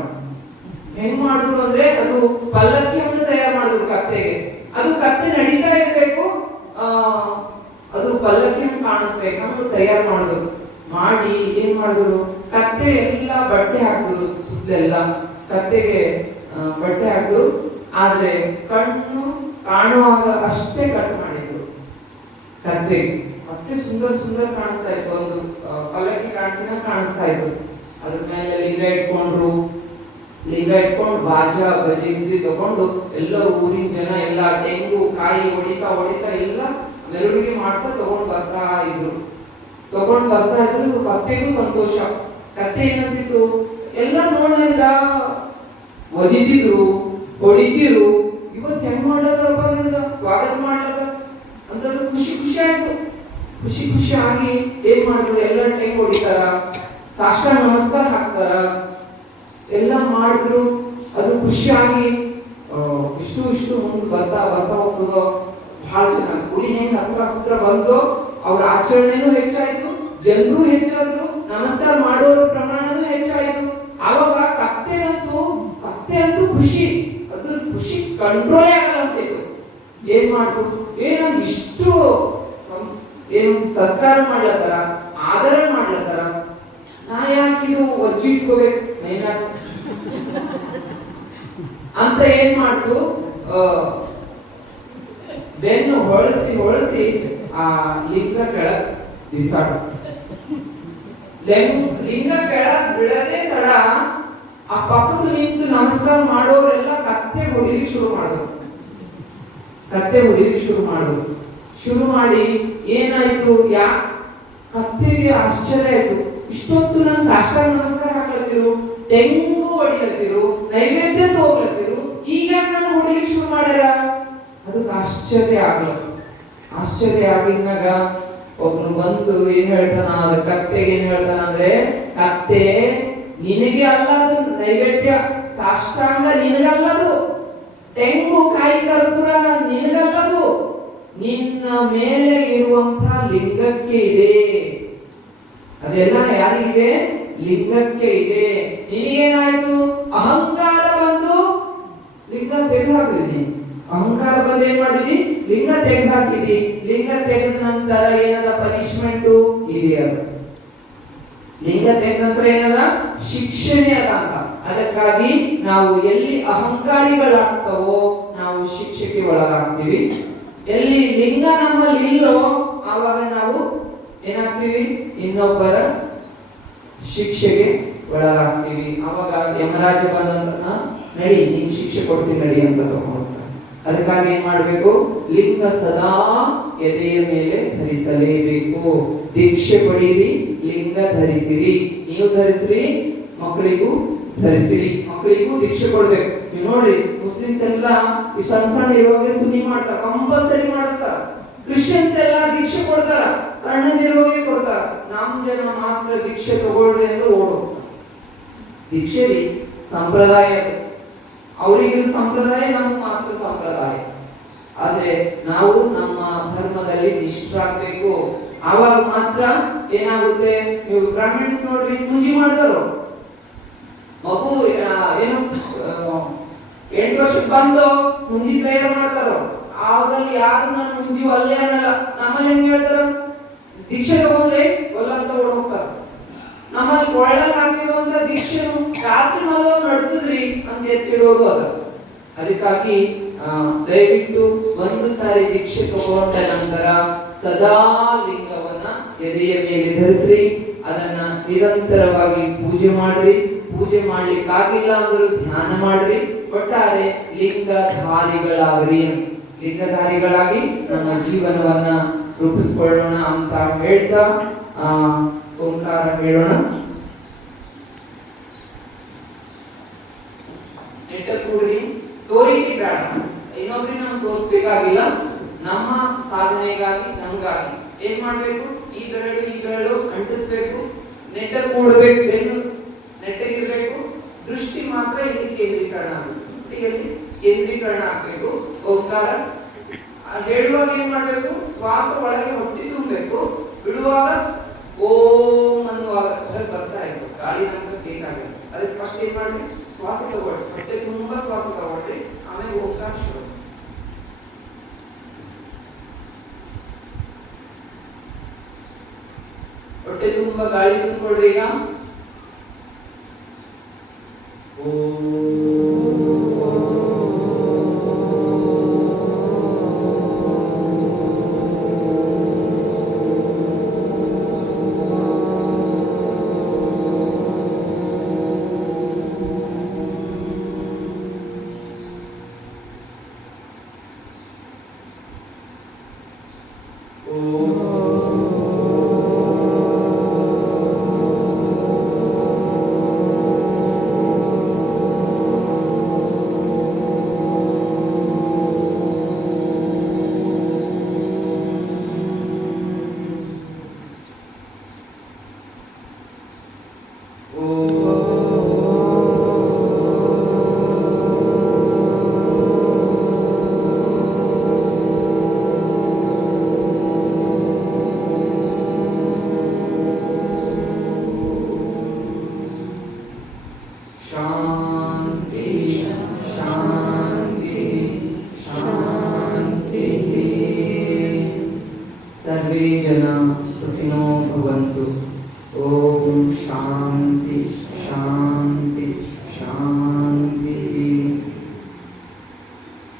ಹೆಂಗ್ ಮಾಡಿದ್ರು ಅಂದ್ರೆ, ಅದು ಪಲ್ಲಕ್ಕಿ ಅಂತ ತಯಾರು ಮಾಡಿದ್ರು ಕತ್ತೆಗೆ. ಅದು ಕತ್ತೆ ನಡೀತಾ ಇರ್ಬೇಕು, ಅದು ಪಲ್ಲಕ್ಕಿ ಕಾಣಿಸ್ಬೇಕು ಅಂತ ತಯಾರು ಮಾಡಿದ್ರು. ಮಾಡಿ ಏನ್ ಮಾಡಿದ್ರು? ಕತ್ತೆ ಎಲ್ಲ ಬಟ್ಟೆ ಹಾಕಿದ್ರು, ಸುತ್ತಲೆಲ್ಲ ಕತ್ತೆಗೆ ಬಟ್ಟೆ ಹಾಕಿದ್ರು. ಆದ್ರೆ ಕಣ್ಣು ಕಾಣುವಾಗ ಅಷ್ಟೇ ಕಟ್ ಮಾಡಿದ್ರು ಕತ್ತೆ. ಮತ್ತೆ ಸುಂದರ ಸುಂದರ ಕಾಣಿಸ್ತಾ ಇತ್ತು, ಒಂದು ಪಲ್ಲಕ್ಕಿ ಕಾಣಿಸ್ತಾ ಇತ್ತು. ಅದ್ರ ಮೇಲೆ ಲಿಂಗ ಇಟ್ಕೊಂಡ್ರು. ಲಿಂಗ ಇಟ್ಕೊಂಡು ಬಾಜಾ ಭಜಂತ್ರಿ ತಗೊಂಡು ಎಲ್ಲ ಊರಿನ ಜನ ಎಲ್ಲ ತೆಂಗು ಕಾಯಿ ಹೊಡಿತಾ ಎಲ್ಲ ಮೆರವಣಿಗೆ ಮಾಡ್ತಾ ತಗೊಂಡ್ ಬರ್ತಾ ಇದ್ರು. ಕತ್ತೆಗೂ ಸಂತೋಷ. ಕತ್ತೆ ಏನಂತಿತ್ತು? ಎಲ್ಲ ನೋಡಿದ ಒದಿತಿದ್ರು, ಹೊಡಿತಿರು. ಇವತ್ತು ಹೆಂಗ್ ಮಾಡ್ಲತ್ತಾರಪ್ಪ ನನಗ ಸ್ವಾಗತ ಮಾಡ್ಲತ್ತ ಅಂತ ಖುಷಿ ಆಯ್ತು. ಖುಷಿ ಆಗಿ ಏನ್ ಮಾಡಿದ್ರು? ಎಲ್ಲ ಟೈಮ್ ಹೊಡಿತಾರ, ಸಾಷ್ಟಾಂಗ ನಮಸ್ಕಾರ ಹಾಕ್ತಾರ, ಎಲ್ಲ ಮಾಡಿದ್ರು. ಅದು ಖುಷಿಯಾಗಿ ಇಷ್ಟು ಮುಂದೆ ಬರ್ತಾ ಹೋಗ್ತದೋ. ಬಹಳ ಚೆನ್ನಾಗಿ ಗುಡಿ ಹೆಂಗ್ ಹತ್ರ ಬಂದು ಅವ್ರ ಆಚರಣೆನೂ ಹೆಚ್ಚಾಯ್ತು, ಜನರು ಹೆಚ್ಚಾದ್ರು, ನಮಸ್ಕಾರ ಮಾಡೋರ ಪ್ರಮಾಣನೂ ಹೆಚ್ಚಾಯ್ತು. ಅವಾಗ ಕತ್ತೆ ಅಂತೂ ಖುಷಿ, ಅದ್ರ ಖುಷಿ ಕಂಟ್ರೋಲೇ ಆಗಲ್ಲ ಅಂತಿತ್ತು. ಏನ್ ಮಾಡ್ತು? ಇಷ್ಟು ಏನು ಸರ್ಕಾರ ಮಾಡ್ಲತ್ತಾರ, ಆದರ ಮಾಡ್ಲತ್ತಾರ, ನಾ ಯಾಕಿದು ಒಜ್ಜಿ ಇಟ್ಕೋಬೇಕು ಮೈನಾಗ ಅಂತ ಏನ್ ಮಾಡ್ತು? ಬೆನ್ನು ಹೊಳಸಿ ಆ ಲಿಂಗ ಕೆಳಗ್ ಬಿಸಾಡ. ಲಿಂಗ ಕೆಳಗ್ ಬಿಡದೆ ತಡ ಆ ಪಕ್ಕದ ನಿಂತು ನಮಸ್ಕಾರ ಮಾಡೋರೆಲ್ಲ ಕತ್ತೆ ಹೊಡಿಲಿಕ್ಕೆ ಶುರು ಮಾಡಿದ್ರು. ಶುರು ಮಾಡಿ ಏನಾಯ್ತು? ಕತ್ತೆಗೆ ಆಶ್ಚರ್ಯ ಆಯ್ತು. ಇಷ್ಟೊತ್ತು ನಾನು ಸಾಷ್ಟಾಂಗ ನಮಸ್ಕಾರ ಹಾಕ್ಲತ್ತಿರು, ತೆಂಗು ಹೊಡಿಲತ್ತಿರು, ನೈವೇದ್ಯ ತಗೋಲತ್ತಿರು, ಈಗ ನಾನು ಹೊಡಿಲಿಕ್ಕೆ ಶುರು ಮಾಡ್ಯಾರ. ಅದಕ್ಕೆ ಆಶ್ಚರ್ಯ ಆಗಿದ್ದಾಗ ಒಬ್ರು ಬಂದು ಏನ್ ಹೇಳ್ತಾನ? ಅದ ಕತ್ತೆಗೆ ಏನ್ ಹೇಳ್ತಾನ ಅಂದ್ರೆ, ಕತ್ತೆ ನಿನಗೆ ಅಲ್ಲದು ನೈವೇದ್ಯ, ಸಾಷ್ಟಾಂಗ ನಿನಗಲ್ಲದು, ತೆಂಗು ಕಾಯಿ ಕರ್ಪೂರ ನಿನಗಲ್ಲದು, ನಿನ್ನ ಮೇಲೆ ಇರುವಂತ ಲಿಂಗಕ್ಕೆ ಇದೆ. ಅದೆಲ್ಲ ಯಾರಿಗಿದೆ? ಲಿಂಗಕ್ಕೆ ಇದೆ. ನಿನಗೇನಾಯ್ತು? ಅಹಂಕಾರ ಬಂದು ಲಿಂಗ ತೆಗೆದು ಹಾಕಿದೀನಿ. ಅಹಂಕಾರ ಬಂದು ಏನ್ ಮಾಡಿದಿ? ಲಿಂಗ ತೆಗೆದು ಹಾಕಿದಿ. ಲಿಂಗ ತೆಗೆದ ನಂತರ ಏನದ ಪನಿಷ್ಮೆಂಟ್ ಇದೆಯಾ? ಲಿಂಗ ತೆಗೆದ ನಂತರ ಏನದ? ಶಿಕ್ಷಣೆ ಅದ ಅಂತ. ಅದಕ್ಕಾಗಿ ನಾವು ಎಲ್ಲಿ ಅಹಂಕಾರಿಗಳಾಗ್ತವೋ ನಾವು ಶಿಕ್ಷೆಗೆ ಒಳಗಾಗ್ತೀವಿ. ಎಲ್ಲಿ ಲಿಂಗ ನಮ್ಮಲ್ಲಿ ಇಲ್ಲೋ ಆವಾಗ ನಾವು ಏನಾಗ್ತೀವಿ? ಇನ್ನೊಬ್ಬರ ಶಿಕ್ಷೆಗೆ ಒಳಗಾಗ್ತೀವಿ. ಅವಾಗ ಯಮರಾಜ ಬಂದಂತ ನಡಿ, ನೀನ್ ಶಿಕ್ಷೆ ಕೊಡ್ತೀನಿ ನಡಿ ಅಂತ ತಗೊಂಡ್ತಾರೆ. ಅದಕ್ಕಾಗಿ ಏನ್ ಮಾಡ್ಬೇಕು? ಲಿಂಗ ಸದಾ ಎದೆಯ ಮೇಲೆ ಧರಿಸಲೇಬೇಕು. ದೀಕ್ಷೆ ಪಡೀರಿ, ಲಿಂಗ ಧರಿಸಿರಿ. ನೀವು ಧರಿಸ್ರಿ, ಮಕ್ಕಳಿಗೂ ಧರಿಸಿರಿ, ಮಕ್ಕಳಿಗೂ ದೀಕ್ಷೆ ಕೊಡ್ಬೇಕು. ನೀವು ನೋಡ್ರಿ, ಮುಸ್ಲಿಮ್ಸ್ ಎಲ್ಲ ಈ ಸಣ್ಣ ಸಣ್ಣ ಇರುವಾಗ ಸುನ್ನಿ ಮಾಡ್ತಾರ, ಕಂಪಲ್ಸರಿ ಮಾಡಿಸ್ತಾರ. ಕ್ರಿಶ್ಚಿಯನ್ಸ್ ಎಲ್ಲ ದೀಕ್ಷೆ ಕೊಡ್ತಾರ, ಸಣ್ಣದಿರುವಾಗೆ ಕೊಡ್ತಾರ. ನಮ್ ಜನ ಮಾತ್ರ ದೀಕ್ಷೆ ತಗೊಳ್ರಿ ಎಂದು ಓಡೋಗ್ತಾರ. ದೀಕ್ಷೆ ರೀ ಸಂಪ್ರದಾಯ, ಅವರಿಗೆ ಸಂಪ್ರದಾಯ, ನಮ್ಗೆ ಮಾತ್ರ ಸಂಪ್ರದಾಯ. ಆದ್ರೆ ನಾವು ನಮ್ಮ ಧರ್ಮದಲ್ಲಿ ನಿಷ್ಠರಾಗಬೇಕು. ಆವಾಗ ಮಾತ್ರ ಏನಾಗುತ್ತೆ. ನೀವು ಬ್ರಾಹ್ಮಣ್ಸ್ ನೋಡ್ರಿ, ಪೂಜೆ ಮಾಡ್ತಾರೋ, ಮಗು ಏನು 8 ವರ್ಷಕ್ಕೆ ಬಂದು ಮುಂಜಿ ತಯಾರು ಮಾಡ್ತಾರೋ, ಅದ್ರಲ್ಲಿ ಯಾರು ನಾನು ಮುಂಜಿ ಒಲ್ಲೆ ಅನ್ನಲ್ಲ. ನಮ್ಮಲ್ಲಿ ಹೆಂಗ್ ಹೇಳ್ತಾರ, ದೀಕ್ಷೆ ತಗೊಂಡ್ರೆ ಒಲ್ಲ ಅಂತ ಓಡೋಗ್ತಾರ. ನಮ್ಮಲ್ಲಿ ಕೊಳ್ಳಲ್ಲಿ ಹಾಕಿರುವಂತ ದೀಕ್ಷೆ ರಾತ್ರಿ ಮಲ್ಲ ನಡ್ತದ್ರಿ ಅಂತ ಎತ್ತಿಡೋರು ಅದ. ಅದಕ್ಕಾಗಿ ದಯವಿಟ್ಟು ಒಂದು ಸಾರಿ ದೀಕ್ಷೆ ತಗೊಂಡ ನಂತರ ಸದಾ ಲಿಂಗವನ್ನ ಎದೆಯ ಮೇಲೆ ಧರಿಸ್ರಿ. ಅದನ್ನ ನಿರಂತರವಾಗಿ ಪೂಜೆ ಮಾಡ್ರಿ. ಪೂಜೆ ಮಾಡ್ಲಿಕ್ಕಾಗಿಲ್ಲ ಅಂದ್ರೂ ಧ್ಯಾನ ಮಾಡ್ರಿ. ಒಟ್ಟಾರೆ ಲಿಂಗಧಾರಿಗಳಾಗ್ರಿ. ಲಿಂಗಧಾರಿಗಳಾಗಿ ನಮ್ಮ ಜೀವನವನ್ನ ರೂಪಿಸ್ಕೊಳ್ಳೋಣ ಅಂತ ಹೇಳ್ತಾ ಓಂಕಾರ ಹೇಳೋಣ. ಕೂಡ್ರಿ, ತೋರಿಕೆ ಬೇಡ, ಇನ್ನೊಬ್ರಿಗೆ ನಾವು ತೋರಿಸ್ಬೇಕಾಗಿಲ್ಲ. ನಮ್ಮ ಸಾಧನೆಗಾಗಿ, ನಮಗಾಗಿ ಏನ್ ಮಾಡ್ಬೇಕು, ಈ ಬೆರಳು ಅಂಟಿಸ್ಬೇಕು, ನೆಟ್ಟಲ್ಲಿ ಕೂಡ್ಬೇಕು, ಬೆನ್ನು ನೆಟ್ಟಗಿರ್ಬೇಕು, ದೃಷ್ಟಿ ಮಾತ್ರ ಇಲ್ಲಿ ಕೇಂದ್ರೀಕರಣ ಆಗಬೇಕು. ಕೇಂದ್ರೀಕರಣ ಆಗ್ಬೇಕು. ಓಂಕಾರ ಹೇಳುವಾಗ ಏನ್ ಮಾಡ್ಬೇಕು, ಶ್ವಾಸ ಒಳಗೆ ಹೊಟ್ಟಿ ತುಂಬಬೇಕು, ಬಿಡುವಾಗ ಓಂ ಅನ್ನುವಾಗ ಬರ್ತಾ ಇತ್ತು. ಗಾಳಿ ನಮ್ಗೆ ಬೇಕಾಗುತ್ತೆ. ಅದಕ್ಕೆ ಫಸ್ಟ್ ಏನ್ ಮಾಡ್ರಿ, ಶ್ವಾಸ ತಗೊಳ್ಳಿ, ಹೊಟ್ಟೆ ತುಂಬಾ ಶ್ವಾಸ ತಗೊಳ್ರಿ, ಆಮೇಲೆ ಓಂಕಾರ ಶುರು. ಹೊಟ್ಟೆ ತುಂಬಾ ಗಾಳಿ ತುಂಬಿಕೊಳ್ರಿ. ಈಗ शांति शांति शांति।